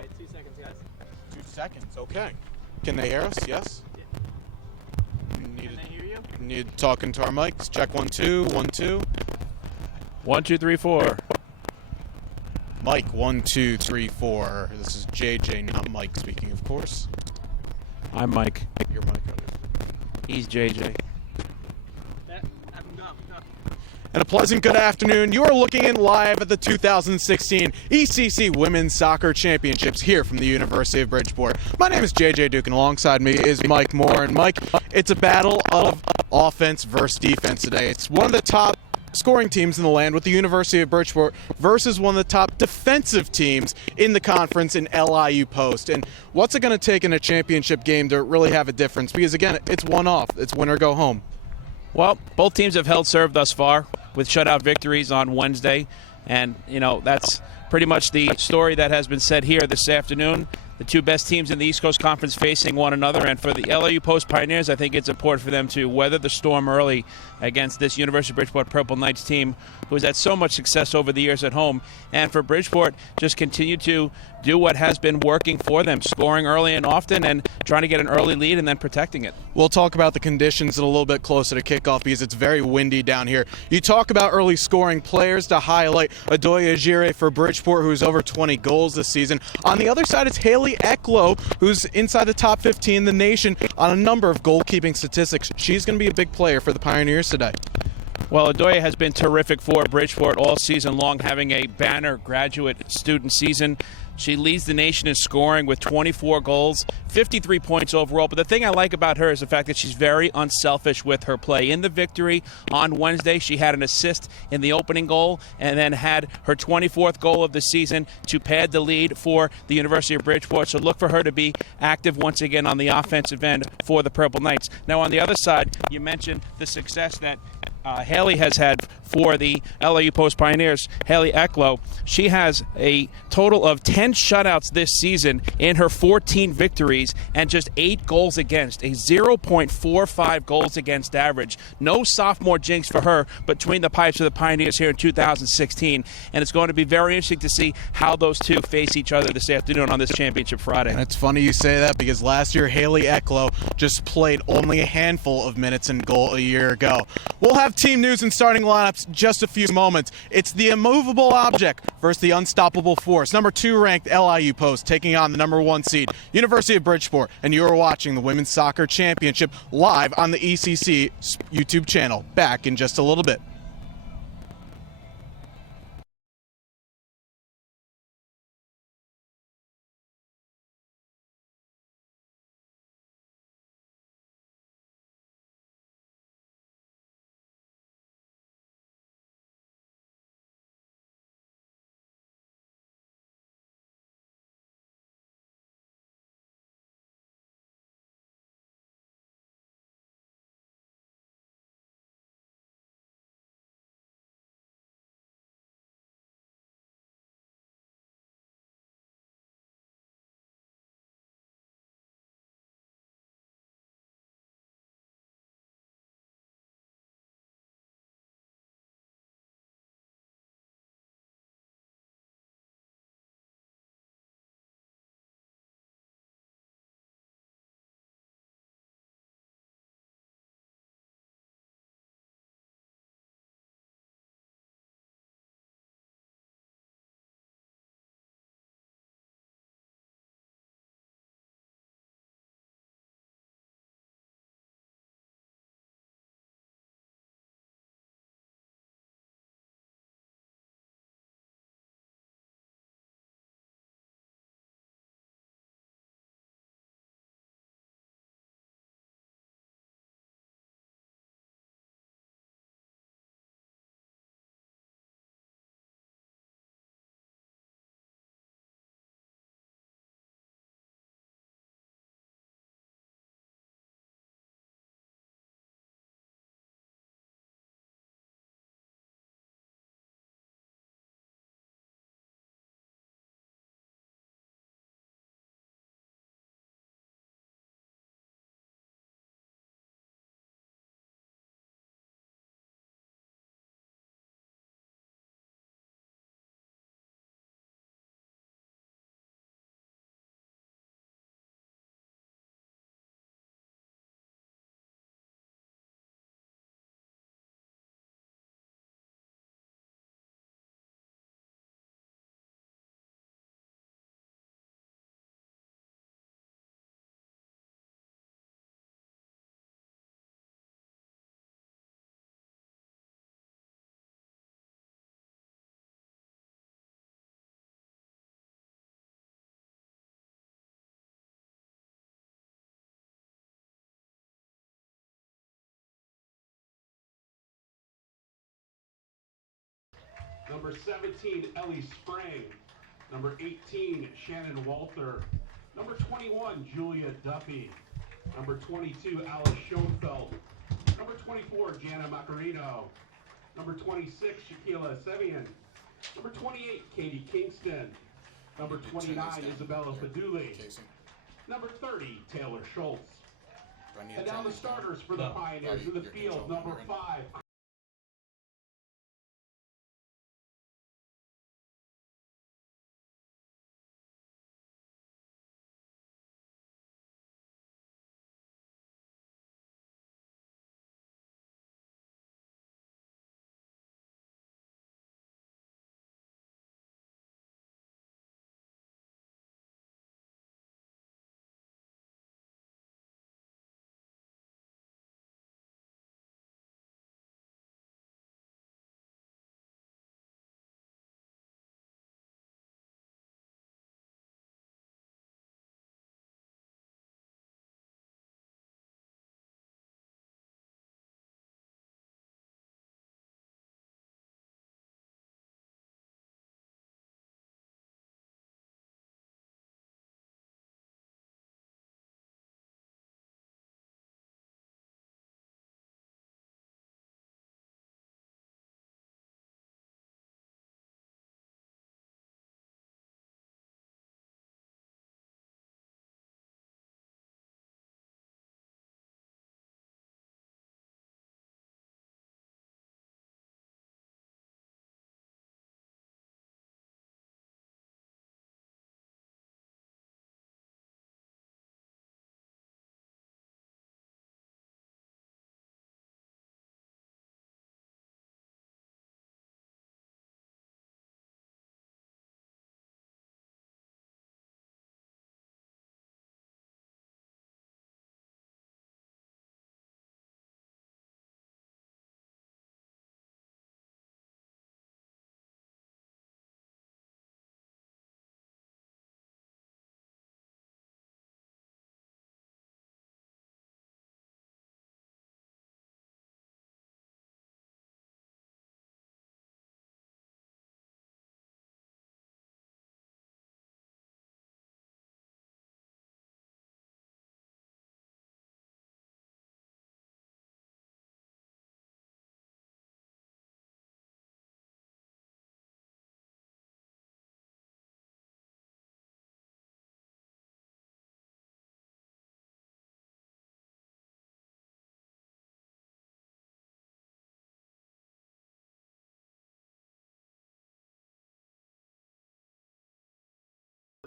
right, 2 seconds, guys. 2 seconds, okay. Can they hear us? Yes? Yeah. Can they hear you? Need talking to our mics. Check 1 2 1 2. 1 2 3 4. Mike 1 2 3 4. This is JJ, not Mike speaking, of course. I'm Mike. You're Mike. He's JJ. Go. And a pleasant good afternoon. You are looking in live at the 2016 ECC Women's Soccer Championships here from the University of Bridgeport. My name is JJ Duke, and alongside me is Mike Moore. And Mike, it's a battle of offense versus defense today. It's one of the top scoring teams in the land with the University of Bridgeport versus one of the top defensive teams in the conference in LIU Post. And what's it going to take in a championship game to really have a difference? Because again, it's one off. It's win or go home. Well, both teams have held serve thus far with shutout victories on Wednesday. And, that's pretty much the story that has been said here this afternoon. The two best teams in the East Coast Conference facing one another. And for the LIU Post Pioneers, I think it's important for them to weather the storm early against this University of Bridgeport Purple Knights team who has had so much success over the years at home. And for Bridgeport, just continue to do what has been working for them, scoring early and often and trying to get an early lead and then protecting it. We'll talk about the conditions a little bit closer to kickoff because it's very windy down here. You talk about early scoring players to highlight Adoya Ajire for Bridgeport, who's over 20 goals this season. On the other side, it's Haley Ecklow, who's inside the top 15 in the nation on a number of goalkeeping statistics. She's going to be a big player for the Pioneers today. Well, Adoya has been terrific for Bridgeport all season long, having a banner graduate student season. She leads the nation in scoring with 24 goals, 53 points overall. But the thing I like about her is the fact that she's very unselfish with her play. In the victory on Wednesday, she had an assist in the opening goal and then had her 24th goal of the season to pad the lead for the University of Bridgeport. So look for her to be active once again on the offensive end for the Purple Knights. Now, on the other side, you mentioned the success that Haley has had for the LIU Post Pioneers. Haley Ecklow, she has a total of 10 shutouts this season in her 14 victories and just 8 goals against, a 0.45 goals against average. No sophomore jinx for her between the pipes of the Pioneers here in 2016, and it's going to be very interesting to see how those two face each other this afternoon on this championship Friday. And it's funny you say that because last year Haley Ecklow just played only a handful of minutes in goal a year ago. We'll have team news and starting lineups just a few moments. It's the immovable object versus the unstoppable force. Number 2 ranked LIU Post taking on the number 1 seed University of Bridgeport, and you are watching the Women's Soccer Championship live on the ECC YouTube channel. Back in just a little bit. Number 17, Ellie Sprang. Number 18, Shannon Walter. Number 21, Julia Duffy. Number 22, Alice Schoenfeld. Number 24, Jana Macarino. Number 26, Shaquila Sevian. Number 28, Katie Kingston. Number 29, Isabella Faduli. Number 30, Taylor Schultz. And now the starters for the Pioneers in the field. Number 5.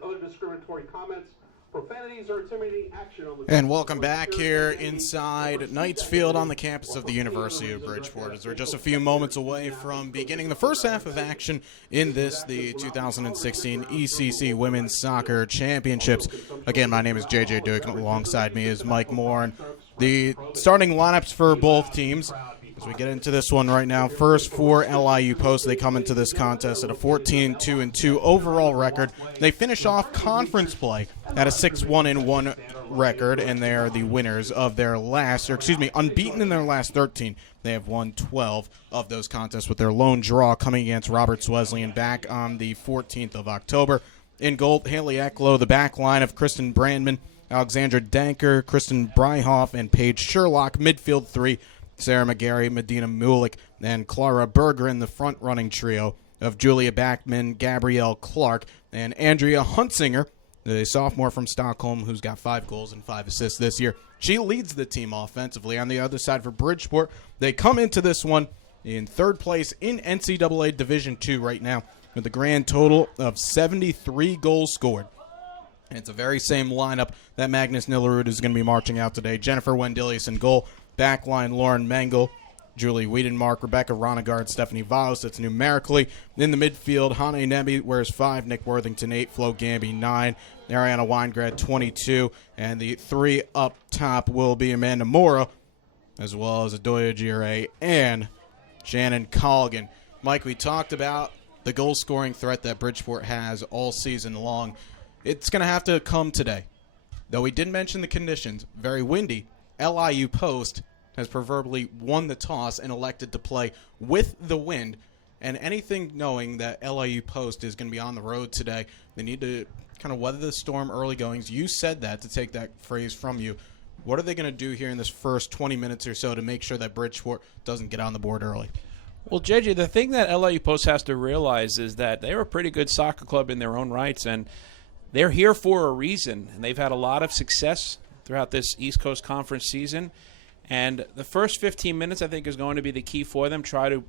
Other discriminatory comments, profanities, or intimidating action on the... And welcome back here inside Knights Field on the campus of the University of Bridgeport, as we're just a few moments away from beginning the first half of action in the 2016 ECC Women's Soccer Championships. Again, my name is JJ Duke, and alongside me is Mike Moore. And the starting lineups for both teams, as we get into this one right now, first for LIU Post, they come into this contest at a 14-2-2 overall record. They finish off conference play at a 6-1-1 record, and they are the winners of their unbeaten in their last 13. They have won 12 of those contests, with their lone draw coming against Roberts Wesleyan back on the 14th of October. In goal, Haley Ecklow, the back line of Kristen Brandman, Alexandra Danker, Kristen Bryhoff, and Paige Sherlock. Midfield 3, Sarah McGarry, Medina Mulick, and Clara Berger in the front-running trio of Julia Backman, Gabrielle Clark, and Andrea Huntsinger, the sophomore from Stockholm who's got 5 goals and 5 assists this year. She leads the team offensively. On the other side for Bridgeport, they come into this one in third place in NCAA Division II right now with a grand total of 73 goals scored. And it's the very same lineup that Magnus Nillerud is going to be marching out today. Jennifer Wendelius in goal. Backline, Lauren Mengel, Julie Wiedenmark, Rebecca Ronegard, Stephanie Vaus. That's numerically. In the midfield, Hane Nebi wears 5, Nick Worthington 8, Flo Gamby 9, Ariana Weingrad 22, and the 3 up top will be Amanda Mora, as well as Adoya Gire and Shannon Colligan. Mike, we talked about the goal-scoring threat that Bridgeport has all season long. It's going to have to come today. Though we did mention the conditions, very windy, LIU Post has proverbially won the toss and elected to play with the wind. And anything knowing that LIU Post is going to be on the road today, they need to kind of weather the storm early goings. You said that, to take that phrase from you. What are they going to do here in this first 20 minutes or so to make sure that Bridgeport doesn't get on the board early? Well, JJ, the thing that LIU Post has to realize is that they're a pretty good soccer club in their own rights, and they're here for a reason. And they've had a lot of success throughout this East Coast Conference season. And the first 15 minutes, I think, is going to be the key for them. Try to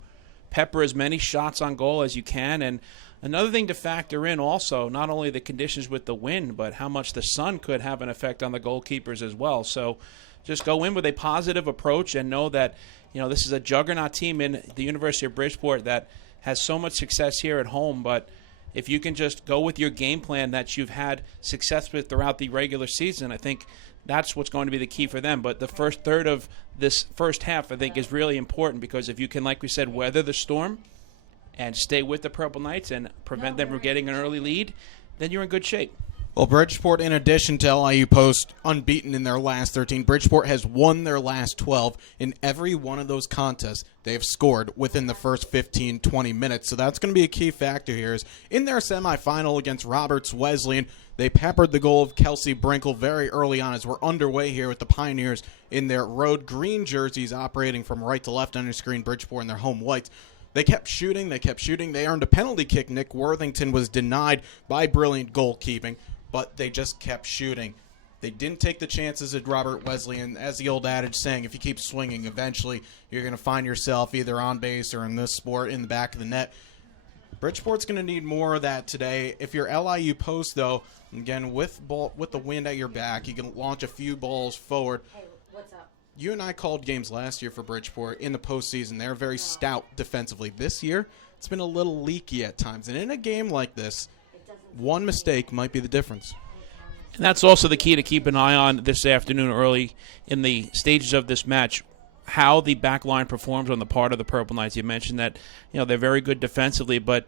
pepper as many shots on goal as you can. And another thing to factor in also, not only the conditions with the wind, but how much the sun could have an effect on the goalkeepers as well. So just go in with a positive approach and know that, this is a juggernaut team in the University of Bridgeport that has so much success here at home. But if you can just go with your game plan that you've had success with throughout the regular season, I think that's what's going to be the key for them. But the first third of this first half, I think, is really important, because if you can, like we said, weather the storm and stay with the Purple Knights and prevent them from getting an early lead, then you're in good shape. Well, Bridgeport, in addition to LIU Post, unbeaten in their last 13, Bridgeport has won their last 12. In every one of those contests, they have scored within the first 15, 20 minutes. So that's going to be a key factor here. Is in their semifinal against Roberts Wesleyan, they peppered the goal of Kelsey Brinkle very early on, as we're underway here with the Pioneers in their road green jerseys operating from right to left under screen, Bridgeport in their home whites. They kept shooting. They earned a penalty kick. Nick Worthington was denied by brilliant goalkeeping, but they just kept shooting. They didn't take the chances at Robert Wesleyan. As the old adage saying, if you keep swinging, eventually you're going to find yourself either on base or in this sport in the back of the net. Bridgeport's going to need more of that today. If you're LIU Post, though, again, with the wind at your back, you can launch a few balls forward. Hey, what's up? You and I called games last year for Bridgeport in the postseason. They're very stout defensively. This year, it's been a little leaky at times. And in a game like this, one mistake might be the difference. And that's also the key to keep an eye on this afternoon early in the stages of this match, how the back line performs on the part of the Purple Knights. You mentioned that they're very good defensively, but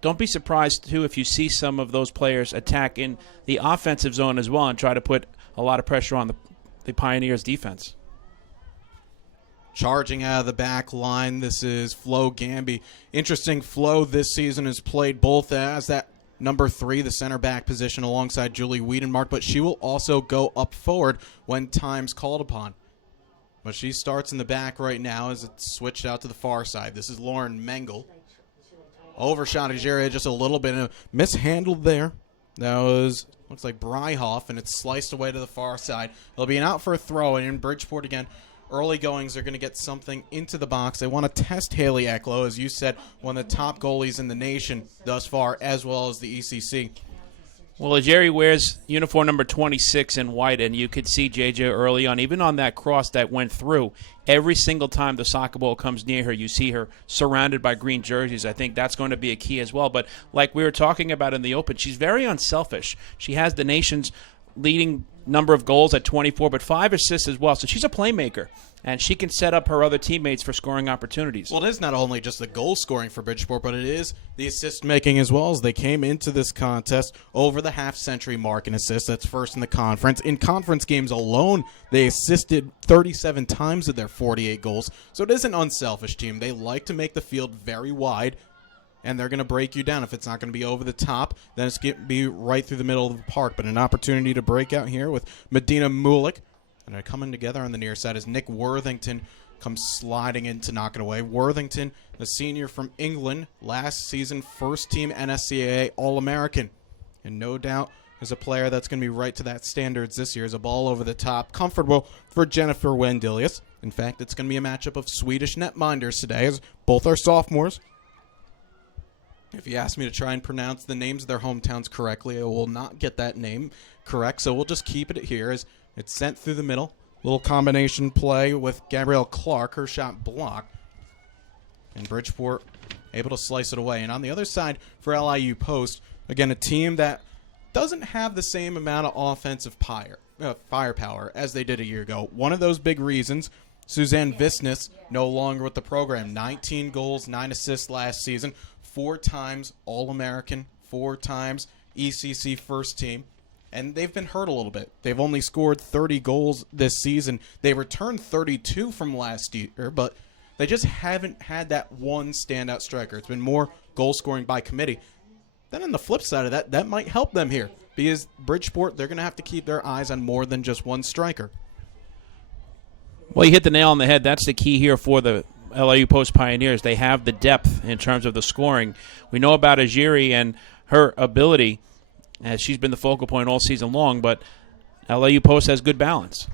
don't be surprised, too, if you see some of those players attack in the offensive zone as well and try to put a lot of pressure on the Pioneers' defense. Charging out of the back line, this is Flo Gamby. Interesting, Flo this season has played both as that number 3, the center back position, alongside Julie Wiedenmark, but she will also go up forward when time's called upon. But she starts in the back right now as it's switched out to the far side. This is Lauren Mengel. Overshot Ageria, just a little bit mishandled there. That looks like Bryhoff, and it's sliced away to the far side. It'll be an out for a throw, and in Bridgeport again, early goings are going to get something into the box. They want to test Haley Ecklow, as you said, one of the top goalies in the nation thus far, as well as the ECC. Well, Jerry wears uniform number 26 in white, and you could see JJ early on, even on that cross that went through, every single time the soccer ball comes near her, you see her surrounded by green jerseys. I think that's going to be a key as well. But like we were talking about in the Open, she's very unselfish. She has the nation's leading number of goals at 24, but 5 assists as well. So she's a playmaker, and she can set up her other teammates for scoring opportunities. Well, it is not only just the goal scoring for Bridgeport, but it is the assist making as well, as they came into this contest over the half-century mark in assists. That's first in the conference. In conference games alone, they assisted 37 times of their 48 goals. So it is an unselfish team. They like to make the field very wide, and they're going to break you down. If it's not going to be over the top, then it's going to be right through the middle of the park. But an opportunity to break out here with Medina Mulick. And they're coming together on the near side as Nick Worthington comes sliding in to knock it away. Worthington, the senior from England, last season first-team NSCAA All-American. And no doubt is a player that's going to be right to that standards this year. As a ball over the top, comfortable for Jennifer Wendelius. In fact, it's going to be a matchup of Swedish netminders today, as both are sophomores. If you ask me to try and pronounce the names of their hometowns correctly, I will not get that name correct, so we'll just keep it here as it's sent through the middle. Little combination play with Gabrielle Clark, her shot blocked. And Bridgeport able to slice it away. And on the other side for LIU Post, again, a team that doesn't have the same amount of offensive firepower as they did a year ago. One of those big reasons, Suzanne Visness no longer with the program. 19 goals, 9 assists last season. 4 times All-American, 4 times ECC first team. And they've been hurt a little bit. They've only scored 30 goals this season. They returned 32 from last year, but They just haven't had that one standout striker. It's been more goal scoring by committee. Then on the flip side of that, that might help them here because Bridgeport, they're going to have to keep their eyes on more than just one striker. Well, you hit the nail on the head. That's the key here for the LIU Post Pioneers. They have the depth in terms of the scoring. We know about Ajiri and her ability, as she's been the focal point all season long, but LIU Post has good balance.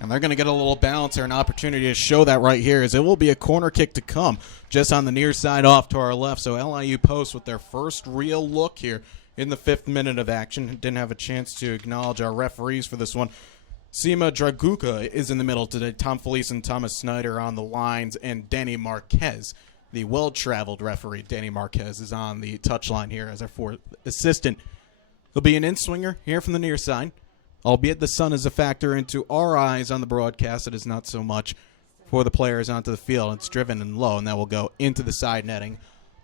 And they're going to get a little balance or an opportunity to show that right here, as it will be a corner kick to come just on the near side off to our left. So LIU Post with their first real look here in the 5th minute of action. Didn't have a chance to acknowledge our referees for this one. Sima Draguka is in the middle today. Tom Felice and Thomas Snyder on the lines, and Danny Marquez, the well-traveled referee. Danny Marquez is on the touchline here as our fourth assistant. There'll be an in-swinger here from the near side. Albeit the sun is a factor into our eyes on the broadcast, it is not so much for the players onto the field. It's driven and low, and that will go into the side netting.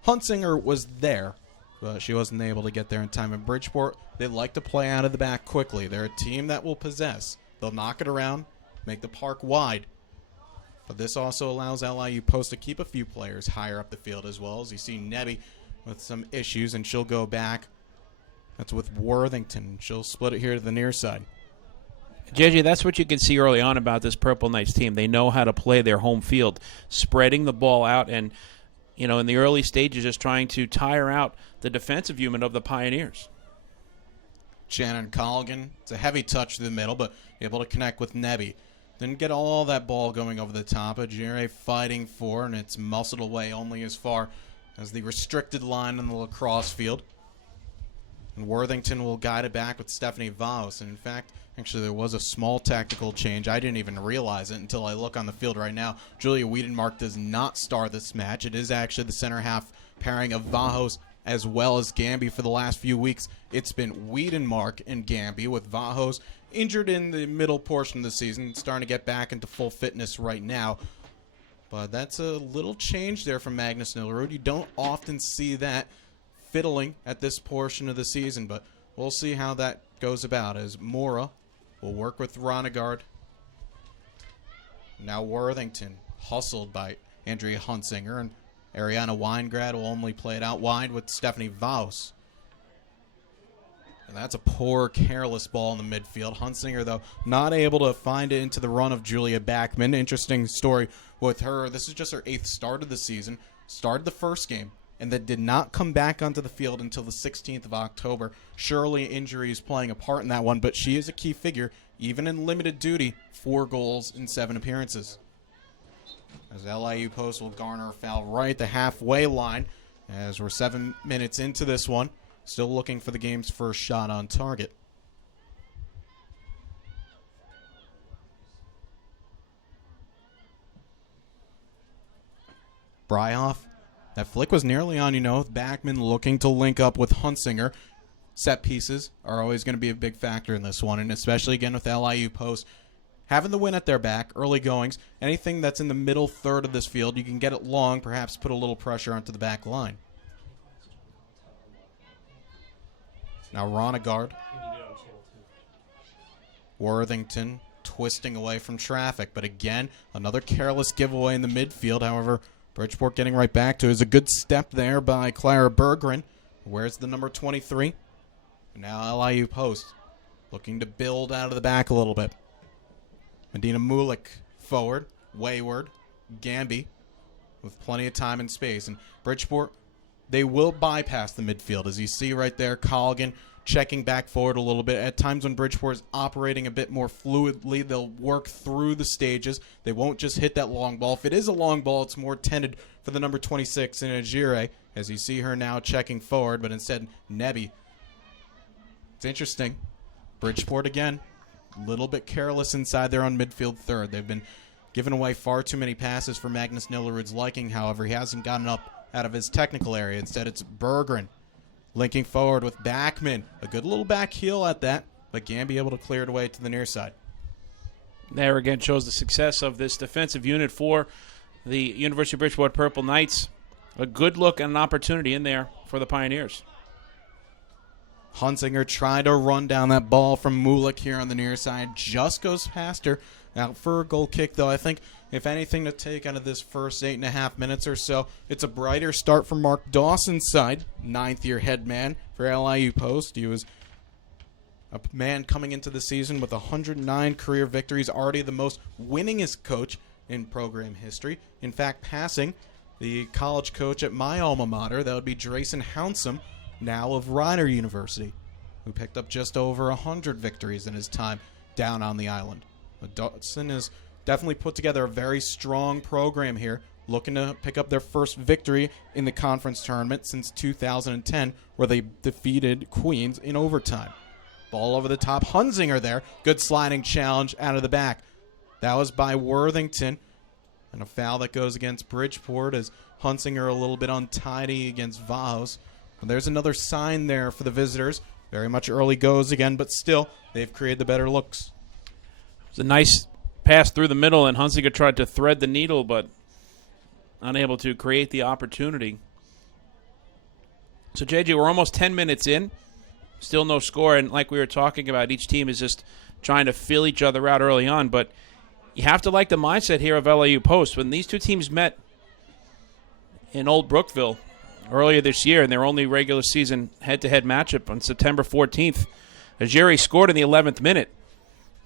Huntsinger was there, but she wasn't able to get there in time. In Bridgeport, they like to play out of the back quickly. They're a team that will possess. They'll knock it around, make the park wide. But this also allows LIU Post to keep a few players higher up the field as well. As you see Nebby with some issues, and she'll go back. That's with Worthington. She'll split it here to the near side. JJ, that's what you can see early on about this Purple Knights team. They know how to play their home field, spreading the ball out and, in the early stages, just trying to tire out the defensive unit of the Pioneers. Shannon Colligan, it's a heavy touch to the middle, but able to connect with Nebby. Didn't get all that ball going over the top. Ajiri fighting for, and it's muscled away only as far as the restricted line on the lacrosse field. And Worthington will guide it back with Stephanie Vaus. And in fact, actually there was a small tactical change. I didn't even realize it until I look on the field right now. Julia Wiedenmark does not start this match. It is actually the center half pairing of Vahos as well as Gamby for the last few weeks. It's been Wiedenmark and Gamby, with Vahos injured in the middle portion of the season, starting to get back into full fitness right now. But that's a little change there from Magnus Nillerud. You don't often see that fiddling at this portion of the season, but we'll see how that goes about as Mora will work with Ronegard. Now Worthington, hustled by Andrea Huntsinger, and Ariana Weingrad will only play it out wide with Stephanie Vaus. And that's a poor, careless ball in the midfield. Huntsinger, though, not able to find it into the run of Julia Backman. Interesting story with her. This is just her 8th start of the season. Started the first game, and then did not come back onto the field until the 16th of October. Surely injury is playing a part in that one, but she is a key figure, even in limited duty, 4 goals in 7 appearances. As LIU Post will garner a foul right at the halfway line, as we're 7 minutes into this one, still looking for the game's first shot on target. Bryhoff. That flick was nearly on, with Backman looking to link up with Huntsinger. Set pieces are always going to be a big factor in this one, and especially again with LIU Post having the win at their back, early goings. Anything that's in the middle third of this field, you can get it long, perhaps put a little pressure onto the back line. Now Ronegard. Worthington twisting away from traffic, but again, another careless giveaway in the midfield. However, Bridgeport getting right back to it. Is a good step there by Clara Berggren. Where's the number 23? Now LIU Post looking to build out of the back a little bit. Medina Mulik forward, wayward, Gamby with plenty of time and space. And Bridgeport, they will bypass the midfield. As you see right there, Colligan checking back forward a little bit. At times when Bridgeport is operating a bit more fluidly, they'll work through the stages. They won't just hit that long ball. If it is a long ball, it's more tended for the number 26 in Ajire, as you see her now checking forward, but instead Nebby. It's interesting. Bridgeport again, a little bit careless inside their own midfield third. They've been giving away far too many passes for Magnus Nillerud's liking. However, he hasn't gotten up out of his technical area. Instead, it's Berggren linking forward with Backman. A good little back heel at that, but Gamby able to clear it away to the near side. There again shows the success of this defensive unit for the University of Bridgeport Purple Knights. A good look and an opportunity in there for the Pioneers. Huntsinger tried to run down that ball from Mulik here on the near side. Just goes past her. out for a goal kick, though. I think if anything to take out of this first 8.5 minutes or so, it's a brighter start from Mark Dawson's side, ninth-year head man for LIU Post. He was a man coming into the season with 109 career victories, already the most winningest coach in program history. In fact, passing the college coach at my alma mater, that would be Drayson Hounsome, now of Rider University, who picked up just over 100 victories in his time down on the island. But Dawson has definitely put together a very strong program here, looking to pick up their first victory in the conference tournament since 2010, where they defeated Queens in overtime. Ball over the top. Hunzinger there. Good sliding challenge out of the back. That was by Worthington. And a foul that goes against Bridgeport as Hunzinger a little bit untidy against Vahos. And there's another sign there for the visitors. Very much early goes again, but still, they've created the better looks. It was a nice pass through the middle, and Hunziker tried to thread the needle, but unable to create the opportunity. So, JJ, we're almost 10 minutes in. Still no score, and like we were talking about, each team is just trying to feel each other out early on. But you have to like the mindset here of LIU Post. When these two teams met in Old Brookville earlier this year in their only regular season head-to-head matchup on September 14th, Ajiri scored in the 11th minute.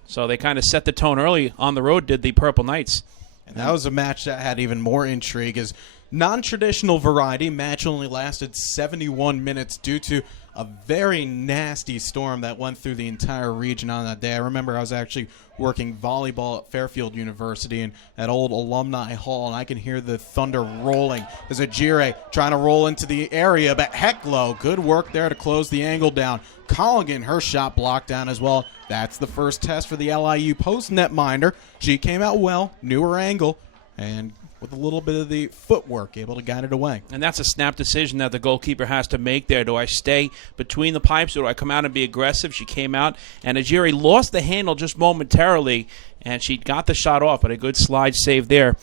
So they kind of set the tone early on the road, did the Purple Knights. And that was a match that had even more intrigue, as non-traditional variety match only lasted 71 minutes due to a very nasty storm that went through the entire region on that day. I remember I was actually working volleyball at Fairfield University and at old Alumni Hall, and I can hear the thunder rolling as Ajire trying to roll into the area, but Hecklow, good work there to close the angle down. Colligan, her shot blocked down as well. That's the first test for the LIU post netminder. She came out well, knew her angle, and with a little bit of the footwork, able to guide it away. And that's a snap decision that the goalkeeper has to make there. Do I stay between the pipes or do I come out and be aggressive? She came out, and Ajiri lost the handle just momentarily, and she got the shot off, but a good slide save there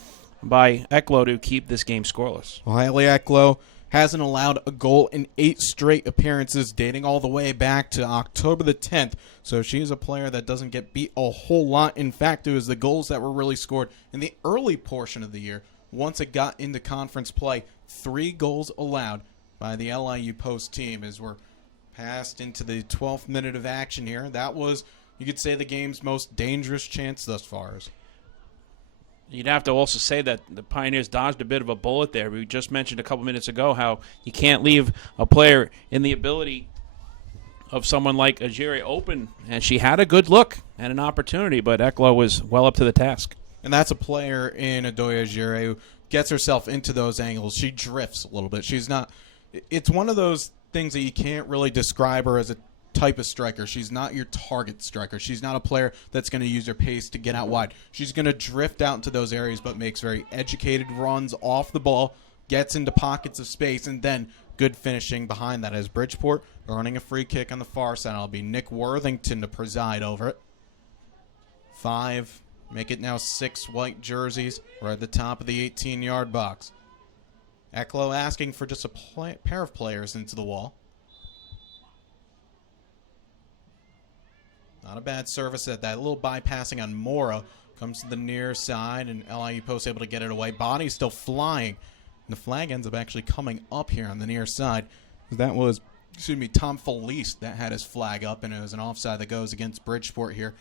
by Ecklow to keep this game scoreless. Well, Haley Ecklow hasn't allowed a goal in 8 straight appearances dating all the way back to October the 10th. So she's a player that doesn't get beat a whole lot. In fact, it was the goals that were really scored in the early portion of the year. Once it got into conference play, 3 goals allowed by the LIU post team as we're passed into the 12th minute of action here. That was, you could say, the game's most dangerous chance thus far. You'd have to also say that the Pioneers dodged a bit of a bullet there. We just mentioned a couple minutes ago how you can't leave a player in the ability of someone like Ajiri open, and she had a good look and an opportunity, but Ecklow was well up to the task. And that's a player in Adoya Ajiri who gets herself into those angles. She drifts a little bit. She's not – it's one of those things that you can't really describe her as a type of striker. She's not your target striker. She's not a player that's going to use her pace to get out wide. She's going to drift out into those areas but makes very educated runs off the ball, gets into pockets of space, and then good finishing behind that as Bridgeport earning a free kick on the far side. It'll be Nick Worthington to preside over it. 5, make it now 6 white jerseys. We're at the top of the 18-yard box. Ecklow asking for just a pair of players into the wall. Not a bad service at that. A little bypassing on Mora. Comes to the near side, and LIU Post able to get it away. Body still flying. And the flag ends up actually coming up here on the near side. That was, Tom Felice that had his flag up, and it was an offside that goes against Bridgeport here.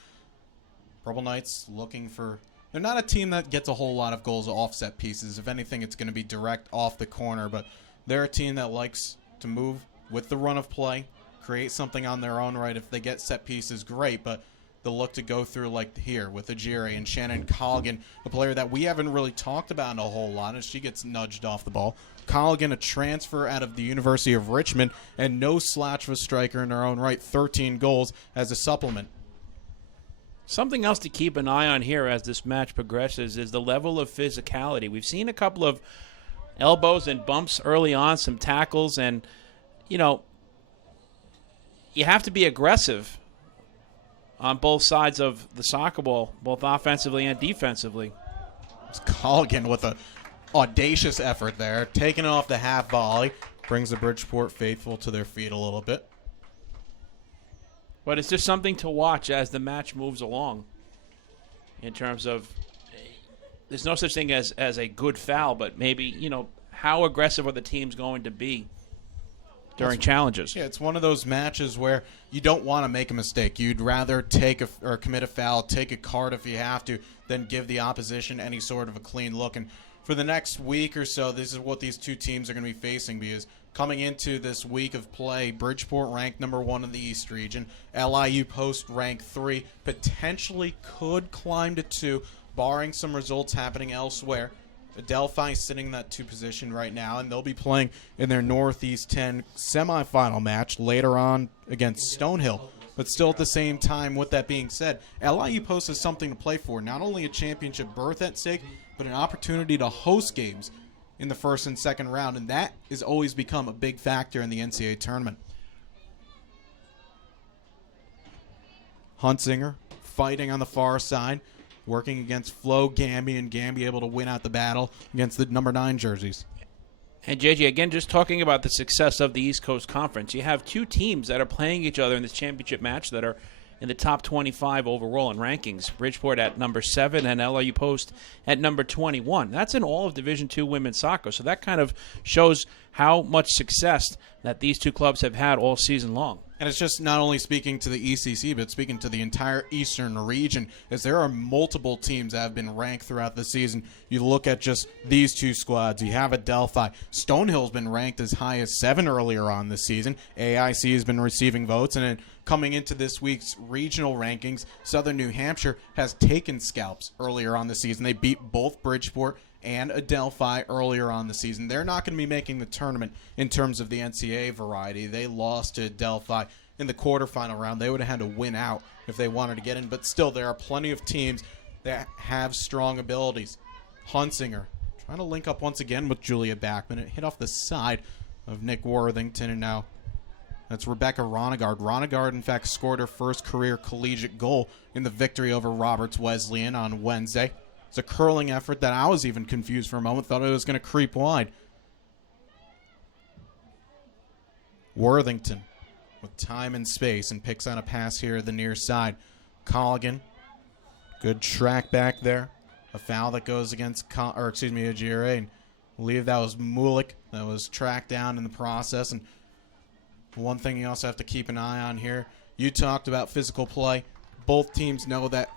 Purple Knights looking for... They're not a team that gets a whole lot of goals off set pieces. If anything, it's going to be direct off the corner, but they're a team that likes to move with the run of play, create something on their own right. If they get set pieces, great, but they'll look to go through like here with Ajiri and Shannon Colligan, a player that we haven't really talked about a whole lot as she gets nudged off the ball. Colligan, a transfer out of the University of Richmond, and no slouch of a striker in her own right, 13 goals as a supplement. Something else to keep an eye on here as this match progresses is the level of physicality. We've seen a couple of elbows and bumps early on, some tackles, and, you know, you have to be aggressive on both sides of the soccer ball, both offensively and defensively. It's Colligan with an audacious effort there, taking it off the half volley, brings the Bridgeport faithful to their feet a little bit. But it's just something to watch as the match moves along. in terms of there's no such thing as a good foul, but maybe, how aggressive are the teams going to be during challenges? Yeah, it's one of those matches where you don't want to make a mistake. You'd rather commit a foul, take a card if you have to, than give the opposition any sort of a clean look. And for the next week or so, this is what these two teams are going to be facing, because coming into this week of play, Bridgeport ranked number 1 in the East region, LIU Post ranked 3, potentially could climb to 2, barring some results happening elsewhere. Adelphi sitting in that 2 position right now, and they'll be playing in their Northeast 10 semifinal match later on against Stonehill. But still at the same time, with that being said, LIU Post has something to play for. Not only a championship berth at stake, but an opportunity to host games in the first and second round, and that has always become a big factor in the NCAA tournament. Huntsinger fighting on the far side, working against Flo Gamby, and Gamby able to win out the battle against the number 9 jerseys. And JJ, again, just talking about the success of the East Coast Conference, you have 2 teams that are playing each other in this championship match that are in the top 25 overall in rankings. Bridgeport at number 7 and LIU Post at number 21. That's in all of Division II women's soccer. So that kind of shows how much success that these 2 clubs have had all season long. And it's just not only speaking to the ECC, but speaking to the entire Eastern region, as there are multiple teams that have been ranked throughout the season. You look at just these 2 squads. You have Adelphi. Stonehill's been ranked as high as 7 earlier on this season. AIC has been receiving votes, and then coming into this week's regional rankings, Southern New Hampshire has taken scalps earlier on the season. They beat both Bridgeport and Adelphi earlier on the season. They're not going to be making the tournament in terms of the NCAA variety. They lost to Adelphi in the quarterfinal round. They would have had to win out if they wanted to get in, but still there are plenty of teams that have strong abilities. Huntsinger trying to link up once again with Julia Backman. It hit off the side of Nick Worthington, and now that's Rebecca Ronegard. Ronegard, in fact, scored her first career collegiate goal in the victory over Roberts Wesleyan on Wednesday. It's a curling effort that I was even confused for a moment, thought it was going to creep wide. Worthington with time and space and picks on a pass here at the near side. Colligan, good track back there. A foul that goes against, Aguirre. And I believe that was Mulik that was tracked down in the process. And one thing you also have to keep an eye on here, you talked about physical play. Both teams know that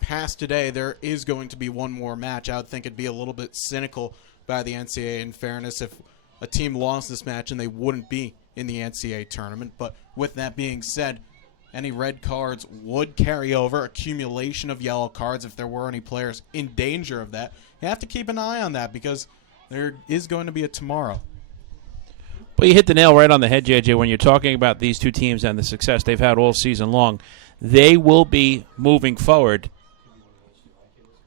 past today, there is going to be one more match. I would think it'd be a little bit cynical by the NCAA, in fairness, if a team lost this match and they wouldn't be in the NCAA tournament. But with that being said, any red cards would carry over, accumulation of yellow cards if there were any players in danger of that. You have to keep an eye on that because there is going to be a tomorrow. Well, you hit the nail right on the head, JJ, when you're talking about these 2 teams and the success they've had all season long. They will be moving forward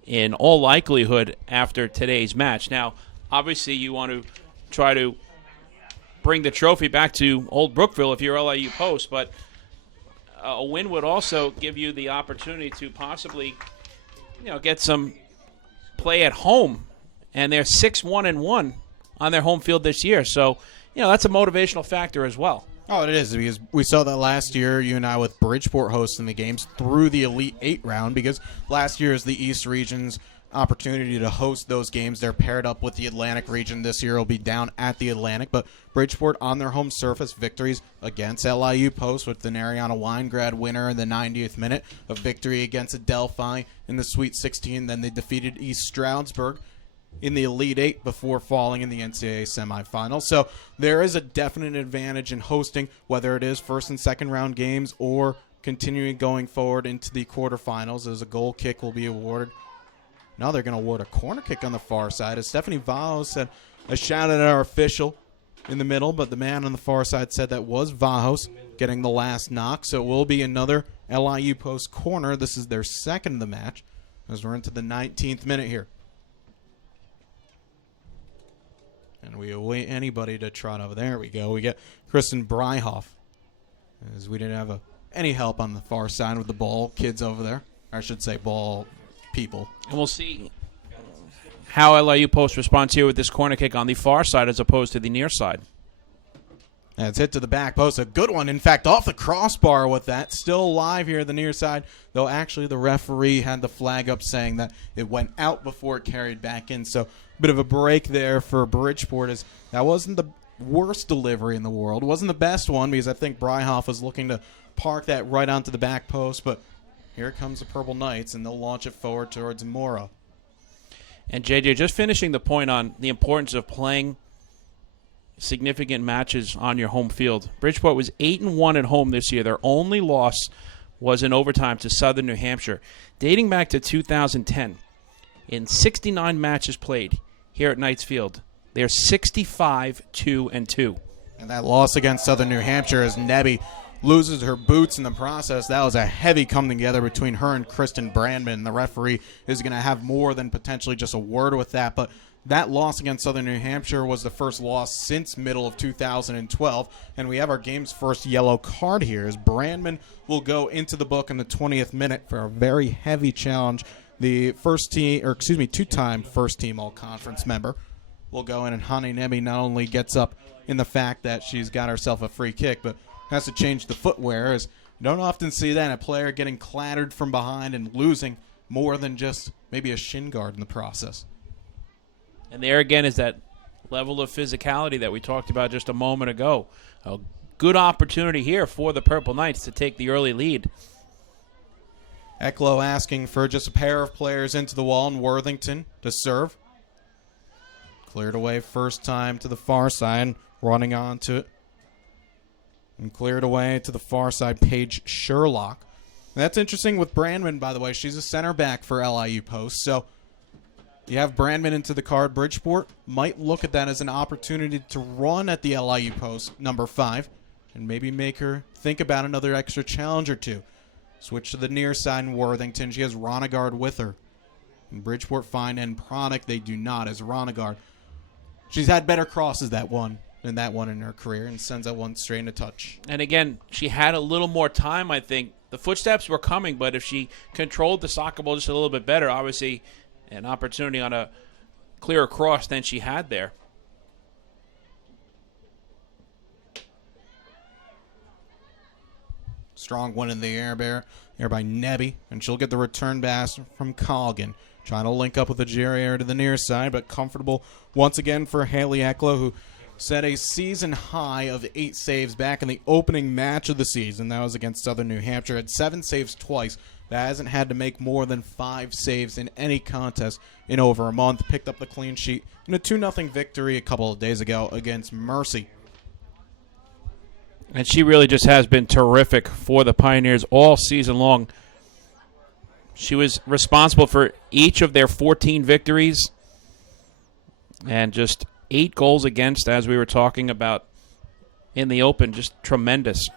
in all likelihood after today's match. Now, obviously you want to try to bring the trophy back to Old Brookville if you're LIU Post, but a win would also give you the opportunity to possibly, get some play at home. And they're 6-1-1 on their home field this year. So, that's a motivational factor as well. Oh, it is, because we saw that last year, you and I, with Bridgeport hosting the games through the Elite 8 round, because last year is the East region's opportunity to host those games. They're paired up with the Atlantic region. This year will be down at the Atlantic, but Bridgeport on their home surface, victories against LIU Post with the Ariana Weingrad winner in the 90th minute, a victory against Adelphi in the Sweet 16. Then they defeated East Stroudsburg in the Elite 8 before falling in the NCAA semifinals. So there is a definite advantage in hosting, whether it is first and second round games or continuing going forward into the quarterfinals, as a goal kick will be awarded. Now they're going to award a corner kick on the far side, as Stephanie Vajos said a shout at our official in the middle, but the man on the far side said that was Vajos getting the last knock. So it will be another LIU Post corner. This is their second of the match, as we're into the 19th minute here. And we await anybody to trot over. There we go. We get Kristen Bryhoff, as we didn't have any help on the far side with the ball kids over there. Or I should say ball people. And we'll see how LIU Post responds here with this corner kick on the far side as opposed to the near side. That's hit to the back post. A good one, in fact, off the crossbar with that. Still alive here at the near side, though actually the referee had the flag up saying that it went out before it carried back in. So a bit of a break there for Bridgeport, as that wasn't the worst delivery in the world. It wasn't the best one, because I think Bryhoff was looking to park that right onto the back post, but here comes the Purple Knights, and they'll launch it forward towards Mora. And JJ, just finishing the point on the importance of playing significant matches on your home field. Bridgeport was 8-1 at home this year. Their only loss was in overtime to Southern New Hampshire. Dating back to 2010, in 69 matches played here at Knights Field, they're 65-2-2. And that loss against Southern New Hampshire, as Nebby loses her boots in the process, that was a heavy coming together between her and Kristen Brandman. The referee is going to have more than potentially just a word with that, but that loss against Southern New Hampshire was the first loss since middle of 2012, and we have our game's first yellow card here, as Brandman will go into the book in the 20th minute for a very heavy challenge. The two-time first-team all-conference member will go in, and Hani Nemi not only gets up in the fact that she's got herself a free kick, but has to change the footwear, as you don't often see that, a player getting clattered from behind and losing more than just maybe a shin guard in the process. And there again is that level of physicality that we talked about just a moment ago. A good opportunity here for the Purple Knights to take the early lead. Ecklow asking for just a pair of players into the wall, and Worthington to serve. Cleared away first time to the far side, running onto it. And cleared away to the far side, Paige Sherlock. And that's interesting with Brandman, by the way. She's a center back for LIU Post, so you have Brandman into the card. Bridgeport might look at that as an opportunity to run at the LIU post, number 5, and maybe make her think about another extra challenge or two. Switch to the near side in Worthington. She has Ronegard with her. And Bridgeport find and Pronic, they do not, as Ronegard. She's had better crosses than that one in her career, and sends that one straight into touch. And again, she had a little more time, I think. The footsteps were coming, but if she controlled the soccer ball just a little bit better, obviously an opportunity on a clearer cross than she had there. Strong one in the air by Nebby, and she'll get the return pass from Colgan. Trying to link up with the Jerry to the near side, but comfortable once again for Haley Ecklow, who set a season high of 8 saves back in the opening match of the season. That was against Southern New Hampshire. Had 7 saves twice. That hasn't had to make more than 5 saves in any contest in over a month. Picked up the clean sheet in a 2-0 victory a couple of days ago against Mercy. And she really just has been terrific for the Pioneers all season long. She was responsible for each of their 14 victories and just 8 goals against, as we were talking about in the open. Just tremendous.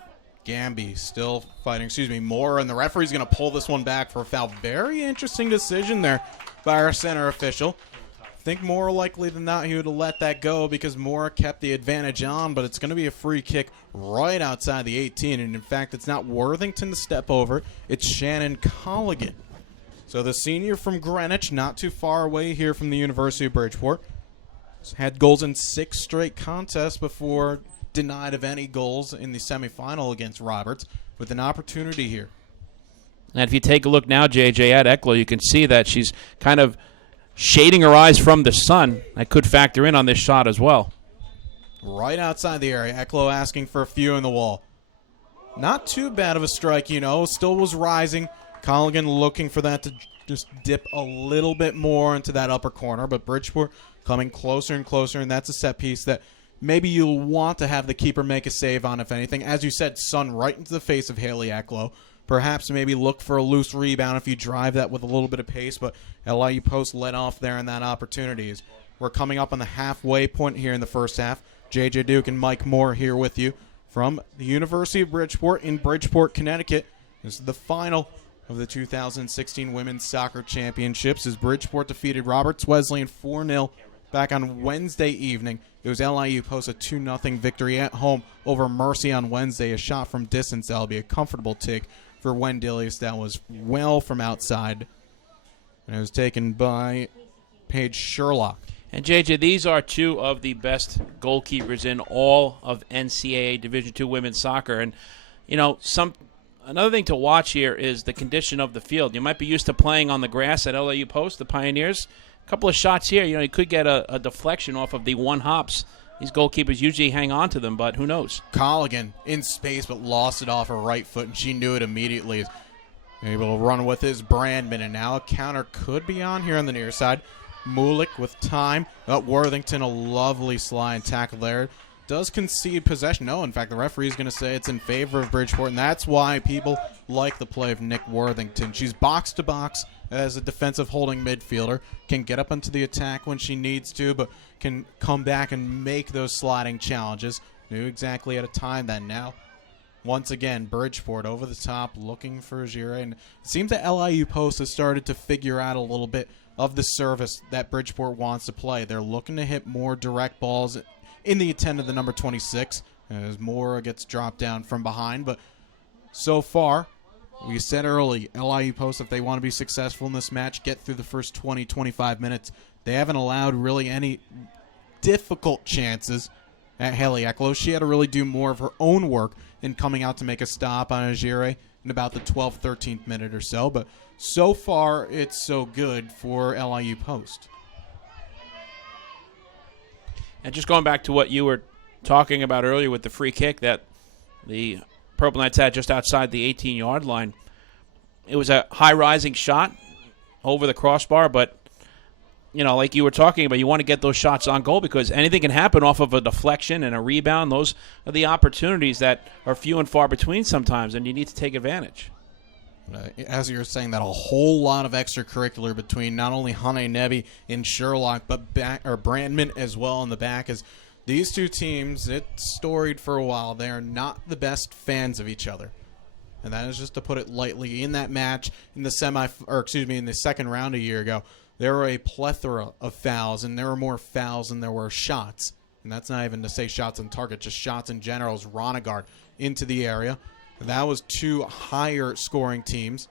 Gamby still fighting, Moore, and the referee's going to pull this one back for a foul. Very interesting decision there by our center official. I think more likely than not he would have let that go because Moore kept the advantage on, but it's going to be a free kick right outside the 18, and in fact it's not Worthington to step over, it's Shannon Colligan. So the senior from Greenwich, not too far away here from the University of Bridgeport, had goals in 6 straight contests before denied of any goals in the semifinal against Roberts, with an opportunity here. And if you take a look now, JJ, at Ecklow, you can see that she's kind of shading her eyes from the sun. That could factor in on this shot as well. Right outside the area. Ecklow asking for a few in the wall. Not too bad of a strike, Still was rising. Colligan looking for that to just dip a little bit more into that upper corner, but Bridgeport coming closer and closer, and that's a set piece that maybe you'll want to have the keeper make a save on, if anything. As you said, sun right into the face of Haley Ecklow. Perhaps maybe look for a loose rebound if you drive that with a little bit of pace, but LIU Post let off there in that opportunities. We're coming up on the halfway point here in the first half. JJ Duke and Mike Moore here with you from the University of Bridgeport in Bridgeport, Connecticut. This is the final of the 2016 Women's Soccer Championships as Bridgeport defeated Roberts Wesleyan 4-0 back on Wednesday evening. It was LIU Post a 2-0 victory at home over Mercy on Wednesday. A shot from distance, that'll be a comfortable take for Wendelius. That was well from outside. And it was taken by Paige Sherlock. And JJ, these are two of the best goalkeepers in all of NCAA Division II women's soccer. And, you know, another thing to watch here is the condition of the field. You might be used to playing on the grass at LIU Post, the Pioneers. A couple of shots here, you could get a deflection off of the one hops. These goalkeepers usually hang on to them, but who knows? Colligan in space, but lost it off her right foot, and she knew it immediately. Able to run with his Brandman, and now a counter could be on here on the near side. Mulick with time. Worthington, a lovely slide tackle there. Does concede possession. No, in fact, the referee is going to say it's in favor of Bridgeport, and that's why people like the play of Nick Worthington. She's box to box as a defensive holding midfielder, can get up into the attack when she needs to, but can come back and make those sliding challenges. Knew exactly at a time that now. Once again, Bridgeport over the top, looking for Gire, and it seems that LIU Post has started to figure out a little bit of the service that Bridgeport wants to play. They're looking to hit more direct balls in the intent of the number 26 as Moore gets dropped down from behind. But so far, we said early, LIU Post, if they want to be successful in this match, get through the first 20, 25 minutes. They haven't allowed really any difficult chances at Haley Ecklow. She had to really do more of her own work in coming out to make a stop on Agire in about the 12th, 13th minute or so. But so far, it's so good for LIU Post. And just going back to what you were talking about earlier with the free kick that the Purple Knights had just outside the 18-yard line, it was a high-rising shot over the crossbar, but, like you were talking about, you want to get those shots on goal because anything can happen off of a deflection and a rebound. Those are the opportunities that are few and far between sometimes, and you need to take advantage. As you were saying, that a whole lot of extracurricular between not only Hane Nebi and Sherlock, but Brandman as well in the back. As these two teams, it's storied for a while, they are not the best fans of each other. And that is just to put it lightly. In that match, in the in the second round a year ago, there were a plethora of fouls, and there were more fouls than there were shots. And that's not even to say shots on target, just shots in general as Ronegard into the area. That was two higher scoring teams,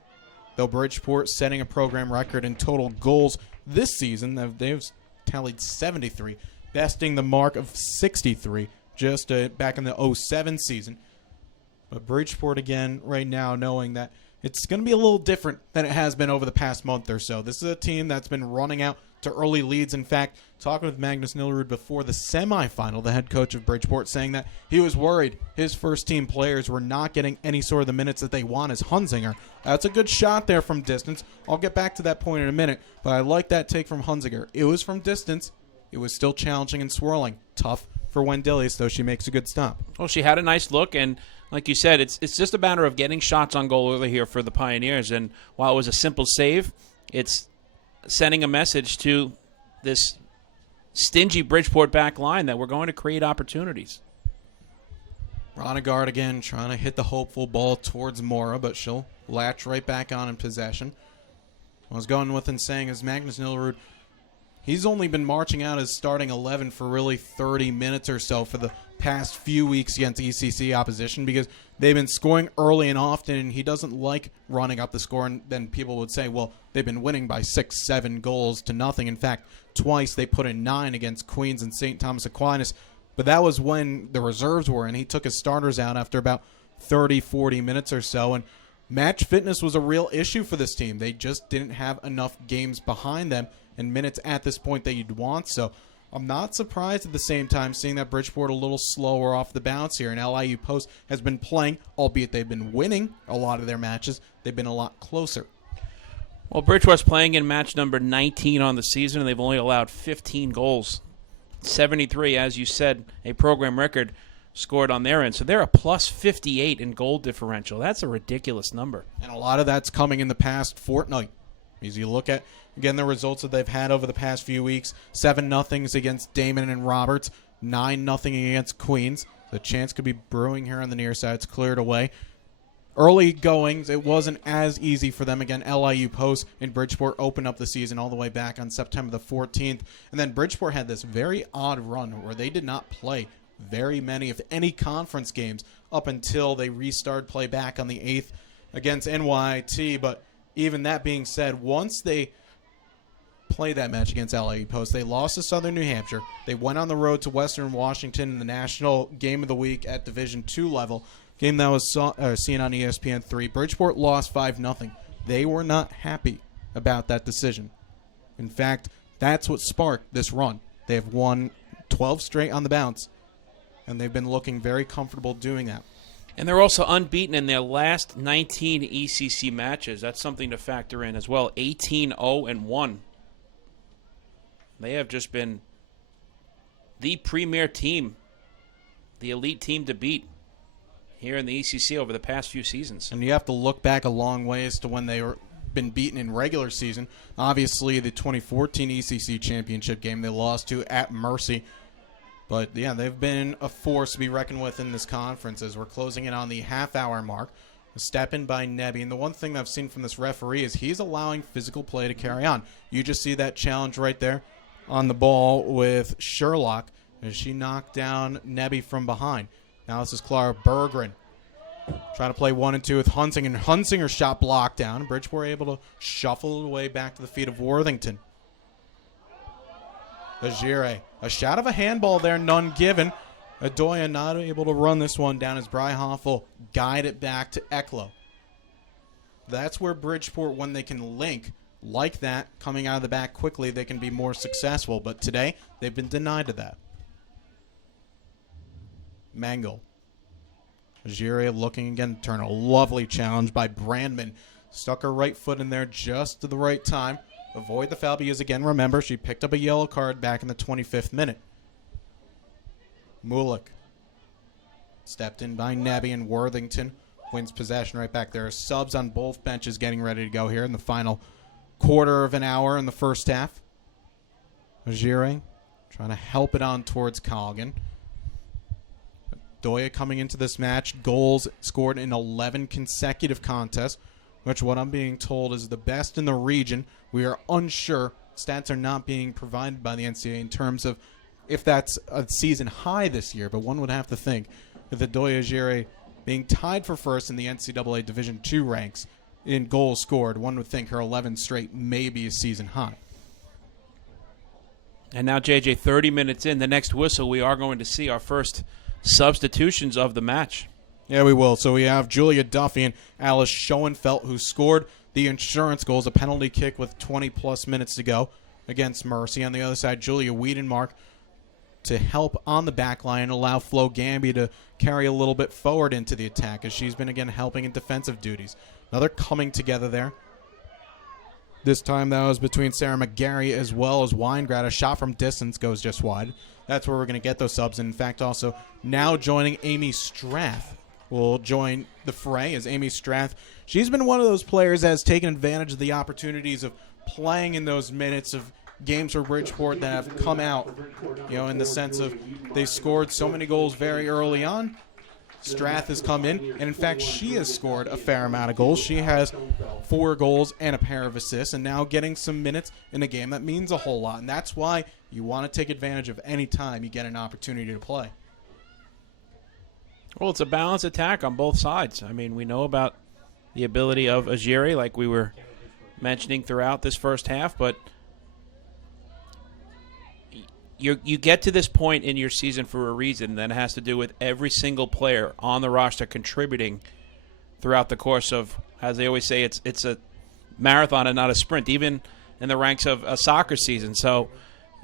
though Bridgeport setting a program record in total goals this season. They've tallied 73, besting the mark of 63 just back in the 07 season. But Bridgeport, again, right now, knowing that it's going to be a little different than it has been over the past month or so. This is a team that's been running out to early leads. In fact, talking with Magnus Nillerud before the semifinal, the head coach of Bridgeport, saying that he was worried his first-team players were not getting any sort of the minutes that they want as Hunzinger. That's a good shot there from distance. I'll get back to that point in a minute, but I like that take from Hunzinger. It was from distance. It was still challenging and swirling. Tough for Wendelius, though she makes a good stop. Well, she had a nice look, and like you said, it's just a matter of getting shots on goal early here for the Pioneers. And while it was a simple save, it's sending a message to this stingy Bridgeport back line that we're going to create opportunities. Ronegard again trying to hit the hopeful ball towards Mora, but she'll latch right back on in possession. I was going with and saying as Magnus Nillerud, he's only been marching out as starting 11 for really 30 minutes or so for the past few weeks against ECC opposition because they've been scoring early and often, and he doesn't like running up the score. And then people would say, well, they've been winning by 6-7 goals to nothing. In fact, twice they put in 9 against Queens and St. Thomas Aquinas, but that was when the reserves were, and he took his starters out after about 30, 40 minutes or so. And match fitness was a real issue for this team. They just didn't have enough games behind them and minutes at this point that you'd want. So I'm not surprised at the same time seeing that Bridgeport a little slower off the bounce here. And LIU Post has been playing, albeit they've been winning a lot of their matches. They've been a lot closer. Well, Bridgeport's playing in match number 19 on the season, and they've only allowed 15 goals. 73, as you said, a program record scored on their end. So they're a plus 58 in goal differential. That's a ridiculous number. And a lot of that's coming in the past fortnight. As you look at, again, the results that they've had over the past few weeks, 7-0 against Damon and Roberts, 9-0 against Queens. The chance could be brewing here on the near side. It's cleared away. Early goings, it wasn't as easy for them. Again, LIU Post and Bridgeport opened up the season all the way back on September the 14th. And then Bridgeport had this very odd run where they did not play very many, if any, conference games up until they restarted play back on the 8th against NYT. But even that being said, once they play that match against LIU Post. They lost to Southern New Hampshire. They went on the road to Western Washington in the National Game of the Week at Division II level, game that was seen on ESPN3. Bridgeport lost 5-0. They were not happy about that decision. In fact, that's what sparked this run. They have won 12 straight on the bounce, and they've been looking very comfortable doing that. And they're also unbeaten in their last 19 ECC matches. That's something to factor in as well. 18-0-1. They have just been the premier team, the elite team to beat here in the ECC over the past few seasons. And you have to look back a long ways to when they were been beaten in regular season. Obviously, the 2014 ECC championship game they lost to at Mercy. But, yeah, they've been a force to be reckoned with in this conference as we're closing in on the half-hour mark. A step in by Nebby. And the one thing that I've seen from this referee is he's allowing physical play to carry on. You just see that challenge right there on the ball with Sherlock as she knocked down Nebby from behind. Now this is Clara Berggren trying to play 1 and 2 with Hunsinger. And Hunsinger's shot blocked down. Bridgeport able to shuffle it away back to the feet of Worthington. Agire. A shot of a handball there, none given. Adoya not able to run this one down as Bryhoff will guide it back to Eklo. That's where Bridgeport, when they can link like that, coming out of the back quickly, they can be more successful. But today, they've been denied of that. Mangle. Agire looking again to turn. A lovely challenge by Brandman. Stuck her right foot in there just to the right time. Avoid the foul because, again, remember, she picked up a yellow card back in the 25th minute. Mulick. Stepped in by Nebby, and Worthington wins possession right back there. Subs on both benches getting ready to go here in the final quarter of an hour in the first half. Agire trying to help it on towards Colgan. Doya coming into this match, goals scored in 11 consecutive contests, which what I'm being told is the best in the region. We are unsure. Stats are not being provided by the NCAA in terms of if that's a season high this year, but one would have to think with the Doya Agire being tied for first in the NCAA Division II ranks in goals scored, one would think her 11 straight may be a season high. And now, JJ, 30 minutes in, the next whistle, we are going to see our first substitutions of the match. Yeah, we will. So we have Julia Duffy and Alice Schoenfeld, who scored the insurance goals, a penalty kick with 20-plus minutes to go against Mercy. On the other side, Julia Wiedenmark to help on the back line and allow Flo Gamby to carry a little bit forward into the attack as she's been, again, helping in defensive duties. Another coming together there. This time that was between Sarah McGarry as well as Weingrad. A shot from distance goes just wide. That's where we're going to get those subs. And in fact, also now joining Amy Strath will join the fray as Amy Strath. She's been one of those players that has taken advantage of the opportunities of playing in those minutes of games for Bridgeport that have come out, in the sense of they scored so many goals very early on. Strath has come in, and in fact, she has scored a fair amount of goals. She has 4 goals and a pair of assists, and now getting some minutes in a game that means a whole lot. And that's why you want to take advantage of any time you get an opportunity to play. Well, it's a balanced attack on both sides. I mean, we know about the ability of Agire, like we were mentioning throughout this first half, but you get to this point in your season for a reason that has to do with every single player on the roster contributing throughout the course of, as they always say, it's a marathon and not a sprint, even in the ranks of a soccer season. So,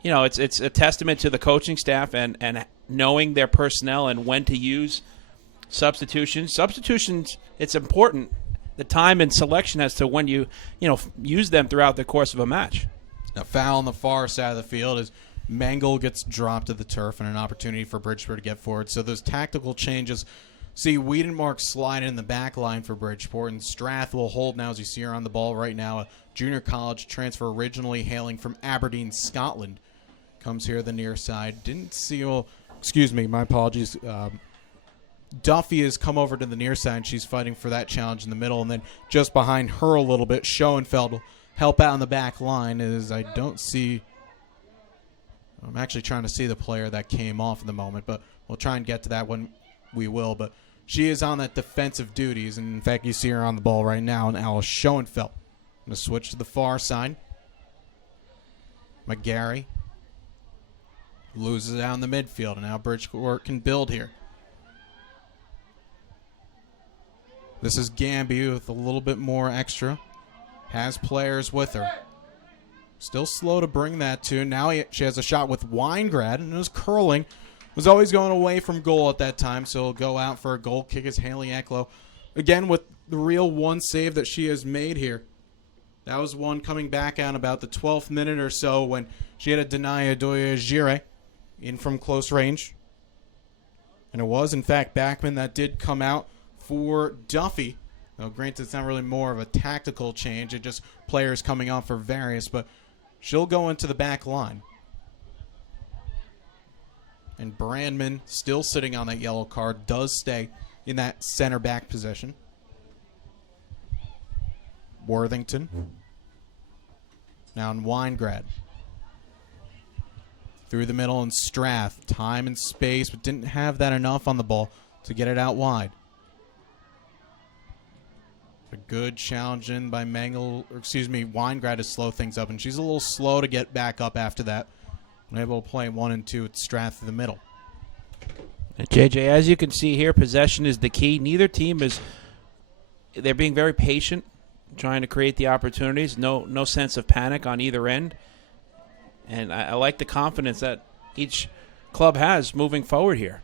it's a testament to the coaching staff and knowing their personnel and when to use substitutions. Substitutions, it's important, the time and selection as to when you use them throughout the course of a match. A foul on the far side of the field as Mangle gets dropped to the turf and an opportunity for Bridgeport to get forward. So those tactical changes see Wiedenmark slide in the back line for Bridgeport, and Strath will hold now as you see her on the ball right now. A junior college transfer originally hailing from Aberdeen, Scotland. Comes here the near side. Didn't see, excuse me, my apologies. Duffy has come over to the near side. She's fighting for that challenge in the middle, and then just behind her a little bit, Schoenfeld will help out on the back line as I don't see... I'm actually trying to see the player that came off at the moment, but we'll try and get to that when we will. But she is on that defensive duties, and in fact, you see her on the ball right now, and Alice Schoenfeld. Going to switch to the far side. McGarry loses out in the midfield, and now Bridgeport can build here. This is Gamby with a little bit more extra. Has players with her. Still slow to bring that to. Now she has a shot with Weingrad, and it was curling. Was always going away from goal at that time, so he'll go out for a goal kick as Haley Ecklow. Again, with the real one save that she has made here. That was one coming back on about the 12th minute or so when she had to deny Adoya Gire in from close range. And it was, in fact, Backman that did come out for Duffy. Now, granted, it's not really more of a tactical change. It's just players coming off for various, but she'll go into the back line. And Brandman, still sitting on that yellow card, does stay in that center back position. Worthington. Now in Weingrad. Through the middle and Strath. Time and space, but didn't have that enough on the ball to get it out wide. A good challenge in by Weingrad to slow things up, and she's a little slow to get back up after that. Able to play 1 and 2 with Strath in the middle. JJ, as you can see here, possession is the key. Neither team they're being very patient, trying to create the opportunities. No sense of panic on either end. And I like the confidence that each club has moving forward here.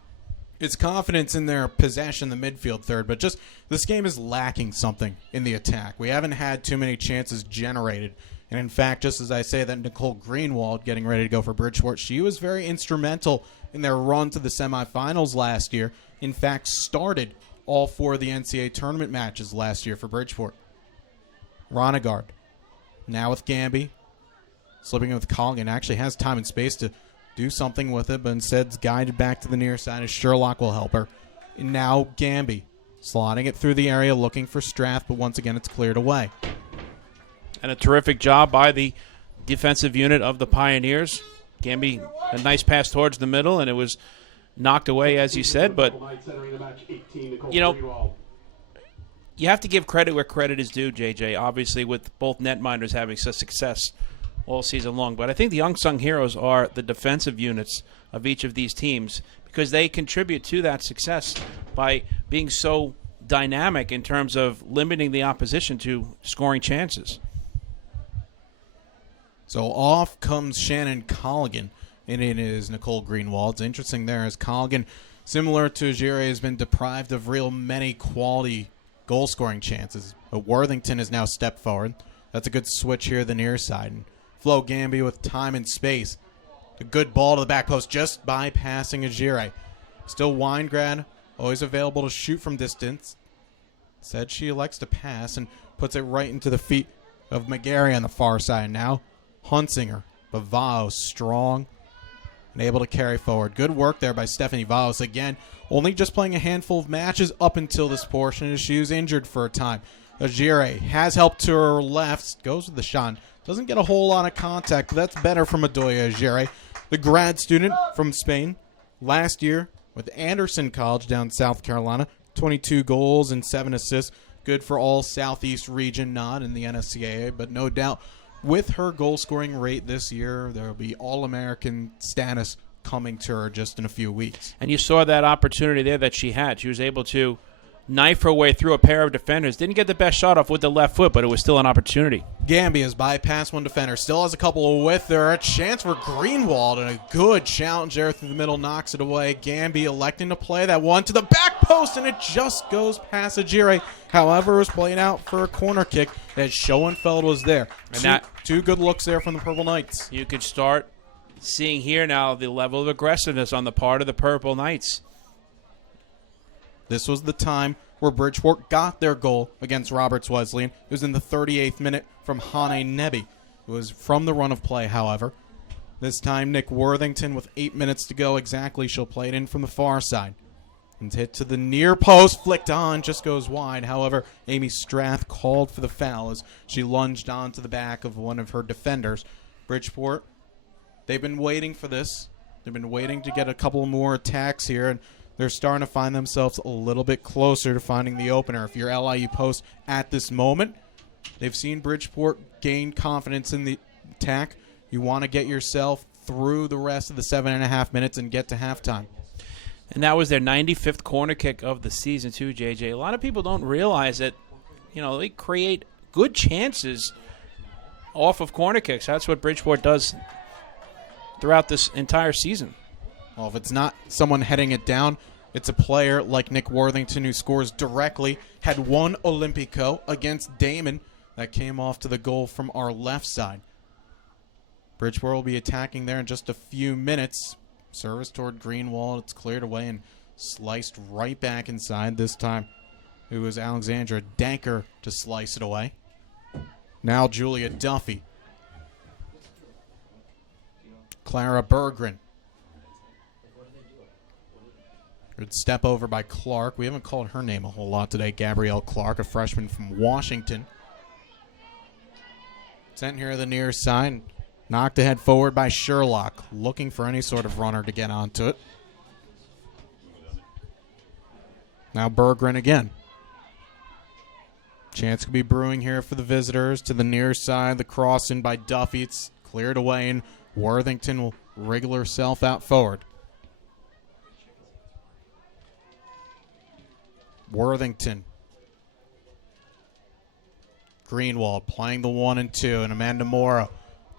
It's confidence in their possession, the midfield third, but just this game is lacking something in the attack. We haven't had too many chances generated. And in fact, just as I say that Nicole Greenwald getting ready to go for Bridgeport, she was very instrumental in their run to the semifinals last year. In fact, started all 4 of the NCAA tournament matches last year for Bridgeport. Ronegard, now with Gamby, slipping in with Colligan, actually has time and space to do something with it, but instead is guided back to the near side as Sherlock will help her. And now Gamby, slotting it through the area, looking for Strath, but once again it's cleared away. And a terrific job by the defensive unit of the Pioneers. Gamby, a nice pass towards the middle, and it was knocked away, as you said. But, you know, you have to give credit where credit is due, JJ, obviously, with both netminders having such success all season long. But I think the unsung heroes are the defensive units of each of these teams because they contribute to that success by being so dynamic in terms of limiting the opposition to scoring chances. So off comes Shannon Colligan, and it is Nicole Greenwald. It's interesting there as Colligan, similar to Gire, has been deprived of real many quality goal-scoring chances. But Worthington has now stepped forward. That's a good switch here the near side. And Flo Gamby with time and space. A good ball to the back post, just bypassing Gire. Still Weingrad, always available to shoot from distance. Said she elects to pass and puts it right into the feet of McGarry on the far side now. Hunsinger, but Vaos strong and able to carry forward. Good work there by Stephanie Vaos. Again, only just playing a handful of matches up until this portion as she was injured for a time. Agire has helped to her left, goes with the shot. Doesn't get a whole lot of contact, but that's better from Adoya Agire, the grad student from Spain. Last year with Anderson College down in South Carolina, 22 goals and 7 assists. Good for all Southeast region, not in the NSCAA, but no doubt with her goal-scoring rate this year, there will be All-American status coming to her just in a few weeks. And you saw that opportunity there that she had. She was able to knife her way through a pair of defenders. Didn't get the best shot off with the left foot, but it was still an opportunity. Gamby has bypassed one defender. Still has a couple with her. A chance for Greenwald, and a good challenge there through the middle knocks it away. Gamby electing to play that one to the back post, and it just goes past Agire. However, it was played out for a corner kick as Schoenfeld was there. And two good looks there from the Purple Knights. You could start seeing here now the level of aggressiveness on the part of the Purple Knights. This was the time where Bridgeport got their goal against Roberts Wesleyan. It was in the 38th minute from Hane Nebi. It was from the run of play, however. This time, Nick Worthington, with 8 minutes to go exactly, she'll play it in from the far side. And hit to the near post, flicked on, just goes wide. However, Amy Strath called for the foul as she lunged onto the back of one of her defenders. Bridgeport, they've been waiting for this. They've been waiting to get a couple more attacks here, and they're starting to find themselves a little bit closer to finding the opener. If you're LIU Post at this moment, they've seen Bridgeport gain confidence in the attack. You want to get yourself through the rest of the 7.5 minutes and get to halftime. And that was their 95th corner kick of the season, too, JJ. A lot of people don't realize that, they create good chances off of corner kicks. That's what Bridgeport does throughout this entire season. Well, if it's not someone heading it down, it's a player like Nick Worthington who scores directly. Had one Olympico against Damon that came off to the goal from our left side. Bridgeport will be attacking there in just a few minutes. Service toward Greenwald. It's cleared away and sliced right back inside. This time it was Alexandra Danker to slice it away. Now Julia Duffy. Clara Berggren. Good step over by Clark. We haven't called her name a whole lot today. Gabrielle Clark, a freshman from Washington. Sent here to the near side. Knocked ahead forward by Sherlock. Looking for any sort of runner to get onto it. Now Berggren again. Chance could be brewing here for the visitors. To the near side, the cross in by Duffy. It's cleared away, and Worthington will wriggle herself out forward. Worthington. Greenwald playing the 1 and 2, and Amanda Morrow,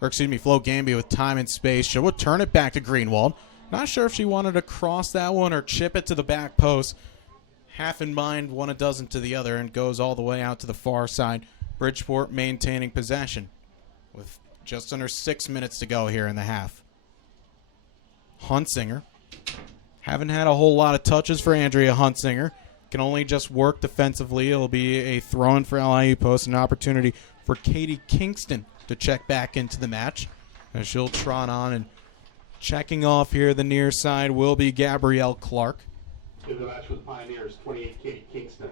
Flo Gambia with time and space. She will turn it back to Greenwald. Not sure if she wanted to cross that one or chip it to the back post. Half in mind, one a dozen to the other, and goes all the way out to the far side. Bridgeport maintaining possession with just under 6 minutes to go here in the half. Huntsinger. Haven't had a whole lot of touches for Andrea Huntsinger. Can only just work defensively. It'll be a throw-in for LIU post, an opportunity for Katie Kingston to check back into the match. As she'll trot on, and checking off here the near side will be Gabrielle Clark. To the match with Pioneers, 28 Katie Kingston.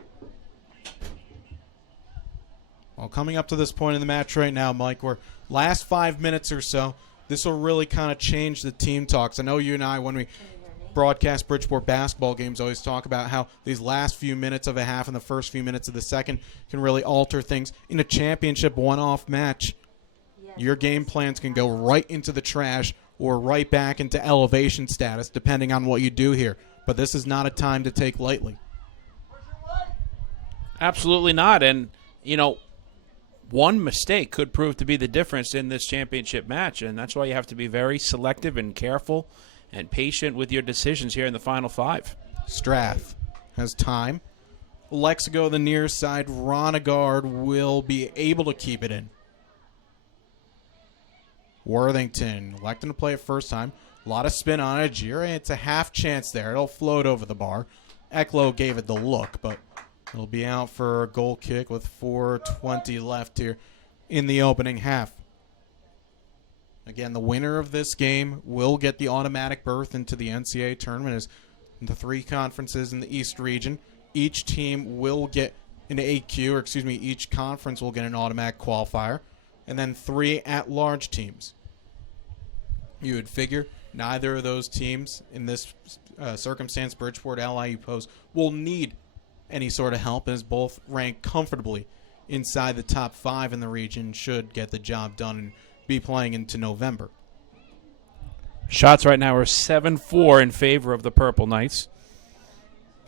Well, coming up to this point in the match right now, Mike, we're last 5 minutes or so. This will really kind of change the team talks. I know you and I, when we broadcast Bridgeport basketball games, always talk about how these last few minutes of a half and the first few minutes of the second can really alter things. In a championship one-off match, your game plans can go right into the trash or right back into elevation status, depending on what you do here. But this is not a time to take lightly. Absolutely not. And, one mistake could prove to be the difference in this championship match, and that's why you have to be very selective and careful and patient with your decisions here in the final 5. Strath has time. Lexico, the near side. Ronegard will be able to keep it in. Worthington electing to play it first time. A lot of spin on it. Jire, it's a half chance there. It'll float over the bar. Eklo gave it the look, but it'll be out for a goal kick with 4:20 left here in the opening half. Again, the winner of this game will get the automatic berth into the NCAA tournament as the 3 conferences in the East region. Each team will get an AQ, each conference will get an automatic qualifier, and then 3 at-large teams. You would figure neither of those teams in this circumstance, Bridgeport, LIU Post, will need any sort of help, as both rank comfortably inside the top 5 in the region, should get the job done and be playing into November. Shots right now are 7-4 in favor of the Purple Knights.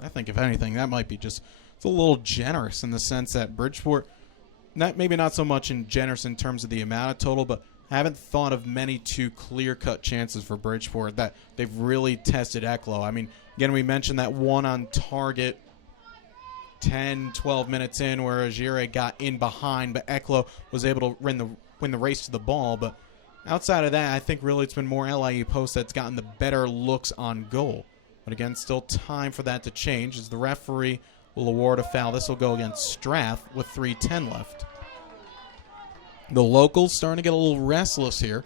I think, if anything, that might be it's a little generous in the sense that Bridgeport, maybe not so much generous in terms of the amount of total, but I haven't thought of many too clear-cut chances for Bridgeport that they've really tested Eklo. I mean, again, we mentioned that one on target 10, 12 minutes in where Ajire got in behind, but Eklo was able to win the race to the ball. But outside of that, I think really it's been more LIU Post that's gotten the better looks on goal. But again, still time for that to change as the referee will award a foul. This will go against Strath with 3:10 left. The locals starting to get a little restless here,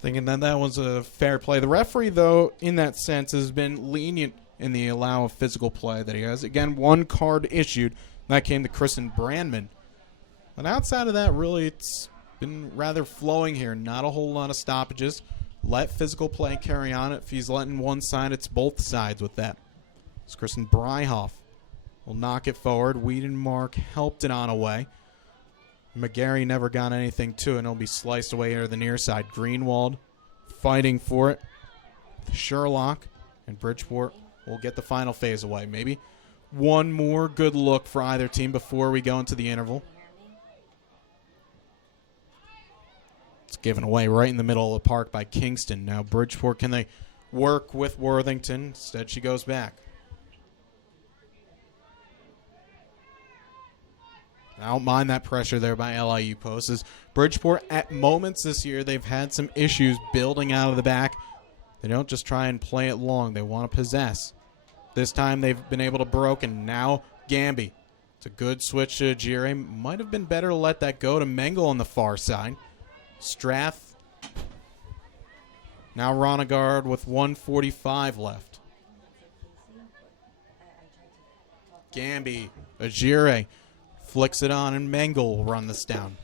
thinking that was a fair play. The referee, though, in that sense, has been lenient in the allow of physical play that he has. Again, 1 card issued. That came to Kristen Brandman. And outside of that, really, it's been rather flowing here. Not a whole lot of stoppages. Let physical play carry on. If he's letting one side, it's both sides with that. It's Kristen Bryhoff will knock it forward. Wiedenmark helped it on away. McGarry never got anything to it, and it'll be sliced away into the near side. Greenwald fighting for it. Sherlock and Bridgeport will get the final phase away. Maybe one more good look for either team before we go into the interval. It's given away right in the middle of the park by Kingston. Now Bridgeport, can they work with Worthington? Instead, she goes back. I don't mind that pressure there by LIU post. As Bridgeport, at moments this year, they've had some issues building out of the back. They don't just try and play it long. They want to possess. This time they've been able to broke, and now Gamby. It's a good switch to Jire. Might have been better to let that go to Mengel on the far side. Strath. Now Ronagard with 1:45 left. Gamby, Ajire flicks it on, and Mengel will run this down.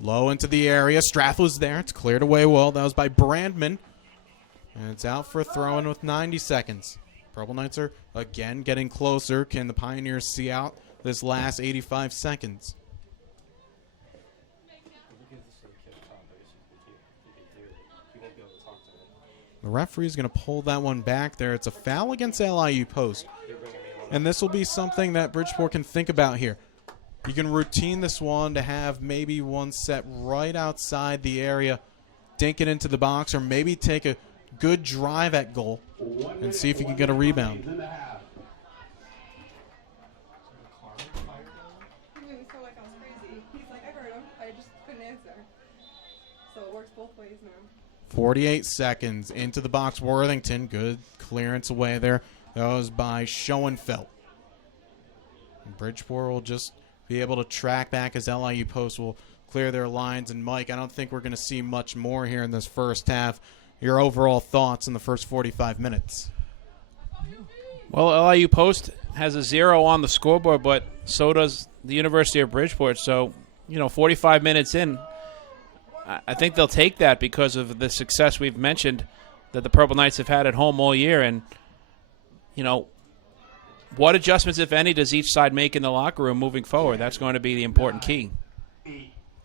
Low into the area. Strath was there. It's cleared away well. That was by Brandman. And it's out for a throw-in with 90 seconds. Purple Knights are again getting closer. Can the Pioneers see out this last 85 seconds? The referee is going to pull that one back there. It's a foul against LIU post. And this will be something that Bridgeport can think about here. You can routine this one to have maybe one set right outside the area, dink it into the box, or maybe take a good drive at goal and see if you can get a rebound. He made me feel like I was crazy. He's like, I heard him. I just couldn't answer. So it works both ways now. 48 seconds into the box. Worthington, good clearance away there. That was by Schoenfeld. And Bridgeport will just be able to track back as LIU post will clear their lines. And Mike, I don't think we're going to see much more here in this first half. Your overall thoughts in the first 45 minutes? Well, LIU Post has a 0 on the scoreboard, but so does the University of Bridgeport. So, 45 minutes in, I think they'll take that because of the success we've mentioned that the Purple Knights have had at home all year. And, what adjustments, if any, does each side make in the locker room moving forward? That's going to be the important key.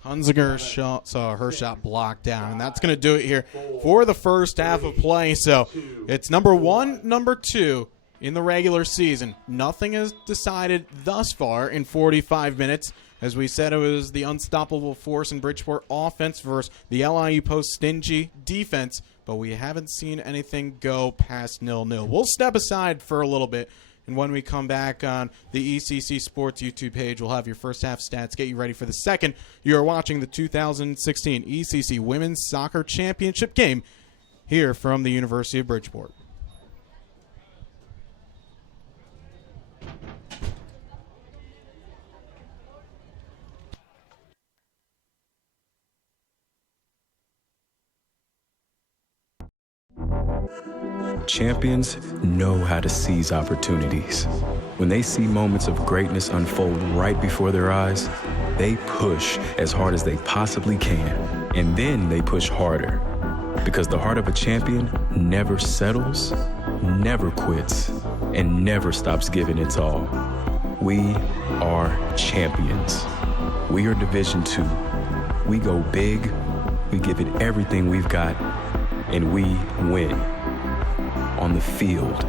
Hunziker saw her shot blocked down, and that's going to do it here for the first half of play. So it's number 1, number 2 in the regular season. Nothing is decided thus far in 45 minutes. As we said, it was the unstoppable force in Bridgeport offense versus the LIU Post stingy defense, but we haven't seen anything go past 0-0. We'll step aside for a little bit. And when we come back on the ECC Sports YouTube page, we'll have your first half stats, get you ready for the second. You are watching the 2016 ECC Women's Soccer Championship game here from the University of Bridgeport. Champions know how to seize opportunities. When they see moments of greatness unfold right before their eyes, they push as hard as they possibly can, and then they push harder. Because the heart of a champion never settles, never quits, and never stops giving its all. We are champions. We are Division II. We go big, we give it everything we've got, and we win. On the field,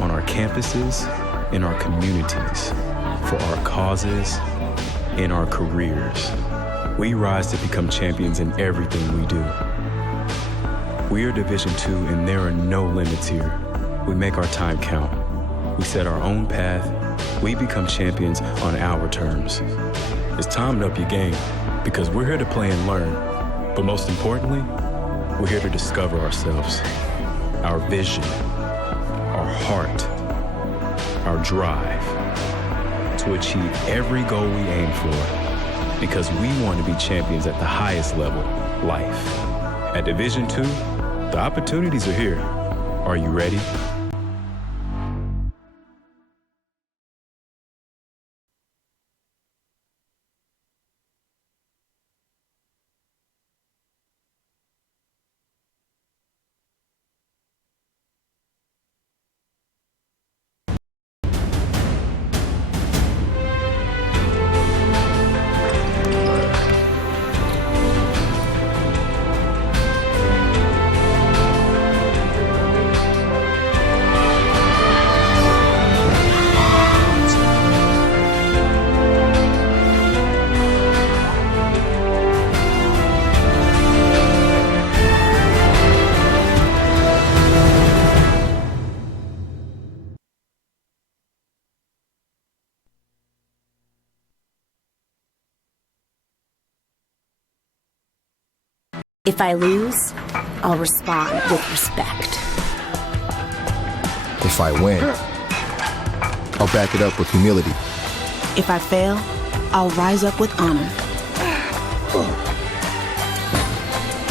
on our campuses, in our communities, for our causes, in our careers. We rise to become champions in everything we do. We are Division II, and there are no limits here. We make our time count. We set our own path. We become champions on our terms. It's time to up your game, because we're here to play and learn. But most importantly, we're here to discover ourselves. Our vision, our heart, our drive to achieve every goal we aim for, because we want to be champions at the highest level, life. At Division II, the opportunities are here. Are you ready? If I lose, I'll respond with respect. If I win, I'll back it up with humility. If I fail, I'll rise up with honor.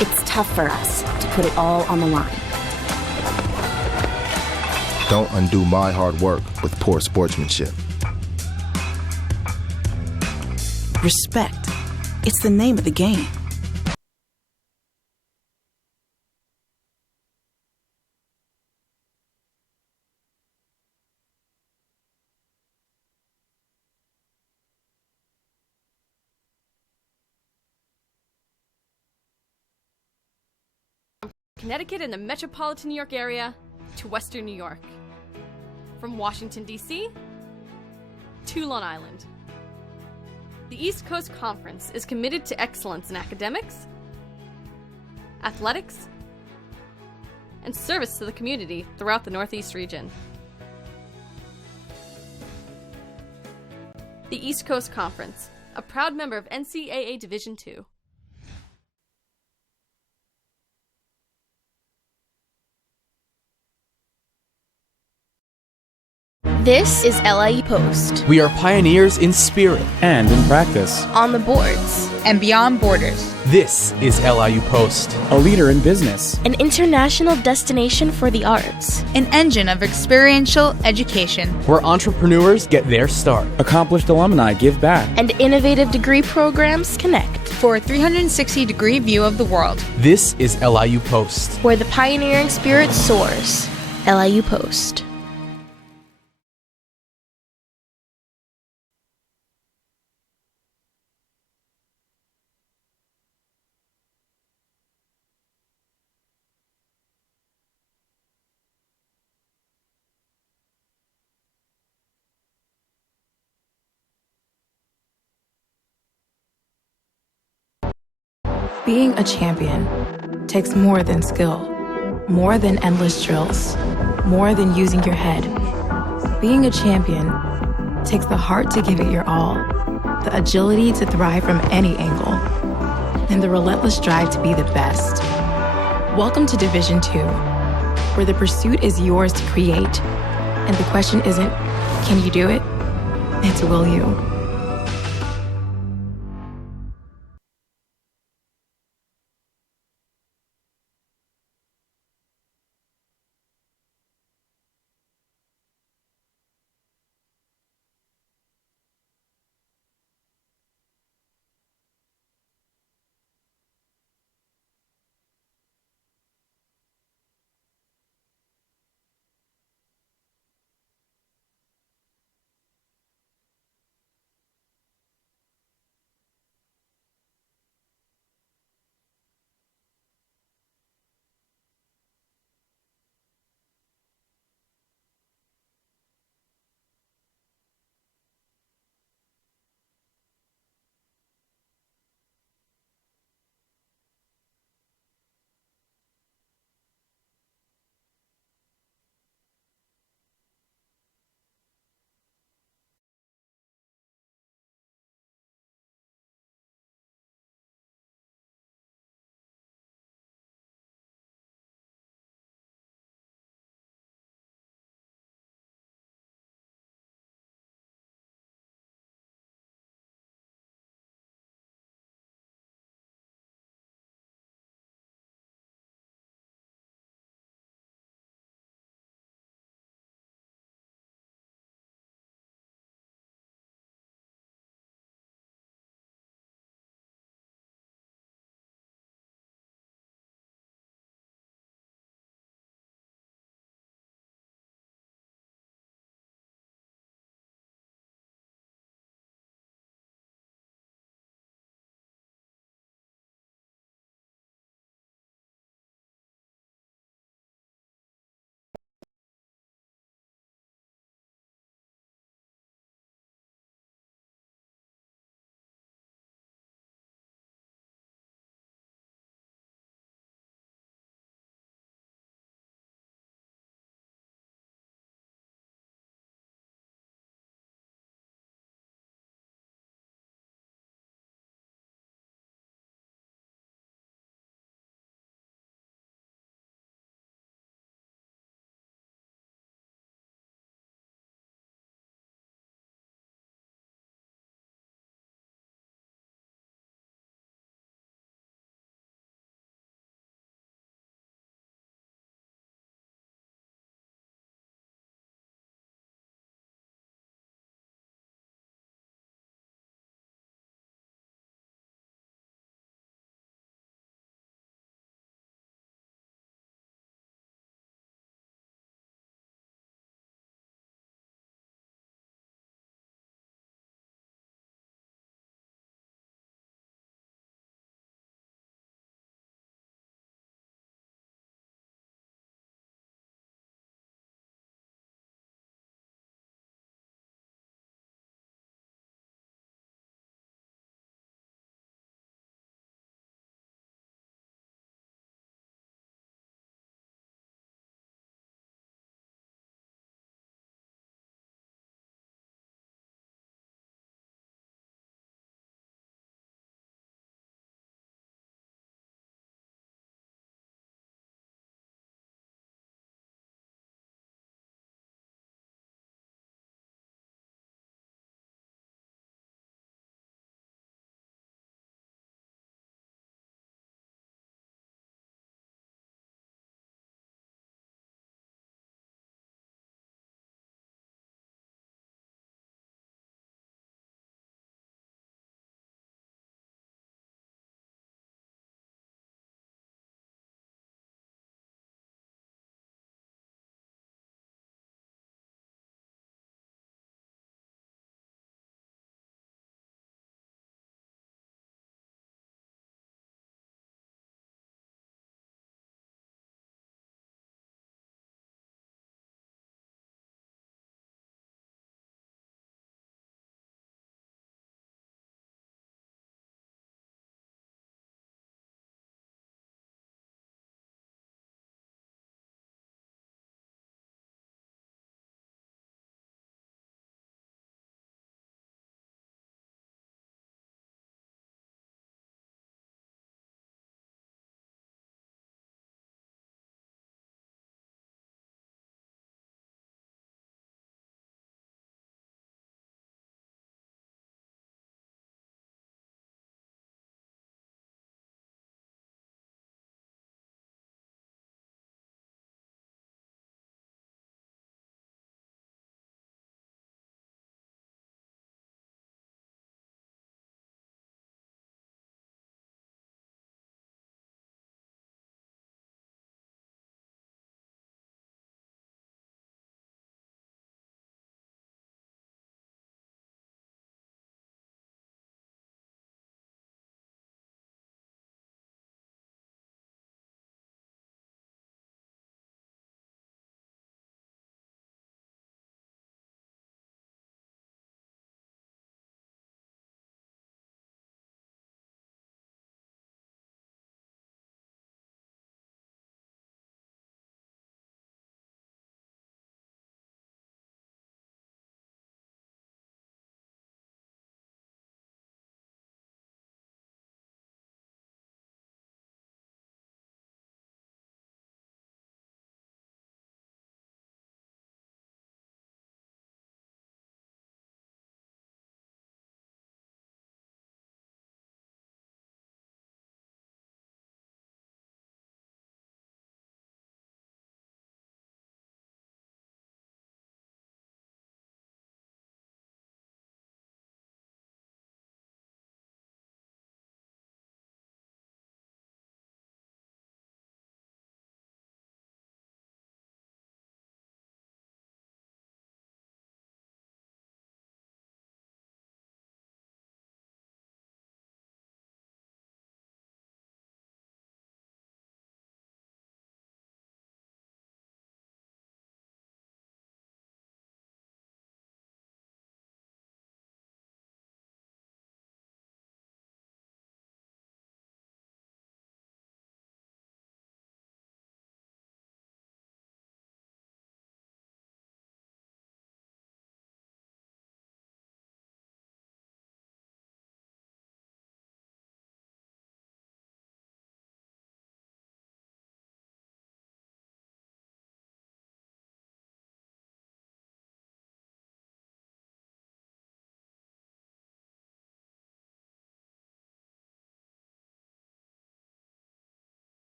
It's tough for us to put it all on the line. Don't undo my hard work with poor sportsmanship. Respect. It's the name of the game. Connecticut and the metropolitan New York area to Western New York. From Washington, D.C. to Long Island. The East Coast Conference is committed to excellence in academics, athletics, and service to the community throughout the Northeast region. The East Coast Conference, a proud member of NCAA Division II. This is LIU Post. We are pioneers in spirit and in practice. On the boards and beyond borders. This is LIU Post, a leader in business. An international destination for the arts. An engine of experiential education. Where entrepreneurs get their start. Accomplished alumni give back. And innovative degree programs connect. For a 360-degree view of the world. This is LIU Post. Where the pioneering spirit soars. LIU Post. Being a champion takes more than skill, more than endless drills, more than using your head. Being a champion takes the heart to give it your all, the agility to thrive from any angle, and the relentless drive to be the best. Welcome to Division II, where the pursuit is yours to create, and the question isn't, can you do it? It's will you?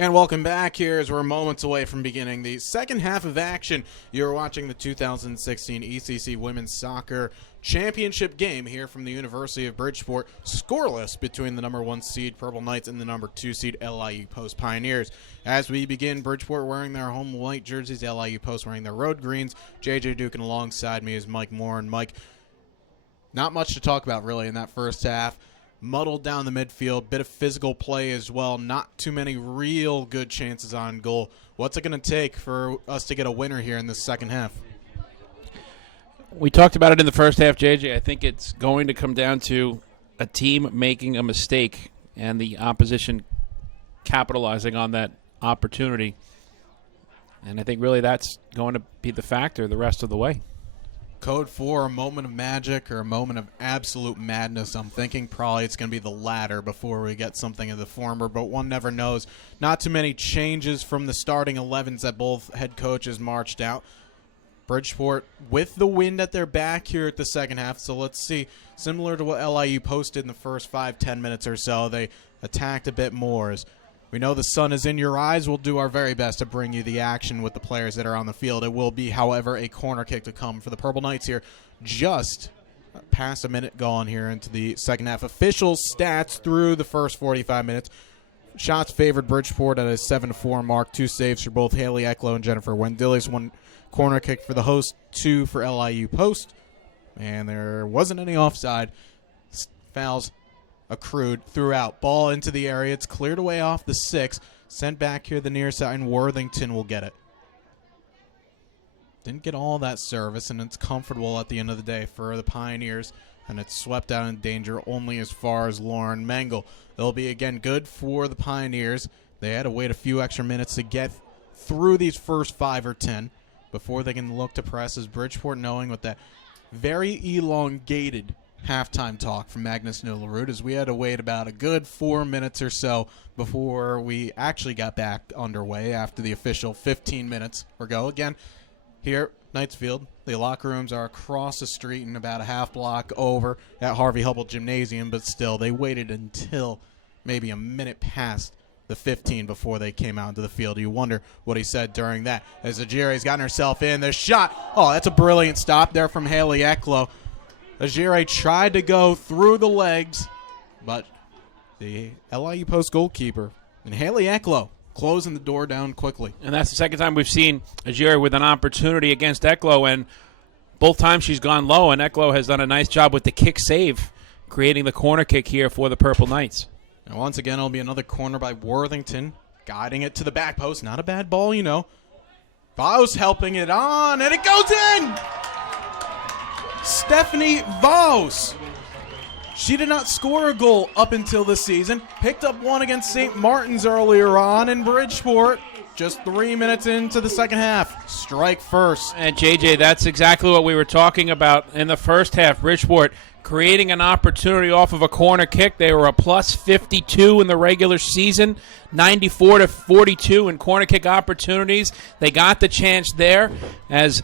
And welcome back here as we're moments away from beginning the second half of action. You're watching the 2016 ECC Women's Soccer Championship game here from the University of Bridgeport. Scoreless between the number 1 seed Purple Knights and the number 2 seed LIU Post Pioneers. As we begin, Bridgeport wearing their home white jerseys, LIU Post wearing their road greens. JJ Duke, and alongside me is Mike Moore. And Mike, not much to talk about really in that first half. Muddled down the midfield, bit of physical play as well, not too many real good chances on goal. What's it going to take for us to get a winner here in the second half? We talked about it in the first half, JJ. I think it's going to come down to a team making a mistake and the opposition capitalizing on that opportunity. And I think really that's going to be the factor the rest of the way. Code for a moment of magic or a moment of absolute madness. I'm thinking probably it's going to be the latter before we get something of the former, but one never knows. Not too many changes from the starting 11s that both head coaches marched out. Bridgeport with the wind at their back here at the second half, so let's see. Similar to what LIU posted in the first 5-10 minutes or so, they attacked a bit more. As we know the sun is in your eyes, we'll do our very best to bring you the action with the players that are on the field. It will be, however, a corner kick to come for the Purple Knights here. Just past a minute gone here into the second half. Official stats through the first 45 minutes. Shots favored Bridgeport at a 7-4 mark. 2 saves for both Haley Ecklow and Jennifer Wendillis. 1 corner kick for the host, 2 for LIU Post. And there wasn't any offside. Fouls accrued throughout. Ball into the area. It's cleared away off the 6. Sent back here the near side, and Worthington will get it. Didn't get all that service, and it's comfortable at the end of the day for the Pioneers, and it's swept out in danger only as far as Lauren Mengel. It'll be, again, good for the Pioneers. They had to wait a few extra minutes to get through these first 5 or 10 before they can look to press, as Bridgeport, knowing with that very elongated halftime talk from Magnus Nillerud, as we had to wait about a good 4 minutes or so before we actually got back underway after the official 15 minutes or go. Again, here at Knightsfield, the locker rooms are across the street and about a half block over at Harvey Hubbell Gymnasium, but still, they waited until maybe a minute past the 15 before they came out into the field. You wonder what he said during that. As Ajiri's gotten herself in, the shot. Oh, that's a brilliant stop there from Haley Ecklow. Ajiri tried to go through the legs, but the LIU Post goalkeeper and Haley Ecklow closing the door down quickly. And that's the second time we've seen Ajiri with an opportunity against Ecklow, and both times she's gone low, and Ecklow has done a nice job with the kick save, creating the corner kick here for the Purple Knights. And once again, it'll be another corner by Worthington, guiding it to the back post. Not a bad ball, you know. Vos helping it on, and it goes in! Stephanie Vos. She did not score a goal up until this season. Picked up one against St. Martin's earlier on in Bridgeport. Just 3 minutes into the second half. Strike first. And JJ, that's exactly what we were talking about in the first half. Bridgeport creating an opportunity off of a corner kick. They were a plus 52 in the regular season, 94-42 in corner kick opportunities. They got the chance there. As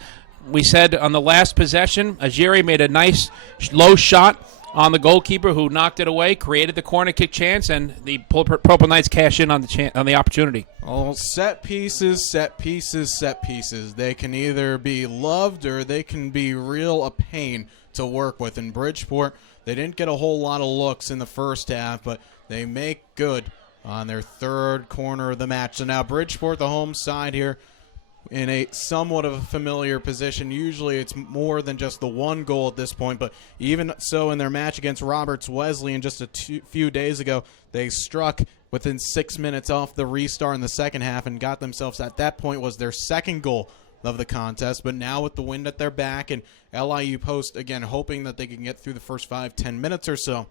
we said on the last possession, Ajiri made a nice low shot on the goalkeeper who knocked it away, created the corner kick chance, and the Purple Knights cash in on the opportunity. Oh, set pieces, set pieces, set pieces. They can either be loved or they can be a pain to work with. In Bridgeport, they didn't get a whole lot of looks in the first half, but they make good on their third corner of the match. So now Bridgeport, the home side here, in a somewhat of a familiar position. Usually it's more than just the one goal at this point, but even so in their match against Roberts Wesleyan just a few days ago, they struck within 6 minutes off the restart in the second half and got themselves, at that point, was their second goal of the contest. But now with the wind at their back and LIU Post, again, hoping that they can get through the first 5-10 minutes or so,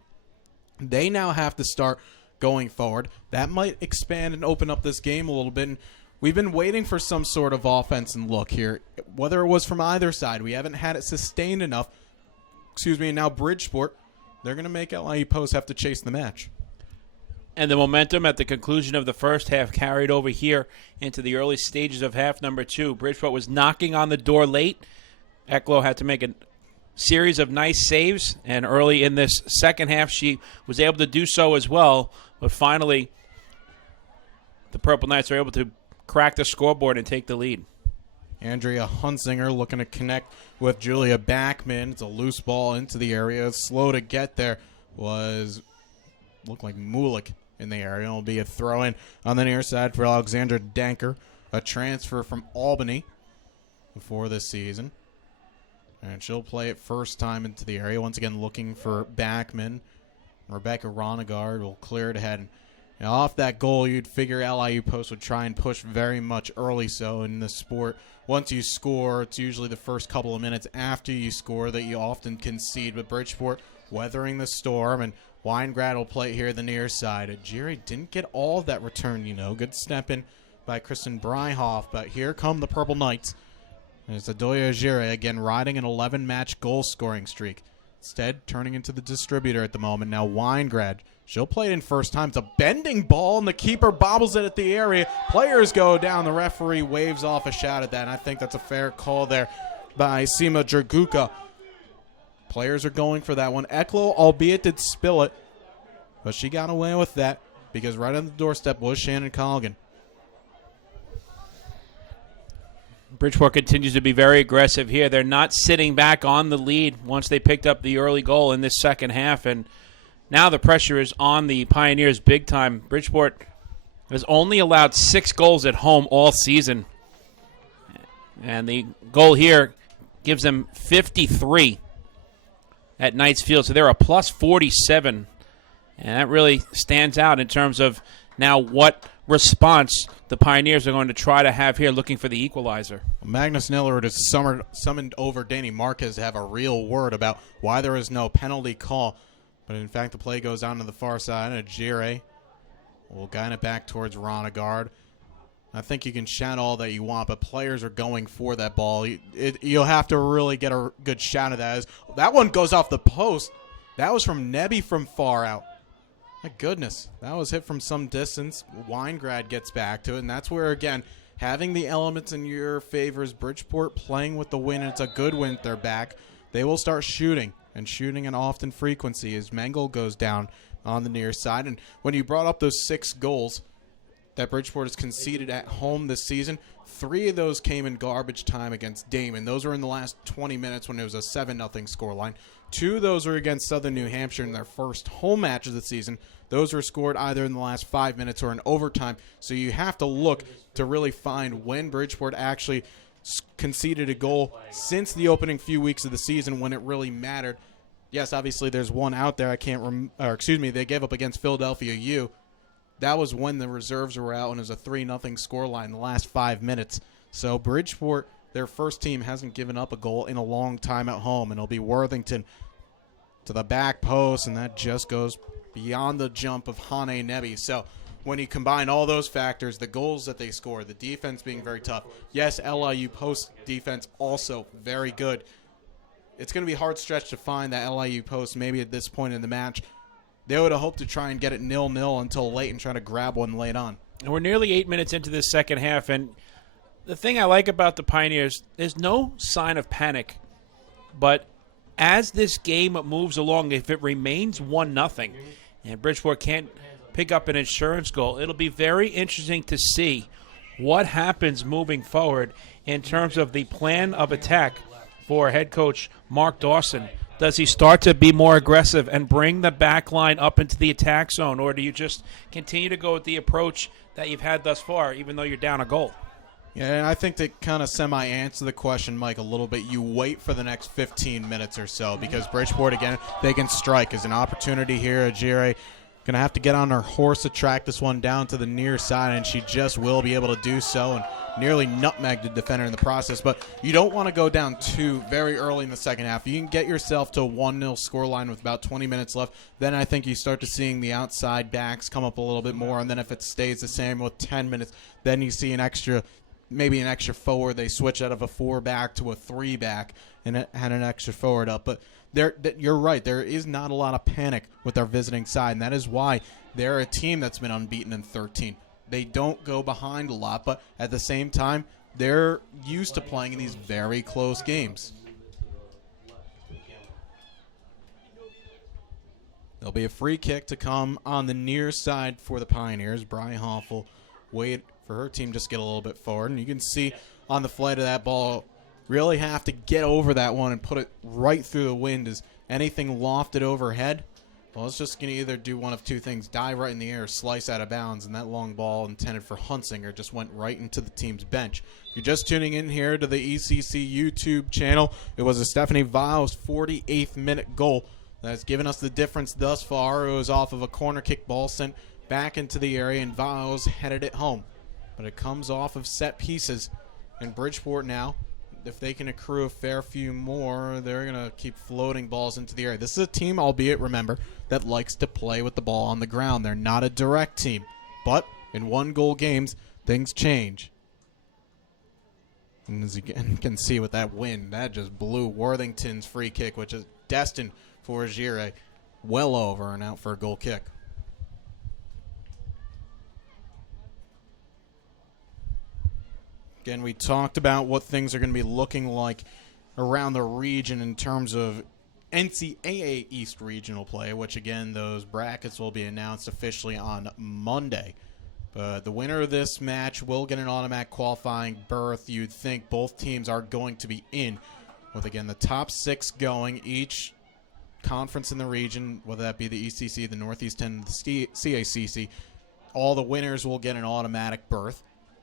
they now have to start going forward. That might expand and open up this game a little bit. And we've been waiting for some sort of offense and look here, whether it was from either side. We haven't had it sustained enough. And now Bridgeport, they're going to make LIU Post have to chase the match. And the momentum at the conclusion of the first half carried over here into the early stages of half number 2. Bridgeport was knocking on the door late. Ecklow had to make a series of nice saves, and early in this second half she was able to do so as well. But finally, the Purple Knights are able to crack the scoreboard and take the lead. Andrea Hunsinger looking to connect with Julia Backman. It's a loose ball into the area. Slow to get there looked like Mulik in the area. It'll be a throw-in on the near side for Alexandra Danker, a transfer from Albany before this season. And she'll play it first time into the area. Once again, looking for Backman. Rebecca Ronegard will clear it ahead. Now, off that goal, you'd figure LIU Post would try and push very much early so in this sport. Once you score, it's usually the first couple of minutes after you score that you often concede. But Bridgeport weathering the storm, and Weingrad will play here the near side. Jerry didn't get all of that return, Good step in by Kristen Bryhoff, but here come the Purple Knights. And it's Adoya Gire again riding an 11-match goal-scoring streak. Instead, turning into the distributor at the moment. Now Weingrad. She'll play it in first time. It's a bending ball, and the keeper bobbles it at the area. Players go down. The referee waves off a shot at that, and I think that's a fair call there by Sima Draguka. Players are going for that one. Eklo, albeit did spill it, but she got away with that because right on the doorstep was Shannon Colligan. Bridgeport continues to be very aggressive here. They're not sitting back on the lead once they picked up the early goal in this second half, and now the pressure is on the Pioneers big time. Bridgeport has only allowed 6 goals at home all season, and the goal here gives them 53 at Knights Field, so they're a plus 47, and that really stands out in terms of now what response the Pioneers are going to try to have here looking for the equalizer. Magnus Nillard has summoned over Danny Marquez to have a real word about why there is no penalty call. But in fact, the play goes on to the far side, and Gire will guide it back towards Ronegard. I think you can shout all that you want, but players are going for that ball. You'll have to really get a good shot of that. That one goes off the post. That was from Nebby from far out. My goodness, that was hit from some distance. Weingrad gets back to it, and that's where, again, having the elements in your favor is Bridgeport playing with the win, and it's a good win at their back. They will start shooting, and shooting an often frequency as Mengel goes down on the near side. And when you brought up those 6 goals that Bridgeport has conceded at home this season, 3 of those came in garbage time against Damon. Those were in the last 20 minutes when it was a 7-0 scoreline. 2 of those were against Southern New Hampshire in their first home match of the season. Those were scored either in the last 5 minutes or in overtime. So you have to look to really find when Bridgeport actually conceded a goal since the opening few weeks of the season when it really mattered. Yes, obviously there's one out there. They gave up against Philadelphia U. That was when the reserves were out and it was a 3-0 scoreline in the last 5 minutes. So Bridgeport, their first team, hasn't given up a goal in a long time at home, and it'll be Worthington to the back post, and that just goes beyond the jump of Hane Nebby. So when you combine all those factors, the goals that they score, the defense being very tough. Yes, LIU Post defense also very good. It's going to be a hard stretch to find that LIU Post maybe at this point in the match. They would have hoped to try and get it 0-0 until late and try to grab one late on. And we're nearly 8 minutes into this second half, and the thing I like about the Pioneers, there's no sign of panic. But as this game moves along, if it remains 1-0 and Bridgeport can't pick up an insurance goal, it'll be very interesting to see what happens moving forward in terms of the plan of attack for head coach Mark Dawson. Does he start to be more aggressive and bring the back line up into the attack zone, or do you just continue to go with the approach that you've had thus far, even though you're down a goal? Yeah, and I think to kind of semi-answer the question, Mike, a little bit, you wait for the next 15 minutes or so because Bridgeport, again, they can strike. As an opportunity here, Ajire going to have to get on her horse to track this one down to the near side, and she just will be able to do so and nearly nutmeg the defender in the process. But you don't want to go down 2 very early in the second half. You can get yourself to a 1-0 scoreline with about 20 minutes left. Then I think you start to seeing the outside backs come up a little bit more, and then if it stays the same with 10 minutes, then you see maybe an extra forward. They switch out of a 4-back to a 3-back and had an extra forward up. But you're right. There is not a lot of panic with our visiting side, and that is why they're a team that's been unbeaten in 13. They don't go behind a lot, but at the same time, they're used to playing in these very close games. There'll be a free kick to come on the near side for the Pioneers. Brian Hoffel wait for her team just to get a little bit forward. And you can see on the flight of that ball, really have to get over that one and put it right through the wind. Is anything lofted overhead? Well, it's just going to either do one of two things, die right in the air, or slice out of bounds, and that long ball intended for Hunsinger just went right into the team's bench. If you're just tuning in here to the ECC YouTube channel, it was a Stephanie Viles 48th minute goal that's given us the difference thus far. It was off of a corner kick ball sent back into the area, and Viles headed it home. But it comes off of set pieces, and Bridgeport now, if they can accrue a fair few more, they're going to keep floating balls into the area. This is a team, albeit, remember, that likes to play with the ball on the ground. They're not a direct team. But in one-goal games, things change. And as you can see with that win, that just blew Worthington's free kick, which is destined for Gire, well over and out for a goal kick. Again, we talked about what things are going to be looking like around the region in terms of NCAA East regional play, which, again, those brackets will be announced officially on Monday. But the winner of this match will get an automatic qualifying berth. You'd think both teams are going to be in, with, again, the top 6 going. Each conference in the region, whether that be the ECC, the Northeast 10, the CACC, all the winners will get an automatic berth.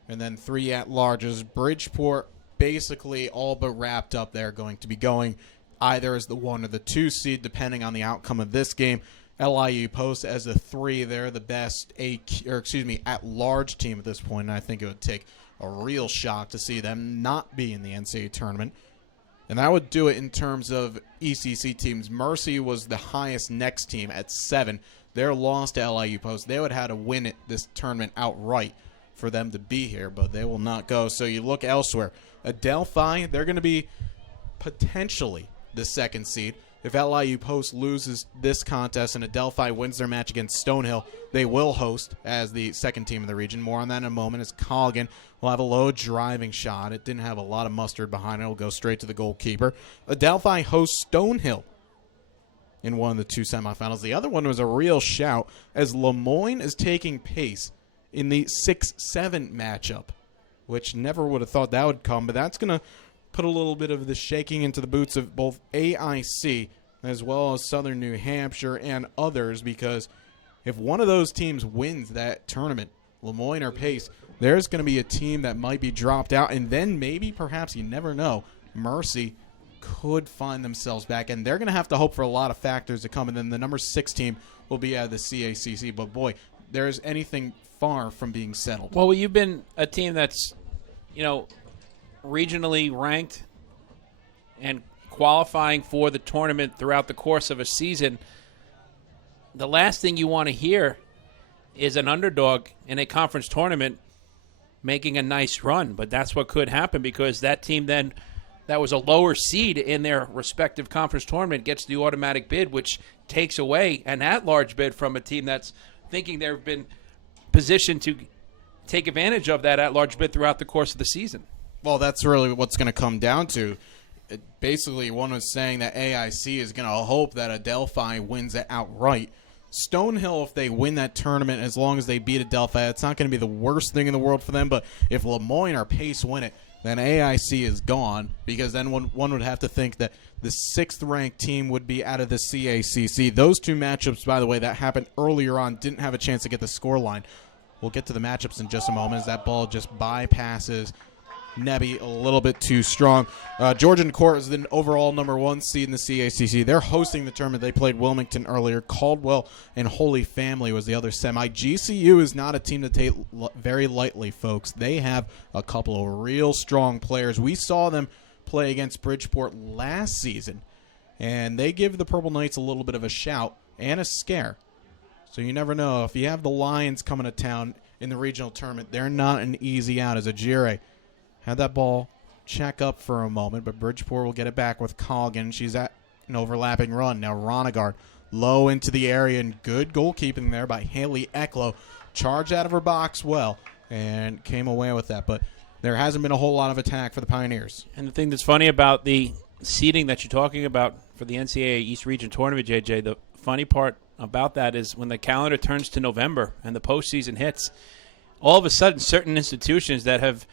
And then 3 at-larges. Bridgeport basically all but wrapped up. They're going to be going either as the 1 or the 2 seed, depending on the outcome of this game. LIU Post as a 3. They're the best at-large team at this point, and I think it would take a real shock to see them not be in the NCAA tournament. And that would do it in terms of ECC teams. Mercy was the highest next team at 7. They're lost to LIU Post. They would have had to win this tournament outright for them to be here, but they will not go. So you look elsewhere. Adelphi, they're going to be potentially the 2nd seed. If LIU Post loses this contest and Adelphi wins their match against Stonehill, they will host as the 2nd team in the region. More on that in a moment, as Colligan will have a low driving shot. It didn't have a lot of mustard behind it. It'll go straight to the goalkeeper. Adelphi hosts Stonehill in one of the 2 semifinals. The other one was a real shout, as Lemoyne is taking pace in the 6-7 matchup, which never would have thought that would come, but that's going to put a little bit of the shaking into the boots of both AIC as well as Southern New Hampshire and others, because if one of those teams wins that tournament, Lemoyne or Pace, there's going to be a team that might be dropped out, and then maybe, perhaps, you never know, Mercy could find themselves back, and they're going to have to hope for a lot of factors to come, and then the number 6 team will be out of the CACC, but boy, there's anything far from being settled. Well, you've been a team that's, regionally ranked and qualifying for the tournament throughout the course of a season. The last thing you want to hear is an underdog in a conference tournament making a nice run, but that's what could happen, because that team then that was a lower seed in their respective conference tournament gets the automatic bid, which takes away an at-large bid from a team that's thinking they've been positioned to take advantage of that at-large bid throughout the course of the season. Well, that's really what's going to come down to. Basically, one was saying that AIC is going to hope that Adelphi wins it outright. Stonehill, if they win that tournament, as long as they beat Adelphi, it's not going to be the worst thing in the world for them. But if Lemoyne or Pace win it, then AIC is gone, because then one would have to think that the 6th-ranked team would be out of the CACC. Those 2 matchups, by the way, that happened earlier on, didn't have a chance to get the scoreline. We'll get to the matchups in just a moment, as that ball just bypasses Nebby a little bit too strong. Georgian Court is the overall number 1 seed in the CACC. They're hosting the tournament. They played Wilmington earlier. Caldwell and Holy Family was the other semi. GCU is not a team to take very lightly, folks. They have a couple of real strong players. We saw them play against Bridgeport last season, and they give the Purple Knights a little bit of a shout and a scare. So you never know. If you have the Lions coming to town in the regional tournament, they're not an easy out. As Ajire had that ball check up for a moment, but Bridgeport will get it back with Colligan. She's at an overlapping run. Now Ronegard low into the area, and good goalkeeping there by Haley Ecklow. Charged out of her box well and came away with that. But there hasn't been a whole lot of attack for the Pioneers. And the thing that's funny about the seeding that you're talking about for the NCAA East Region Tournament, JJ, the funny part about that is when the calendar turns to November and the postseason hits, all of a sudden certain institutions that have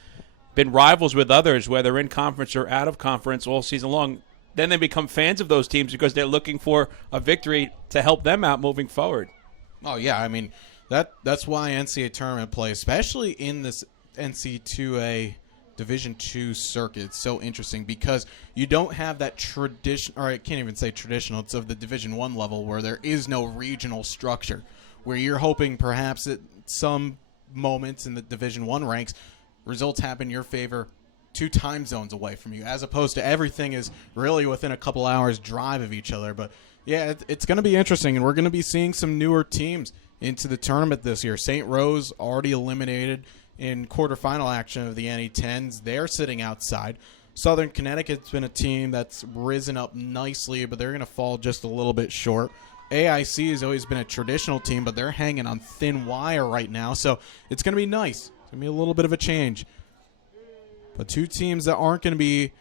been rivals with others, whether in conference or out of conference all season long, then they become fans of those teams because they're looking for a victory to help them out moving forward. Oh, yeah. I mean, that's why NCAA tournament play, especially in this NC2A Division II circuit, it's so interesting because you don't have that tradition, or I can't even say traditional, it's of the Division I level where there is no regional structure, where you're hoping perhaps at some moments in the Division I ranks, results happen in your favor 2 time zones away from you, as opposed to everything is really within a couple hours drive of each other. But yeah, it's going to be interesting, and we're going to be seeing some newer teams into the tournament this year. St. Rose already eliminated in quarterfinal action of the NE10s. They're sitting outside. Southern Connecticut's been a team that's risen up nicely, but they're going to fall just a little bit short. AIC has always been a traditional team, but they're hanging on thin wire right now, so it's going to be nice. It's going to be a little bit of a change. But 2 teams that aren't going to be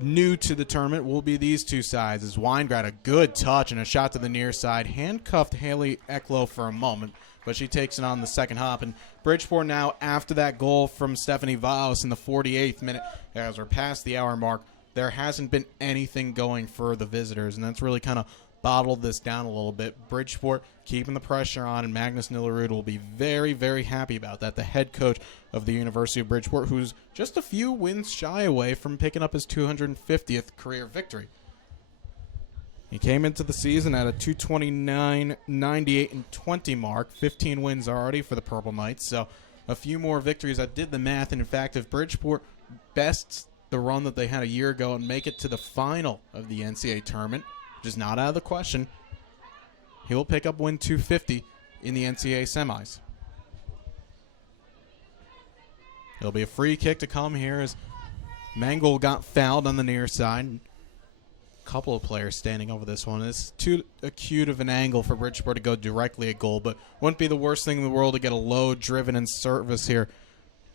new to the tournament will be these 2 sides, as Weingrad, a good touch and a shot to the near side, handcuffed Haley Ecklow for a moment, but she takes it on the second hop. And Bridgeport now, after that goal from Stephanie Vaus in the 48th minute, as we're past the hour mark, there hasn't been anything going for the visitors, and that's really kind of bottled this down a little bit. Bridgeport keeping the pressure on, and Magnus Nillerud will be very, very happy about that. The head coach of the University of Bridgeport, who's just a few wins shy away from picking up his 250th career victory. He came into the season at a 229, 98, and 20 mark. 15 wins already for the Purple Knights, so a few more victories. I did the math, and in fact, if Bridgeport bests the run that they had a year ago and make it to the final of the NCAA tournament, which is not out of the question, he will pick up win 250 in the NCAA semis. It'll be a free kick to come here as Mangle got fouled on the near side. A couple of players standing over this one. It's too acute of an angle for Bridgeport to go directly at goal, but wouldn't be the worst thing in the world to get a low driven in service here.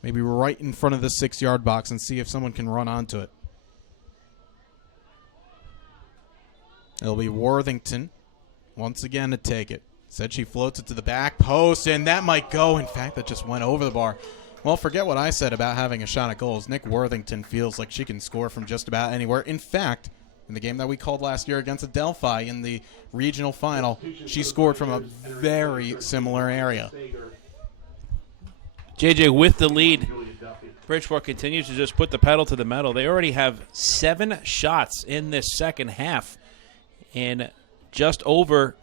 Maybe right in front of the 6-yard box and see if someone can run onto it. It'll be Worthington once again to take it. Said she floats it to the back post, and that might go. In fact, that just went over the bar. Well, forget what I said about having a shot at goals. Nick Worthington feels like she can score from just about anywhere. In fact, in the game that we called last year against Adelphi in the regional final, she scored from a very similar area. JJ with the lead. Bridgeport continues to just put the pedal to the metal. They already have 7 shots in this second half in just over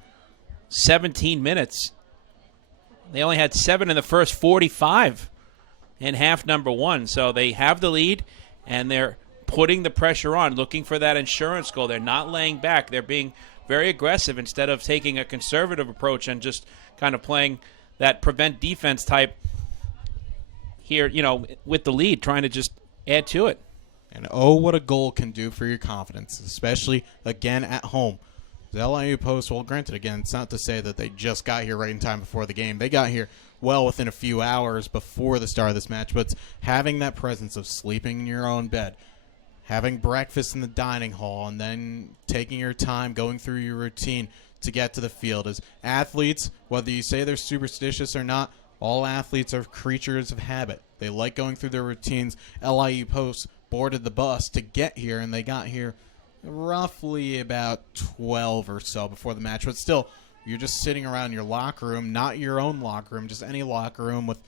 17 minutes. They only had 7 in the first 45 in half number 1. So they have the lead, and they're putting the pressure on, looking for that insurance goal. They're not laying back. They're being very aggressive instead of taking a conservative approach and just kind of playing that prevent defense type here, with the lead, trying to just add to it. And oh, what a goal can do for your confidence, especially, again, at home. The LIU Post, well, granted, again, it's not to say that they just got here right in time before the game. They got here well within a few hours before the start of this match, but it's having that presence of sleeping in your own bed, having breakfast in the dining hall, and then taking your time going through your routine to get to the field. As athletes, whether you say they're superstitious or not, all athletes are creatures of habit. They like going through their routines. LIU Post boarded the bus to get here, and they got here roughly about 12 or so before the match. But still, you're just sitting around your locker room, not your own locker room, just any locker room with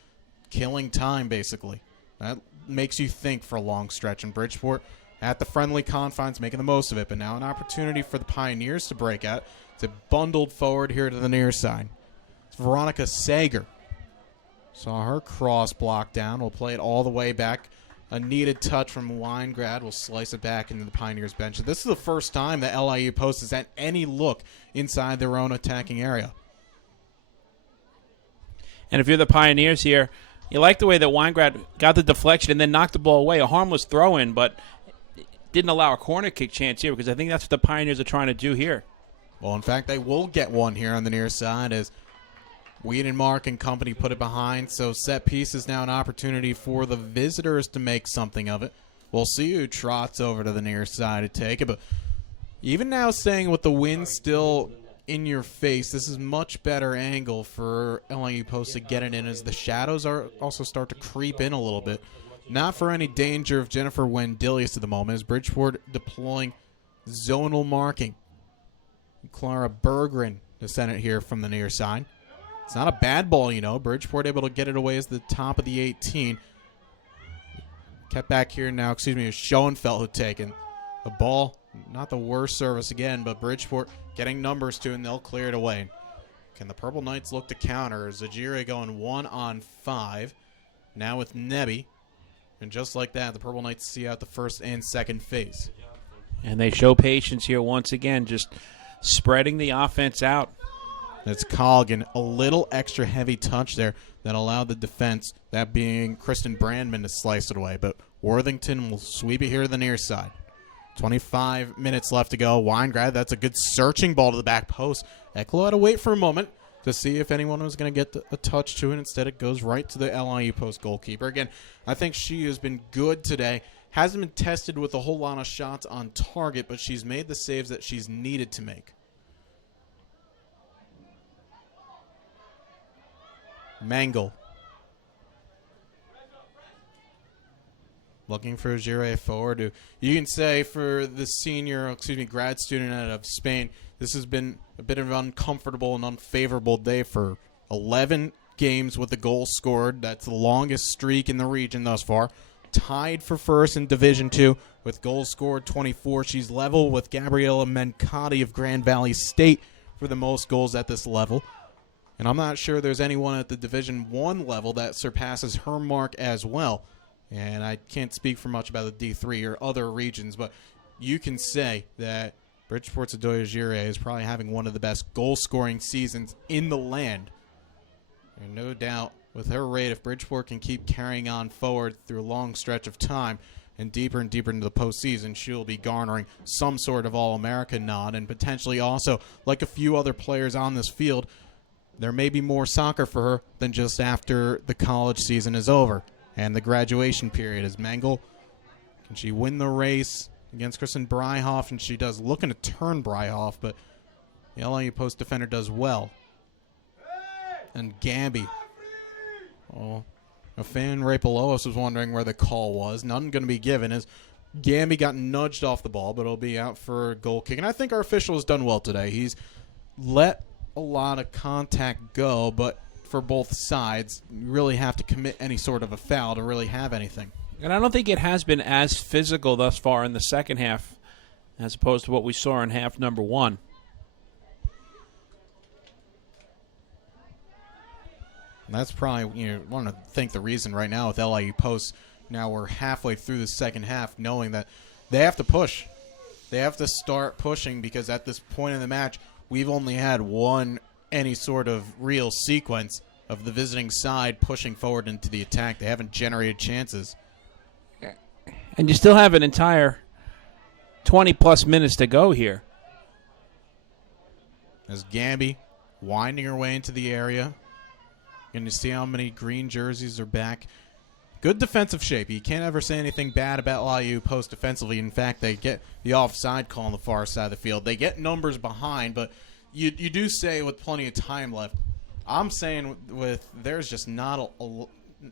killing time, basically. That makes you think for a long stretch. In Bridgeport, at the friendly confines, making the most of it. But now an opportunity for the Pioneers to break out. It's bundled forward here to the near side. It's Veronica Sager. Saw her cross block down. We'll play it all the way back. A needed touch from Weingrad will slice it back into the Pioneers bench. This is the first time that LIU Post has had any look inside their own attacking area. And if you're the Pioneers here, you like the way that Weingrad got the deflection and then knocked the ball away. A harmless throw-in, but didn't allow a corner kick chance here, because I think that's what the Pioneers are trying to do here. Well, in fact, they will get one here on the near side as Wiedenmark and company put it behind. So set piece is now an opportunity for the visitors to make something of it. We'll see who trots over to the near side to take it. But even now, staying with the wind still in your face. This is much better angle for LIU Post to get it in as the shadows are also start to creep in a little bit. Not for any danger of Jennifer Wendilius at the moment, as Bridgeport deploying zonal marking. Clara Berggren to send it here from the near side. It's not a bad ball, you know. Bridgeport able to get it away as the top of the 18. Kept back here now, is Schoenfeld who taken the ball. Not the worst service again, but Bridgeport getting numbers to, and they'll clear it away. Can the Purple Knights look to counter? Zajire going 1-on-5. Now with Nebi. And just like that, the Purple Knights see out the first and second phase. And they show patience here once again, just spreading the offense out. That's Colgan. A little extra heavy touch there that allowed the defense, that being Kristen Brandman, to slice it away. But Worthington will sweep it here to the near side. 25 minutes left to go. Weingrad, that's a good searching ball to the back post. Eklo had to wait for a moment to see if anyone was going to get a touch to it. Instead, it goes right to the LIU Post goalkeeper. Again, I think she has been good today. Hasn't been tested with a whole lot of shots on target, but she's made the saves that she's needed to make. Mangle. Looking for Gire forward. You can say for the grad student out of Spain, this has been a bit of an uncomfortable and unfavorable day for 11 games with a goal scored. That's the longest streak in the region thus far. Tied for first in Division II with goals scored 24. She's level with Gabriela Mencati of Grand Valley State for the most goals at this level. And I'm not sure there's anyone at the Division I level that surpasses her mark as well. And I can't speak for much about the D3 or other regions, but you can say that Bridgeport's Adoya Gire is probably having one of the best goal-scoring seasons in the land. And no doubt, with her rate, if Bridgeport can keep carrying on forward through a long stretch of time and deeper into the postseason, she'll be garnering some sort of All-American nod, and potentially also, like a few other players on this field, there may be more soccer for her than just after the college season is over. And the graduation period is Mangle. Can she win the race against Kristen Bryhoff? And she does, looking to turn Bryhoff, but the LIU Post defender does well. And Gamby. Oh, a fan Rapelois was wondering where the call was. None going to be given as Gamby got nudged off the ball, but it'll be out for a goal kick. And I think our official has done well today. He's let a lot of contact go, but for both sides, you really have to commit any sort of a foul to really have anything. And I don't think it has been as physical thus far in the second half as opposed to what we saw in half number one. And that's probably, want to think the reason right now with LIU Post, now we're halfway through the second half, knowing that they have to push. They have to start pushing because at this point in the match, we've only had any sort of real sequence of the visiting side pushing forward into the attack. They haven't generated chances. And you still have an entire 20-plus minutes to go here. As Gamby winding her way into the area. Going to see how many green jerseys are back. Good defensive shape. You can't ever say anything bad about LIU Post defensively. In fact, they get the offside call on the far side of the field. They get numbers behind, but you do say with plenty of time left. I'm saying there's just not a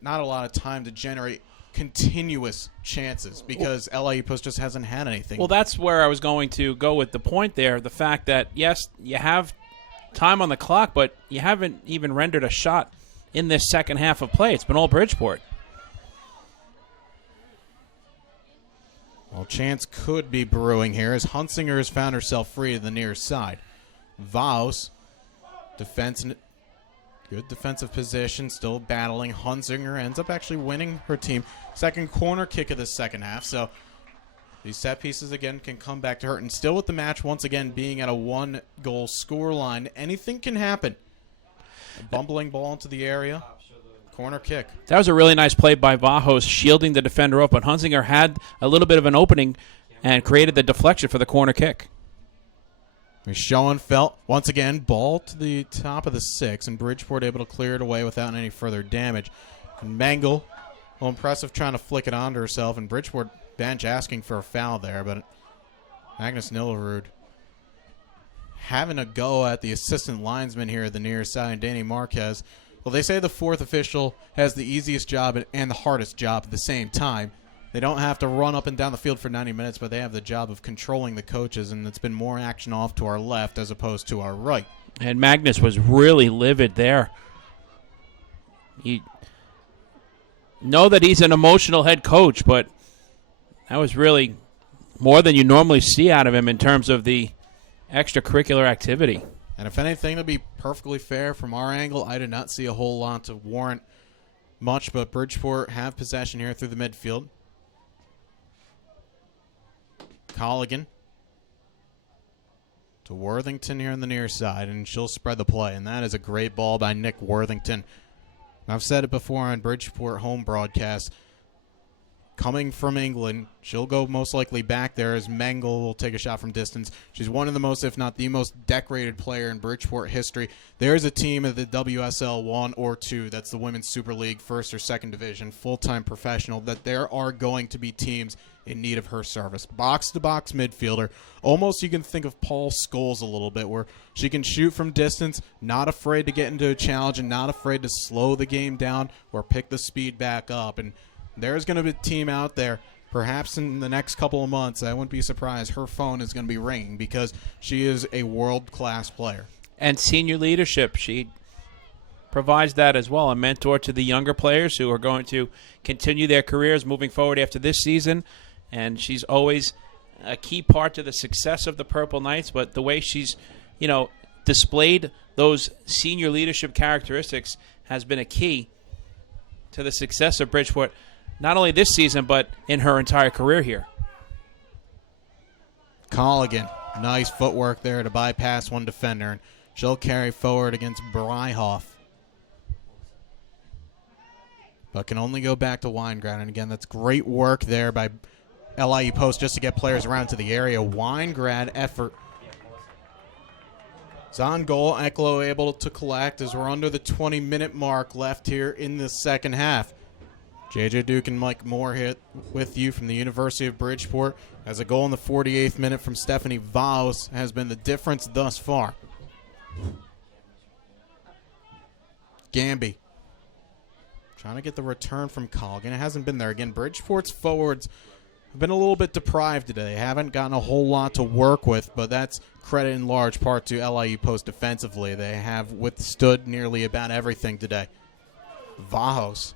lot of time to generate continuous chances because LIU Post just hasn't had anything. Well, that's where I was going to go with the point there. The fact that, yes, you have time on the clock, but you haven't even rendered a shot in this second half of play. It's been all Bridgeport. Well, chance could be brewing here as Hunsinger has found herself free to the near side. Vaus, good defensive position, still battling. Hunsinger ends up actually winning her team second corner kick of the second half. So these set pieces again can come back to her. And still with the match once again being at a 1-goal score line, anything can happen. A bumbling ball into the area. Corner kick. That was a really nice play by Vajos, shielding the defender up, but Hunsinger had a little bit of an opening and created the deflection for the corner kick. Schoenfeld, once again, ball to the top of the 6, and Bridgeport able to clear it away without any further damage. And Mangle, well, impressive trying to flick it onto herself, and Bridgeport bench asking for a foul there, but Magnus Nillerud having a go at the assistant linesman here at the near side, Danny Marquez. Well, they say the fourth official has the easiest job and the hardest job at the same time. They don't have to run up and down the field for 90 minutes, but they have the job of controlling the coaches, and it's been more action off to our left as opposed to our right. And Magnus was really livid there. You know that he's an emotional head coach, but that was really more than you normally see out of him in terms of the extracurricular activity. And if anything, to be perfectly fair from our angle, I did not see a whole lot to warrant much, but Bridgeport have possession here through the midfield. Colligan to Worthington here on the near side, and she'll spread the play, and that is a great ball by Nick Worthington. I've said it before on Bridgeport home broadcast. Coming from England, she'll go most likely back there as Mengel will take a shot from distance. She's one of the most, if not the most, decorated player in Bridgeport history. There's a team of the WSL 1 or 2, that's the Women's Super League, first or second division, full-time professional, that there are going to be teams in need of her service. Box-to-box midfielder. Almost you can think of Paul Scholes a little bit, where she can shoot from distance, not afraid to get into a challenge, and not afraid to slow the game down or pick the speed back up. And there's going to be a team out there, perhaps in the next couple of months, I wouldn't be surprised, her phone is going to be ringing because she is a world-class player. And senior leadership, she provides that as well, a mentor to the younger players who are going to continue their careers moving forward after this season. And she's always a key part to the success of the Purple Knights, but the way she's, displayed those senior leadership characteristics has been a key to the success of Bridgeport, not only this season, but in her entire career here. Colligan, nice footwork there to bypass one defender, and she'll carry forward against Bryhoff. But can only go back to Weingrad, and again, that's great work there by LIU Post just to get players around to the area. Weingrad effort. It's on goal. Eklo able to collect as we're under the 20-minute mark left here in the second half. JJ Duke and Mike Moore hit with you from the University of Bridgeport, as a goal in the 48th minute from Stephanie Vaus has been the difference thus far. Gamby trying to get the return from Colligan. It hasn't been there. Again, Bridgeport's forwards have been a little bit deprived today. They haven't gotten a whole lot to work with, but that's credit in large part to LIU Post defensively. They have withstood nearly about everything today. Vahos.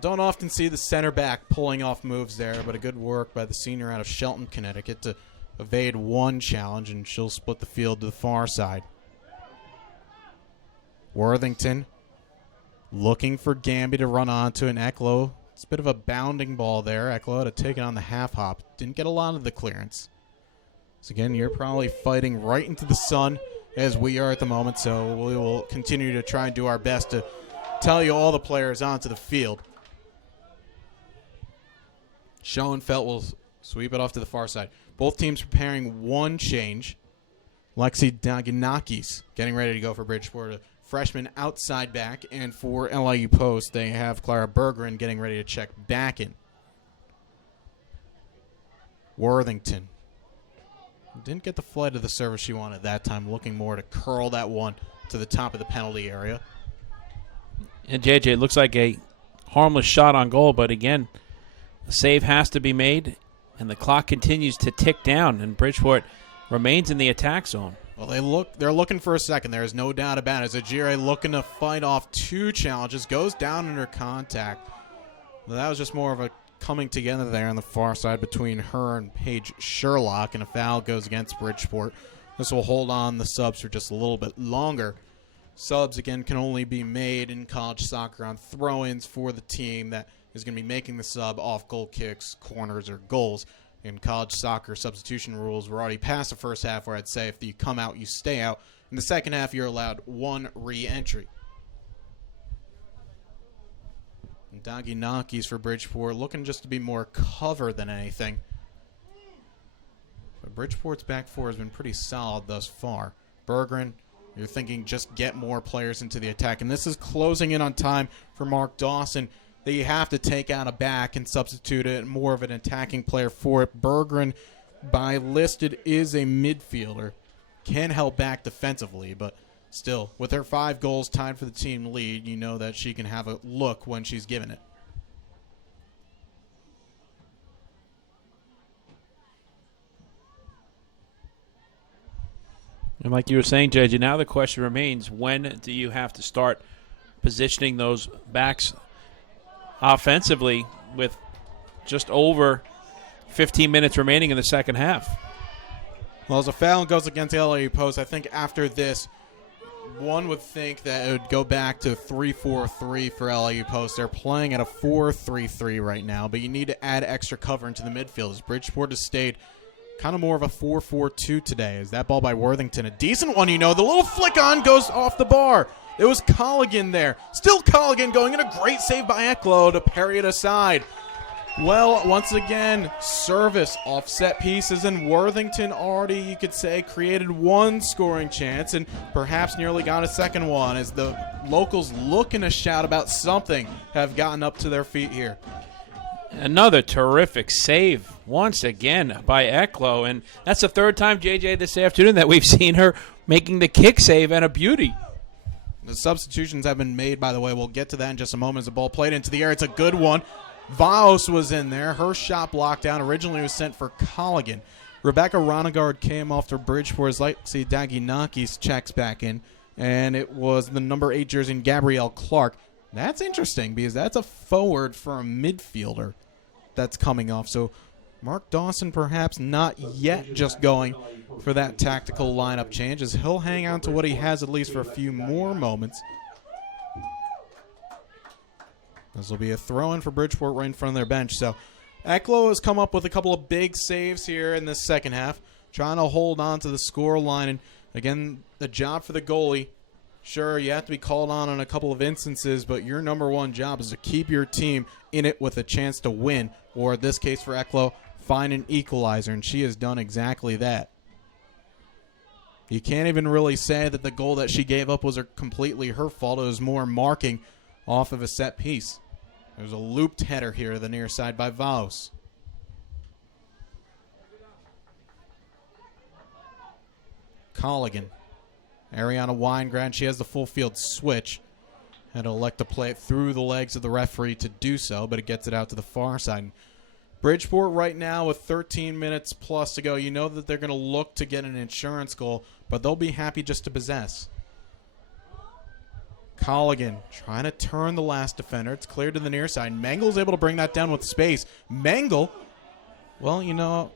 Don't often see the center back pulling off moves there, but a good work by the senior out of Shelton, Connecticut to evade one challenge, and she'll split the field to the far side. Worthington looking for Gamby to run onto an Eklo. It's a bit of a bounding ball there. Eklo had to take it on the half hop. Didn't get a lot of the clearance. So again, you're probably fighting right into the sun as we are at the moment, so we will continue to try and do our best to tell you all the players onto the field. Schoenfeld will sweep it off to the far side. Both teams preparing one change. Lexi Daganakis getting ready to go for Bridgeport, a freshman outside back. And for LIU Post, they have Clara Bergeron getting ready to check back in. Worthington didn't get the flight of the service she wanted that time, looking more to curl that one to the top of the penalty area. And JJ, it looks like a harmless shot on goal, but again, a save has to be made, and the clock continues to tick down, and Bridgeport remains in the attack zone. Well, they're looking for a second. There is no doubt about it. Zajire looking to fight off two challenges, goes down under contact. Well, that was just more of a coming together there on the far side between her and Paige Sherlock, and a foul goes against Bridgeport. This will hold on the subs for just a little bit longer. Subs, again, can only be made in college soccer on throw-ins for the team that is going to be making the sub off goal kicks, corners, or goals. In college soccer substitution rules, we're already past the first half where I'd say if you come out, you stay out. In the second half, you're allowed one re-entry. Daginakis for Bridgeport, looking just to be more cover than anything. But Bridgeport's back four has been pretty solid thus far. Bergeron, you're thinking just get more players into the attack. And this is closing in on time for Mark Dawson, that you have to take out a back and substitute it more of an attacking player for it. Bergeron, by listed, is a midfielder. can help back defensively, but still, with her 5 goals tied for the team lead, you know that she can have a look when she's given it. And like you were saying, JJ, now the question remains, when do you have to start positioning those backs offensively with just over 15 minutes remaining in the second half? Well, as a foul goes against the LIU Post, I think after this, one would think that it would go back to 3-4-3 for LIU Post. They're playing at a 4-3-3 right now, but you need to add extra cover into the midfield. As Bridgeport has stayed kind of more of a 4-4-2 today. Is that ball by Worthington? A decent one, you know. The little flick on goes off the bar. It was Colligan there. Still Colligan going in. A great save by Ecklo to parry it aside. Well, once again, service off set pieces, and Worthington already, you could say, created one scoring chance and perhaps nearly got a second one as the locals looking to shout about something have gotten up to their feet here. Another terrific save once again by Ecklo, and that's the third time, JJ, this afternoon that we've seen her making the kick save, and a beauty. The substitutions have been made, by the way. We'll get to that in just a moment as the ball played into the air. It's a good one. Vaos was in there. Her shot blocked down. Originally was sent for Colligan. Rebecca Ronegard came off to Bridgeport's Lexi Daginakis checks back in, and it was the number 8 jersey, Gabrielle Clark. That's interesting because that's a forward for a midfielder that's coming off. So Mark Dawson perhaps not yet just going for that tactical lineup change, as he'll hang on to what he has at least for a few more moments. This will be a throw-in for Bridgeport right in front of their bench. So Ecklo has come up with a couple of big saves here in this second half, trying to hold on to the score line. And again, the job for the goalie, sure, you have to be called on a couple of instances, but your number one job is to keep your team in it with a chance to win, or in this case for Ecklo, find an equalizer, and she has done exactly that. You can't even really say that the goal that she gave up was completely her fault. It was more marking off of a set piece. There's a looped header here to the near side by Vaos. Colligan. Ariana Weingrad, she has the full field switch. Had to elect to play it through the legs of the referee to do so, but it gets it out to the far side. Bridgeport right now with 13 minutes plus to go. You know that they're going to look to get an insurance goal, but they'll be happy just to possess. Colligan trying to turn the last defender. It's cleared to the near side. Mengel's able to bring that down with space. Mengel, well, you know,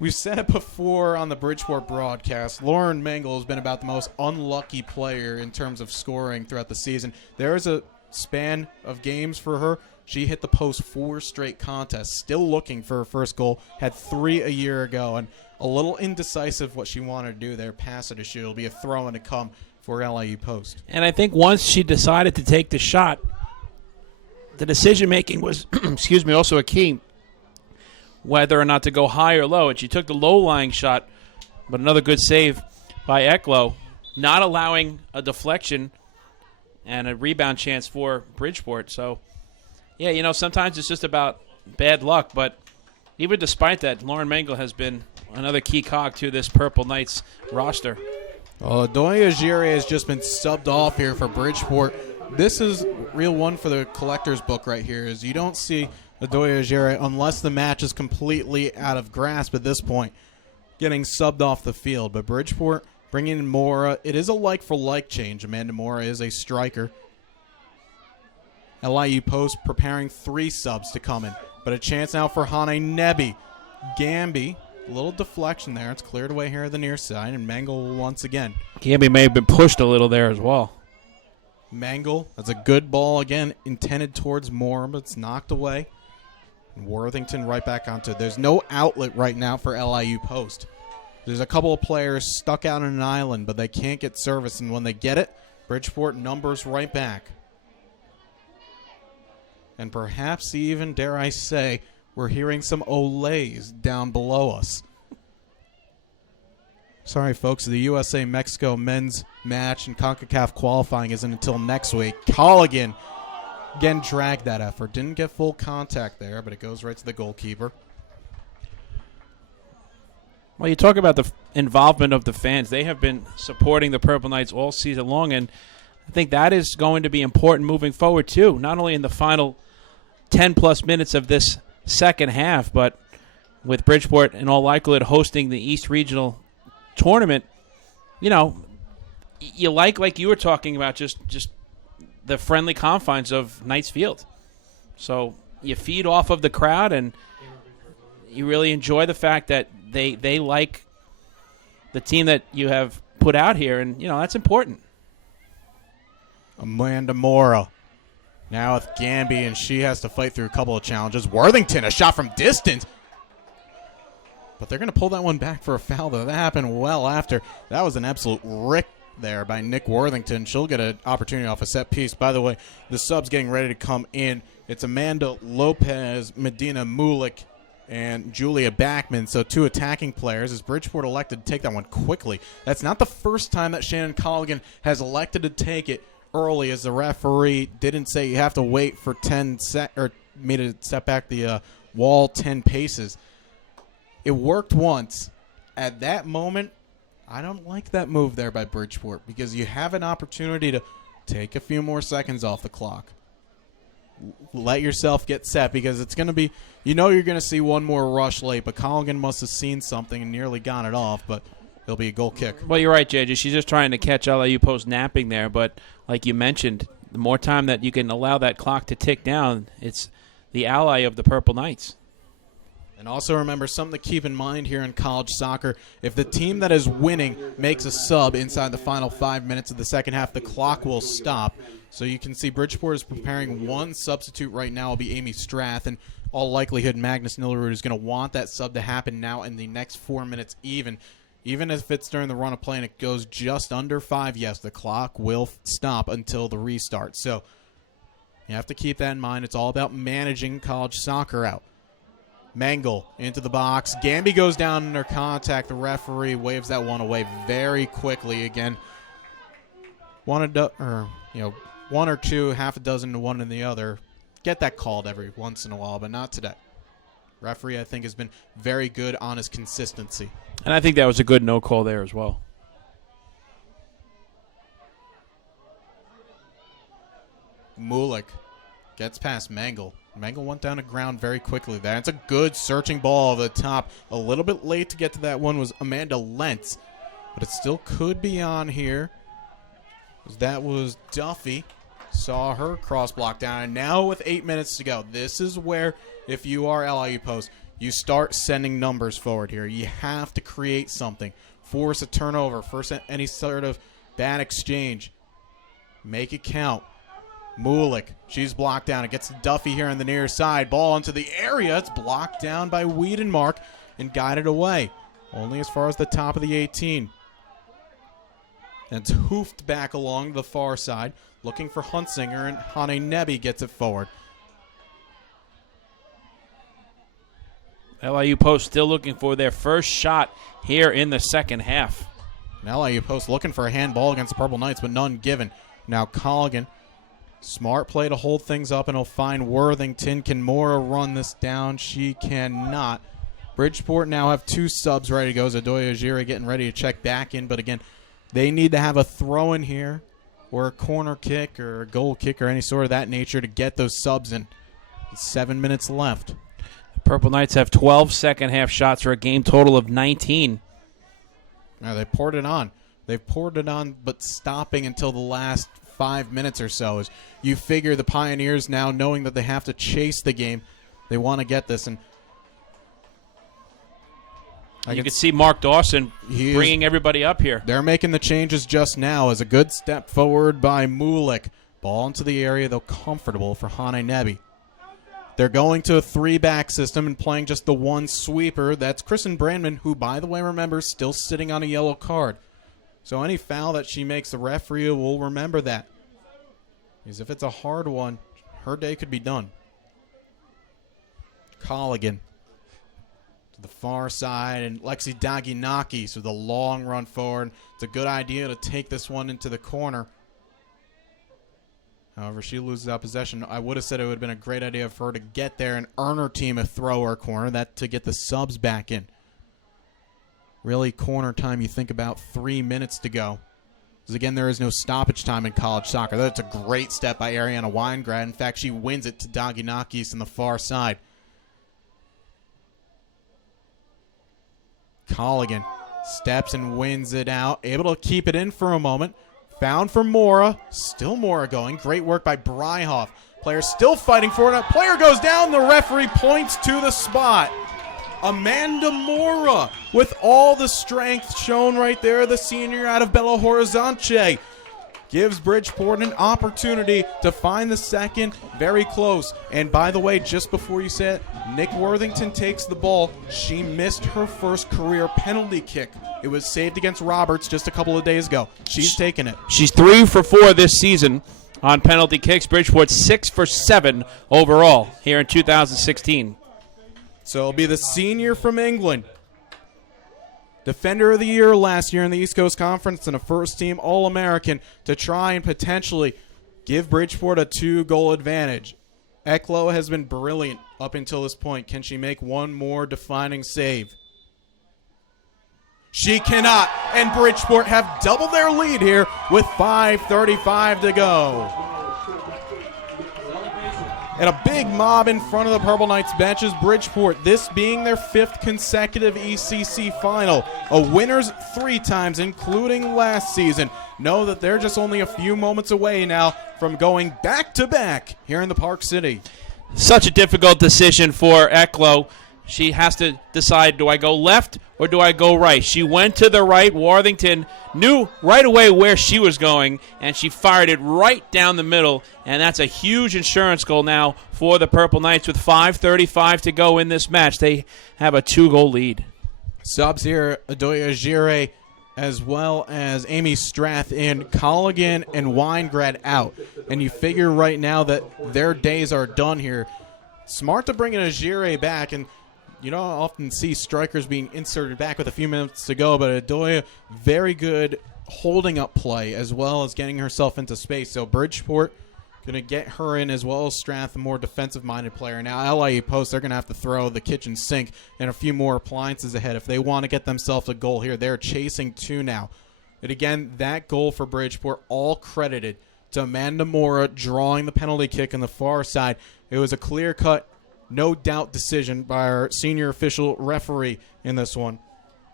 we've said it before on the Bridgeport broadcast. Lauren Mengel has been about the most unlucky player in terms of scoring throughout the season. There is a span of games for her. She hit the post 4 straight contests, still looking for her first goal. Had 3 a year ago, and a little indecisive what she wanted to do there. Pass it to shoot. It'll be a throw-in to come for LIU Post. And I think once she decided to take the shot, the decision-making was, excuse me, also a key, whether or not to go high or low. And she took the low-lying shot, but another good save by Ecklo, not allowing a deflection and a rebound chance for Bridgeport. So, yeah, you know, sometimes it's just about bad luck, but even despite that, Lauren Mengel has been another key cog to this Purple Knights roster. Doya Gire has just been subbed off here for Bridgeport. This is real one for the collector's book right here, is you don't see Doya Gire unless the match is completely out of grasp at this point, getting subbed off the field. But Bridgeport bringing in Mora. It is a like-for-like change. Amanda Mora is a striker. LIU Post preparing 3 subs to come in. But a chance now for Hane Nebi. Gamby, a little deflection there. It's cleared away here at the near side, and Mengel once again. Gamby may have been pushed a little there as well. Mengel, that's a good ball again, intended towards Mora, but it's knocked away. And Worthington right back onto it. There's no outlet right now for LIU Post. There's a couple of players stuck out on an island, but they can't get service, and when they get it, Bridgeport numbers right back. And perhaps even, dare I say, we're hearing some olays down below us. Sorry, folks, the USA-Mexico men's match and CONCACAF qualifying isn't until next week. Colligan, again, dragged that effort. Didn't get full contact there, but it goes right to the goalkeeper. Well, you talk about the involvement of the fans. They have been supporting the Purple Knights all season long, and I think that is going to be important moving forward, too, not only in the final 10-plus minutes of this second half, but with Bridgeport in all likelihood hosting the East Regional Tournament. You know, you like you were talking about, just the friendly confines of Knights Field. So you feed off of the crowd, and you really enjoy the fact that they like the team that you have put out here, and, you know, that's important. Amanda Mora now with Gamby, and she has to fight through a couple of challenges. Worthington, a shot from distance. But they're going to pull that one back for a foul, though. That happened well after. That was an absolute rick there by Nick Worthington. She'll get an opportunity off a set piece. By the way, the sub's getting ready to come in. It's Amanda Lopez, Medina Mulik, and Julia Backman, so two attacking players, as Bridgeport elected to take that one quickly. That's not the first time that Shannon Colligan has elected to take it early, as the referee didn't say you have to wait for 10 or made it step back the wall 10 paces. It worked once. At that moment, I don't like that move there by Bridgeport, because you have an opportunity to take a few more seconds off the clock. Let yourself get set, because it's going to be, you know, you're going to see one more rush late, but Colligan must have seen something and nearly got it off, but it'll be a goal kick. Well, you're right, JJ. She's just trying to catch LIU post napping there, but like you mentioned, the more time that you can allow that clock to tick down, it's the ally of the Purple Knights. And also remember, something to keep in mind here in college soccer, if the team that is winning makes a sub inside the final 5 minutes of the second half, the clock will stop. So you can see Bridgeport is preparing one substitute right now. Will be Amy Strath, and all likelihood Magnus Nillerud is going to want that sub to happen now in the next 4 minutes even. Even if it's during the run of play and it goes just under 5, yes, the clock will stop until the restart. So you have to keep that in mind. It's all about managing college soccer out. Mangle into the box. Gamby goes down under contact. The referee waves that one away very quickly. Again, one or two, half a dozen to one in the other. Get that called every once in a while, but not today. Referee, I think, has been very good on his consistency. And I think that was a good no call there as well. Mulik gets past Mangle. Mangle went down to ground very quickly. That's a good searching ball over the top. A little bit late to get to that one was Amanda Lentz, but it still could be on here. That was Duffy. Saw her cross block down, and now with 8 minutes to go, this is where, if you are LIU Post, you start sending numbers forward here. You have to create something. Force a turnover, force any sort of bad exchange. Make it count. Mulik, she's blocked down. It gets to Duffy here on the near side. Ball into the area. It's blocked down by Wiedenmark and guided away. Only as far as the top of the 18. And it's hoofed back along the far side, looking for Huntsinger, and Hane Nebi gets it forward. LIU Post still looking for their first shot here in the second half. And LIU Post looking for a handball against the Purple Knights, but none given. Now Colligan, smart play to hold things up, and he'll find Worthington. Can Mora run this down? She cannot. Bridgeport now have two subs ready to go. Zadoya Ojiri getting ready to check back in, but again, they need to have a throw in here or a corner kick or a goal kick or any sort of that nature to get those subs in. 7 minutes left. The Purple Knights have 12 second-half shots for a game total of 19. Now they poured it on. They've poured it on, but stopping until the last 5 minutes or so. As you figure the Pioneers now, knowing that they have to chase the game, they want to get this. And you can see Mark Dawson bringing everybody up here. They're making the changes just now as a good step forward by Mulik. Ball into the area, though comfortable for Hane Nebi. They're going to a 3-back system and playing just the one sweeper. That's Kristen Brandman, who, by the way, remember, still sitting on a yellow card. So any foul that she makes, the referee will remember that. Because if it's a hard one, her day could be done. Colligan to the far side, and Lexi Daginaki, so the long run forward. It's a good idea to take this one into the corner. However, she loses that possession. I would have said it would have been a great idea for her to get there and earn her team a throw or corner, that to get the subs back in. really corner time, you think about 3 minutes to go. Because, again, there is no stoppage time in college soccer. That's a great step by Ariana Weingrad. In fact, she wins it to Daginakis on the far side. Colligan steps and wins it out. Able to keep it in for a moment. Found for Mora. Still Mora going. Great work by Bryhoff. Player still fighting for it. Player goes down. The referee points to the spot. Amanda Mora with all the strength shown right there. The senior out of Belo Horizonte gives Bridgeport an opportunity to find the second. Very close. And by the way, just before you said it, Nick Worthington takes the ball. She missed her first career penalty kick. It was saved against Roberts just a couple of days ago. She's taken it. She's 3 for 4 this season on penalty kicks. Bridgeport 6 for 7 overall here in 2016. So it'll be the senior from England. Defender of the Year last year in the East Coast Conference and a first-team All-American to try and potentially give Bridgeport a 2-goal advantage. Eklo has been brilliant up until this point. Can she make one more defining save? She cannot, and Bridgeport have doubled their lead here with 5:35 to go. And a big mob in front of the Purple Knights benches. Bridgeport, this being their 5th consecutive ECC final. A winners 3 times, including last season. Know that they're just only a few moments away now from going back-to-back here in the Park City. Such a difficult decision for Eklo. She has to decide, do I go left or do I go right? She went to the right. Worthington knew right away where she was going, and she fired it right down the middle, and that's a huge insurance goal now for the Purple Knights with 5:35 to go in this match. They have a 2-goal lead. Subs here, Adoya Gire, as well as Amy Strath in, Colligan and Weingrad out. And you figure right now that their days are done here. Smart to bring in Agire back, and you don't often see strikers being inserted back with a few minutes to go, but Adoya, very good holding up play as well as getting herself into space. So Bridgeport going to get her in as well as Strath, a more defensive-minded player. Now LIU Post, they're going to have to throw the kitchen sink and a few more appliances ahead if they want to get themselves a goal here. They're chasing 2 now. And again, that goal for Bridgeport, all credited to Amanda Mora drawing the penalty kick on the far side. It was a clear-cut, no doubt decision by our senior official referee in this one.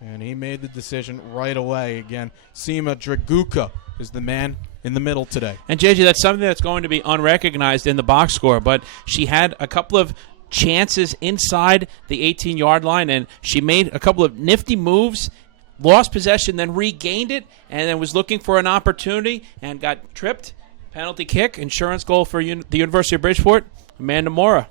And he made the decision right away. Again, Sima Draguka is the man in the middle today. And JJ, that's something that's going to be unrecognized in the box score, but she had a couple of chances inside the 18-yard line, and she made a couple of nifty moves, lost possession, then regained it, and then was looking for an opportunity and got tripped. Penalty kick, insurance goal for the University of Bridgeport, Amanda Mora.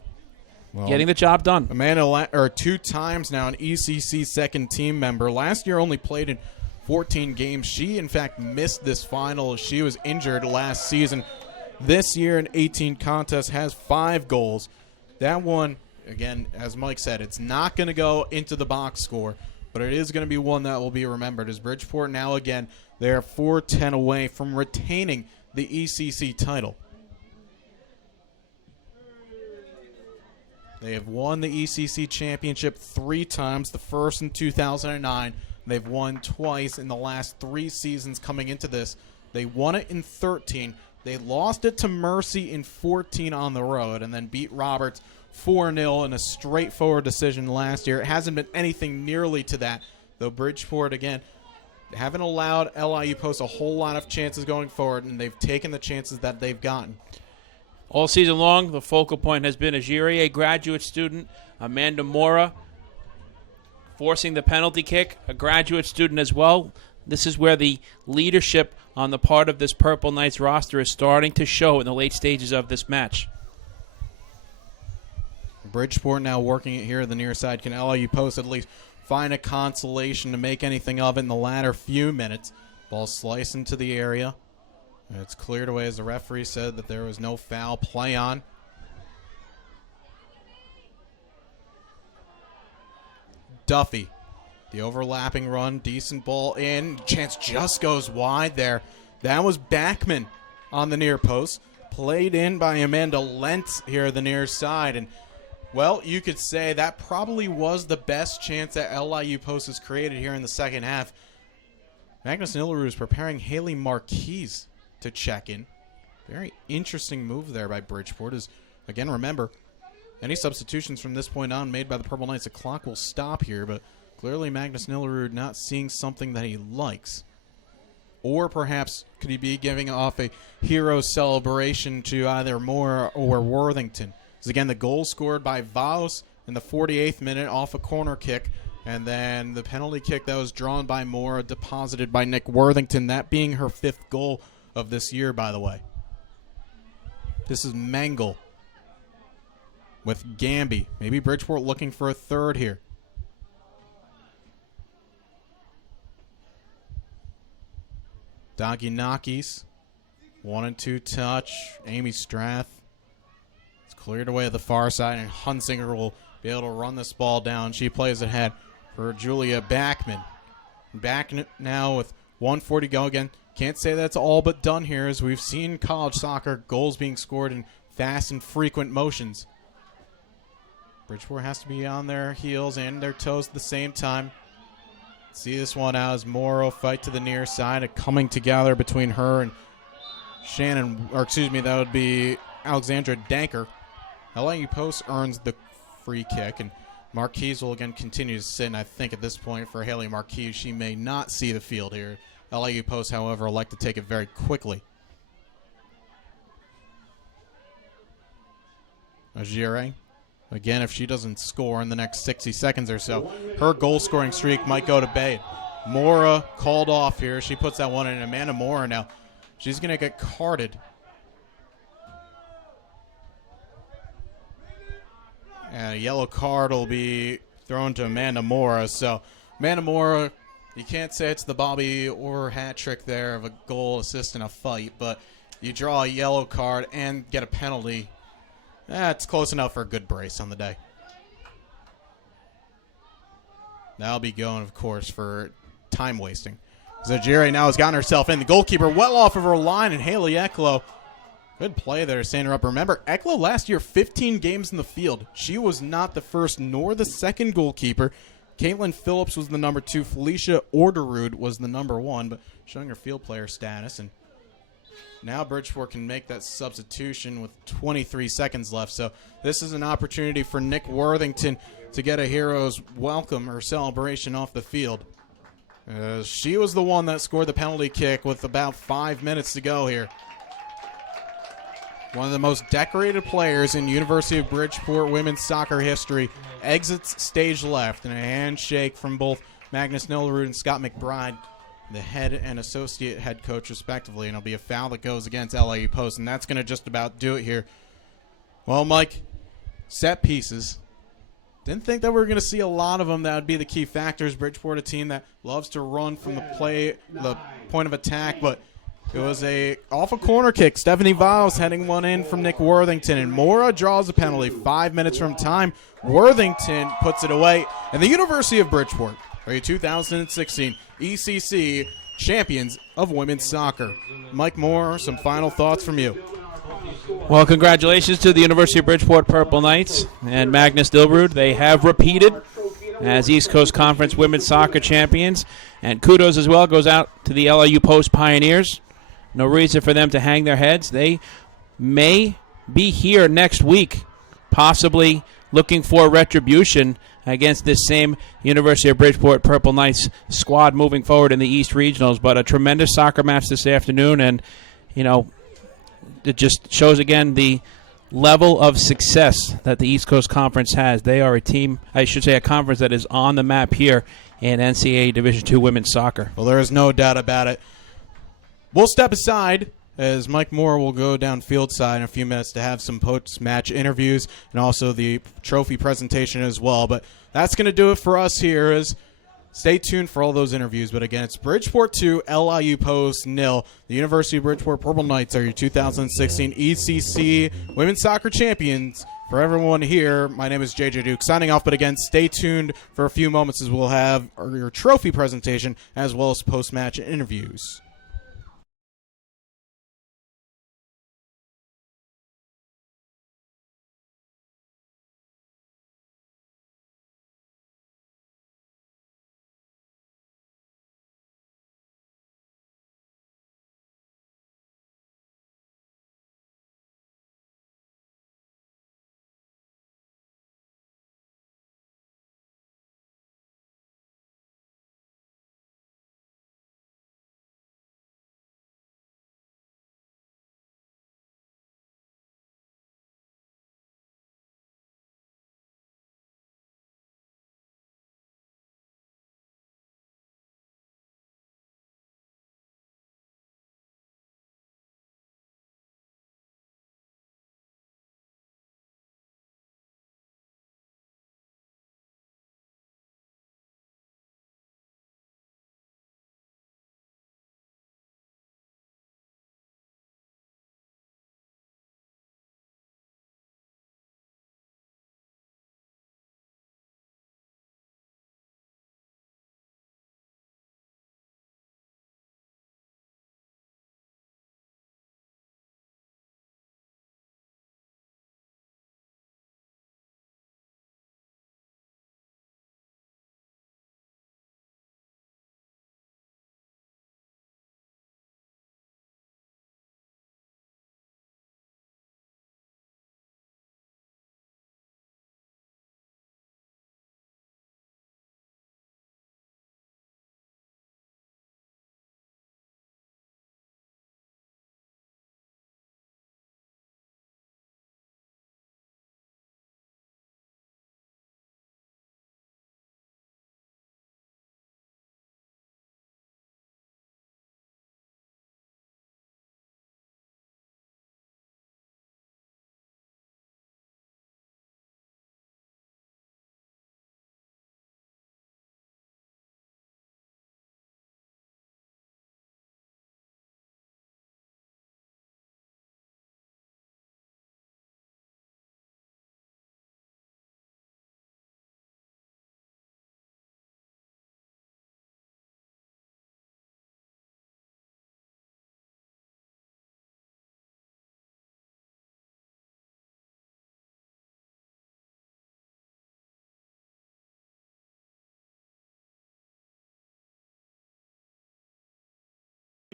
Well, getting the job done. Amanda, 2 times now an ECC second team member. Last year only played in 14 games. She, in fact, missed this final. She was injured last season. This year in 18 contests has 5 goals. That one, again, as Mike said, it's not going to go into the box score, but it is going to be one that will be remembered. As Bridgeport now, again, they are 4-10 away from retaining the ECC title. They have won the ECC championship 3 times, the first in 2009. They've won twice in the last 3 seasons coming into this. They won it in 13. They lost it to Mercy in 14 on the road and then beat Roberts 4-0 in a straightforward decision last year. It hasn't been anything nearly to that, though Bridgeport, again, haven't allowed LIU Post a whole lot of chances going forward, and they've taken the chances that they've gotten. All season long, the focal point has been Agiri, a graduate student, Amanda Mora, forcing the penalty kick, a graduate student as well. This is where the leadership on the part of this Purple Knights roster is starting to show in the late stages of this match. Bridgeport now working it here at the near side. Can LIU Post at least find a consolation to make anything of it in the latter few minutes? Ball sliced into the area. It's cleared away as the referee said that there was no foul play on. Duffy, the overlapping run, decent ball in. Chance just goes wide there. That was Backman on the near post. Played in by Amanda Lentz here at the near side. And Well, you could say that probably was the best chance that LIU Post has created here in the second half. Magnus Nillerud is preparing Haley Marquise to check in. Very interesting move there by Bridgeport. As again, remember, any substitutions from this point on made by the Purple Knights, the clock will stop here, but clearly Magnus Nillerud not seeing something that he likes. Or perhaps could he be giving off a hero celebration to either Moore or Worthington? As again, the goal scored by Vaus in the 48th minute off a corner kick, and then the penalty kick that was drawn by Moore, deposited by Nick Worthington, that being her 5th goal of this year, by the way. This is Mangle with Gamby. Maybe Bridgeport looking for a third here. Daginakis, 1-2 touch. Amy Strath. It's cleared away at the far side, and Hunsinger will be able to run this ball down. She plays ahead for Julia Backman. Back now with 1:40 to go again. Can't say that's all but done here, as we've seen college soccer goals being scored in fast and frequent motions. Bridgeport has to be on their heels and their toes at the same time. See this one out as Morrow fight to the near side, a coming together between her and Shannon, or excuse me, that would be Alexandra Danker. LIU Post earns the free kick, and Marquise will again continue to sit, and I think at this point for Haley Marquise, she may not see the field here. LIU Post, however, elect to take it very quickly. Agire. Again, if she doesn't score in the next 60 seconds or so, her goal-scoring streak might go to bed. Mora called off here. She puts that one in. Amanda Mora now, she's going to get carded. And a yellow card will be thrown to Amanda Mora. So, Amanda Mora, you can't say it's the Bobby Orr hat trick there of a goal, assist, and a fight, but you draw a yellow card and get a penalty. That's close enough for a good brace on the day. That'll be going, of course, for time wasting. Zajiri now has gotten herself in. The goalkeeper well off of her line, and Haley Ecklow. Good play there, standing her up. Remember, Ecklow last year, 15 games in the field. She was not the first nor the second goalkeeper. Caitlin Phillips was the number 2. Felicia Orderud was the number 1, but showing her field player status. And now Bridgeport can make that substitution with 23 seconds left. So this is an opportunity for Nick Worthington to get a hero's welcome or celebration off the field. She was the one that scored the penalty kick with about 5 minutes to go here. One of the most decorated players in University of Bridgeport women's soccer history exits stage left in a handshake from both Magnus Nillerud and Scott McBride, the head and associate head coach respectively, and it'll be a foul that goes against LIU Post, and that's going to just about do it here. Well, Mike, set pieces. Didn't think that we were going to see a lot of them. That would be the key factors. Bridgeport, a team that loves to run from the point of attack, but it was off a corner kick. Stephanie Viles heading one in from Nick Worthington, and Mora draws a penalty 5 minutes from time. Worthington puts it away, and the University of Bridgeport are your 2016 ECC champions of women's soccer. Mike Moore, some final thoughts from you. Well, congratulations to the University of Bridgeport Purple Knights and Magnus Nillerud. They have repeated as East Coast Conference women's soccer champions. And kudos as well goes out to the LIU Post Pioneers. No reason for them to hang their heads. They may be here next week, possibly looking for retribution against this same University of Bridgeport Purple Knights squad moving forward in the East Regionals. But a tremendous soccer match this afternoon, and, you know, it just shows again the level of success that the East Coast Conference has. They are a team, I should say a conference that is on the map here in NCAA Division II women's soccer. Well, there is no doubt about it. We'll step aside as Mike Moore will go down field side in a few minutes to have some post-match interviews and also the trophy presentation as well. But that's going to do it for us here. Stay tuned for all those interviews. But again, it's Bridgeport 2, LIU Post 0. The University of Bridgeport Purple Knights are your 2016 ECC Women's Soccer Champions. For everyone here, my name is JJ Duke signing off. But again, stay tuned for a few moments as we'll have your trophy presentation as well as post-match interviews.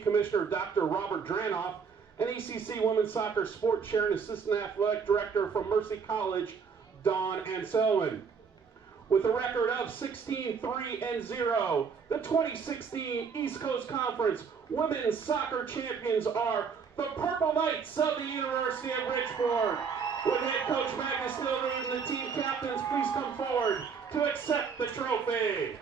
Commissioner Dr. Robert Dranoff, and ECC Women's Soccer Sport Chair and Assistant Athletic Director from Mercy College, Dawn Anselman. With a record of 16-3-0, the 2016 East Coast Conference Women's Soccer Champions are the Purple Knights of the University of Bridgeport. Would head coach Magnus Stiller and the team captains please come forward to accept the trophy?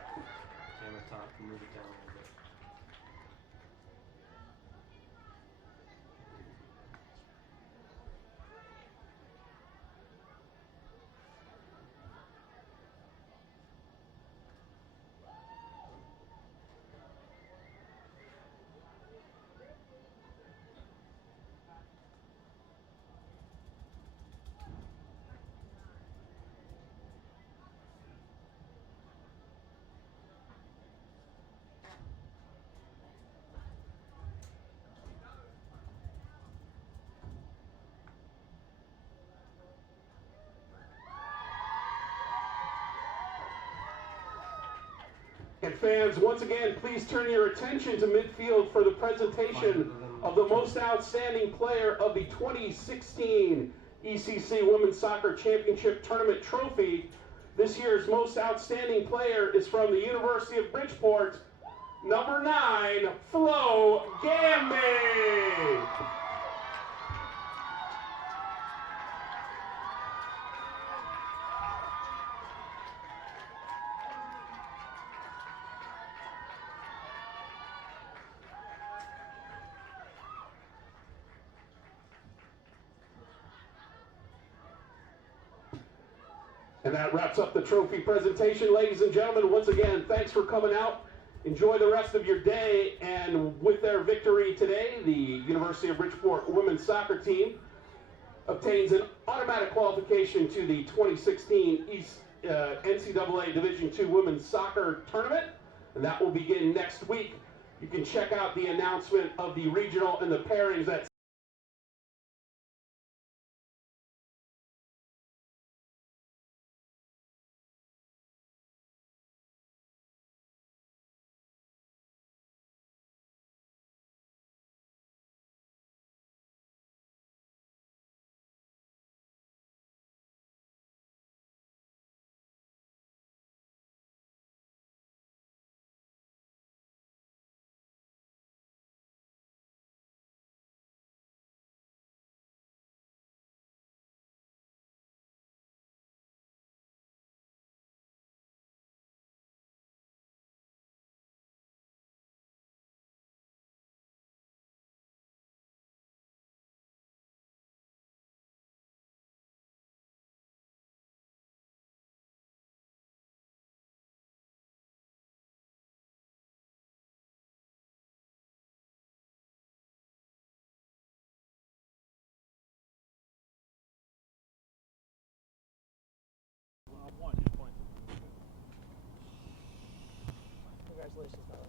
And fans, once again, please turn your attention to midfield for the presentation of the most outstanding player of the 2016 ECC Women's Soccer Championship Tournament trophy. This year's most outstanding player is from the University of Bridgeport, number 9, Flo Gamby. And that wraps up the trophy presentation. Ladies and gentlemen, once again, thanks for coming out. Enjoy the rest of your day. And with their victory today, the University of Bridgeport women's soccer team obtains an automatic qualification to the 2016 NCAA Division II Women's Soccer Tournament. And that will begin next week. You can check out the announcement of the regional and the pairings at Congratulations, by the way.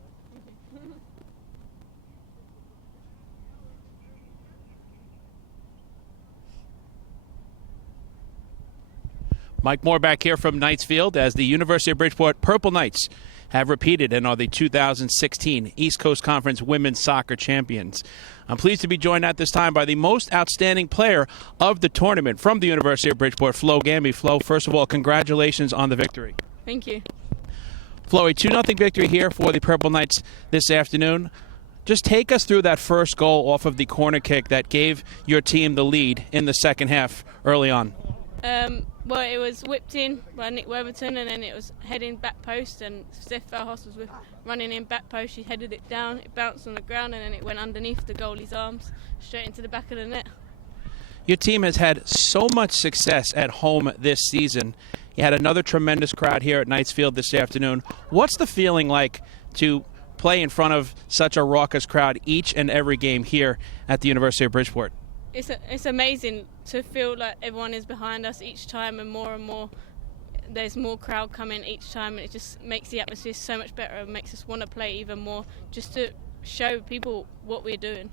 Mike Moore back here from Knights Field as the University of Bridgeport Purple Knights have repeated and are the 2016 East Coast Conference Women's Soccer Champions. I'm pleased to be joined at this time by the most outstanding player of the tournament from the University of Bridgeport, Flo Gamby. Flo, first of all, congratulations on the victory. Thank you. Flo, a 2-0 victory here for the Purple Knights this afternoon. Just take us through that first goal off of the corner kick that gave your team the lead in the second half early on. Well, it was whipped in by Nick Weatherton, and then it was heading back post, and Steph Verhoss was running in back post. She headed it down, it bounced on the ground, and then it went underneath the goalie's arms, straight into the back of the net. Your team has had so much success at home this season. You had another tremendous crowd here at Knights Field this afternoon. What's the feeling like to play in front of such a raucous crowd each and every game here at the University of Bridgeport? It's amazing to feel like everyone is behind us each time, and more there's more crowd coming each time, and it just makes the atmosphere so much better and makes us want to play even more, just to show people what we're doing.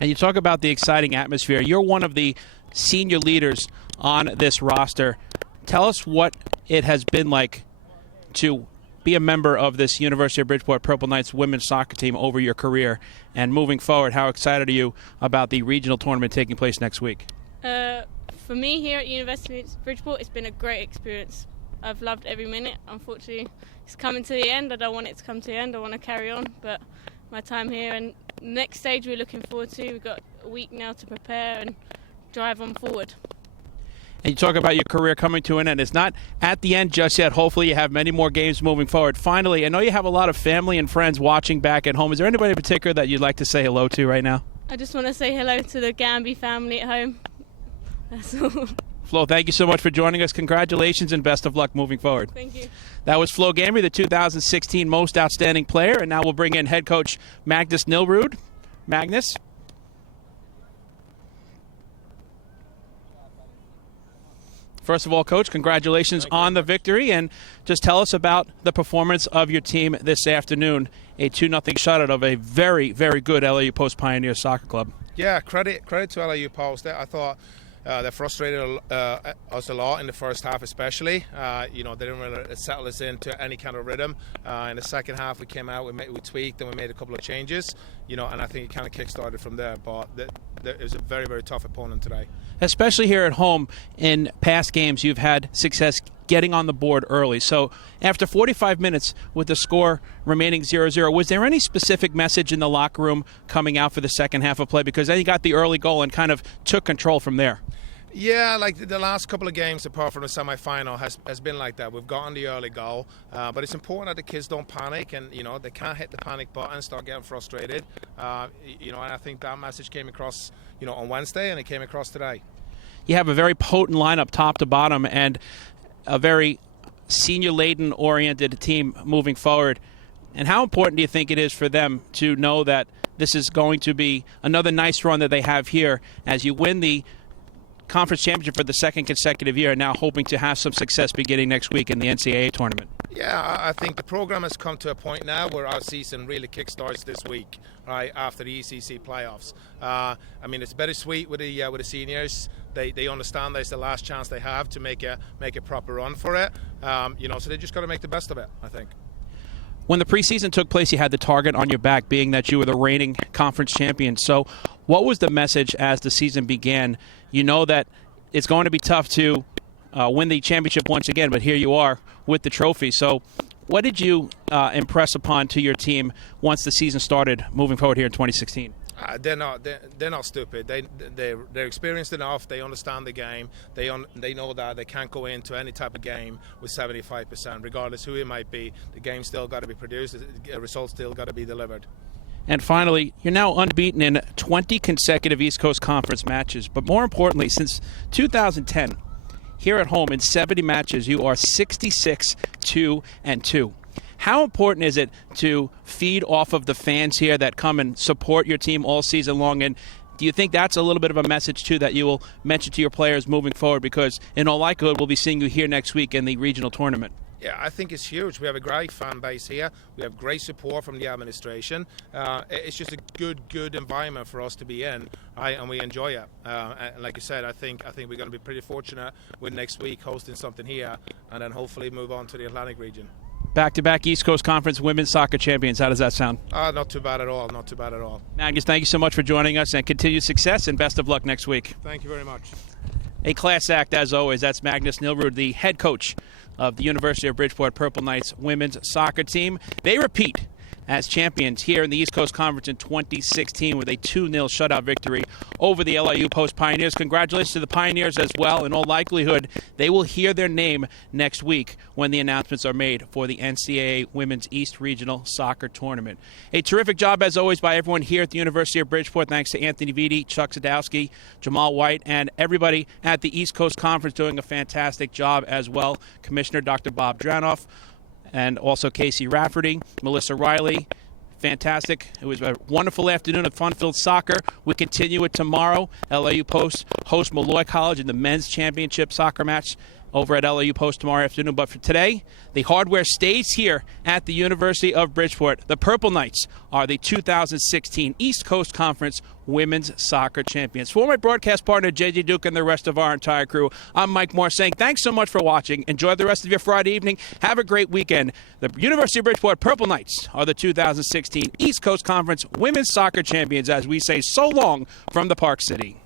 And you talk about the exciting atmosphere. You're one of the senior leaders on this roster. Tell us what it has been like to be a member of this University of Bridgeport Purple Knights women's soccer team over your career? And moving forward, how excited are you about the regional tournament taking place next week? For me here at University of Bridgeport, it's been a great experience. I've loved every minute. Unfortunately, it's coming to the end. I don't want it to come to the end. I want to carry on, but my time here and next stage we're looking forward to. We've got a week now to prepare and drive on forward. And you talk about your career coming to an end. It's not at the end just yet. Hopefully you have many more games moving forward. Finally, I know you have a lot of family and friends watching back at home. Is there anybody in particular that you'd like to say hello to right now? I just want to say hello to the Gamby family at home. That's all. Flo, thank you so much for joining us. Congratulations and best of luck moving forward. Thank you. That was Flo Gamby, the 2016 Most Outstanding Player. And now we'll bring in head coach Magnus Nilrud. Magnus? First of all, Coach, congratulations on the victory, and just tell us about the performance of your team this afternoon. A 2-0 shutout of a very, very good LIU Post Pioneers Soccer Club. Yeah, credit to LIU Post. I thought they frustrated us a lot in the first half, especially. They didn't really settle us into any kind of rhythm. In the second half, we came out, we tweaked, and we made a couple of changes. And I think it kind of kick-started from there. But it was a very, very tough opponent today. Especially here at home, in past games, you've had success getting on the board early. So after 45 minutes with the score remaining 0-0, was there any specific message in the locker room coming out for the second half of play? Because then you got the early goal and kind of took control from there. Yeah, like the last couple of games, apart from the semi-final, has been like that. We've gotten the early goal, but it's important that the kids don't panic, and they can't hit the panic button and start getting frustrated. And I think that message came across, on Wednesday, and it came across today. You have a very potent lineup, top to bottom, and a very senior-laden oriented team moving forward. And how important do you think it is for them to know that this is going to be another nice run that they have here as you win the conference championship for the second consecutive year, and now hoping to have some success beginning next week in the NCAA tournament? Yeah, I think the program has come to a point now where our season really kickstarts this week, right after the ECC playoffs. It's bittersweet with the seniors. They understand that it's the last chance they have to make a proper run for it. So they just got to make the best of it, I think. When the preseason took place, you had the target on your back, being that you were the reigning conference champion. So what was the message as the season began? You know that it's going to be tough to win the championship once again, but here you are with the trophy. So what did you impress upon to your team once the season started moving forward here in 2016? They're not stupid. They're experienced enough. They understand the game. They know that they can't go into any type of game with 75%, regardless who it might be. The game's still got to be produced. The results still got to be delivered. And finally, you're now unbeaten in 20 consecutive East Coast Conference matches. But more importantly, since 2010, here at home in 70 matches, you are 66-2-2. How important is it to feed off of the fans here that come and support your team all season long? And do you think that's a little bit of a message, too, that you will mention to your players moving forward? Because in all likelihood, we'll be seeing you here next week in the regional tournament. Yeah, I think it's huge. We have a great fan base here. We have great support from the administration. It's just a good environment for us to be in, right? And we enjoy it. And like you said, I think we're going to be pretty fortunate with next week hosting something here, and then hopefully move on to the Atlantic region. Back-to-back East Coast Conference women's soccer champions. How does that sound? Not too bad at all. Not too bad at all. Magnus, thank you so much for joining us, and continued success and best of luck next week. Thank you very much. A class act, as always. That's Magnus Nilrud, the head coach of the University of Bridgeport Purple Knights women's soccer team. They repeat as champions here in the East Coast Conference in 2016 with a 2-0 shutout victory over the LIU Post Pioneers. Congratulations to the Pioneers as well. In all likelihood, they will hear their name next week when the announcements are made for the NCAA Women's East Regional Soccer Tournament. A terrific job, as always, by everyone here at the University of Bridgeport. Thanks to Anthony Vitti, Chuck Sadowski, Jamal White, and everybody at the East Coast Conference doing a fantastic job as well. Commissioner Dr. Bob Dranoff, and also Casey Rafferty, Melissa Riley. Fantastic. It was a wonderful afternoon of fun-filled soccer. We continue it tomorrow. LIU Post hosts Malloy College in the men's championship soccer match. over at LIU Post tomorrow afternoon. But for today, the hardware stays here at the University of Bridgeport. The Purple Knights are the 2016 East Coast Conference Women's Soccer Champions. For my broadcast partner, JJ Duke, and the rest of our entire crew, I'm Mike Moore saying thanks so much for watching. Enjoy the rest of your Friday evening. Have a great weekend. The University of Bridgeport Purple Knights are the 2016 East Coast Conference Women's Soccer Champions, as we say so long from the Park City.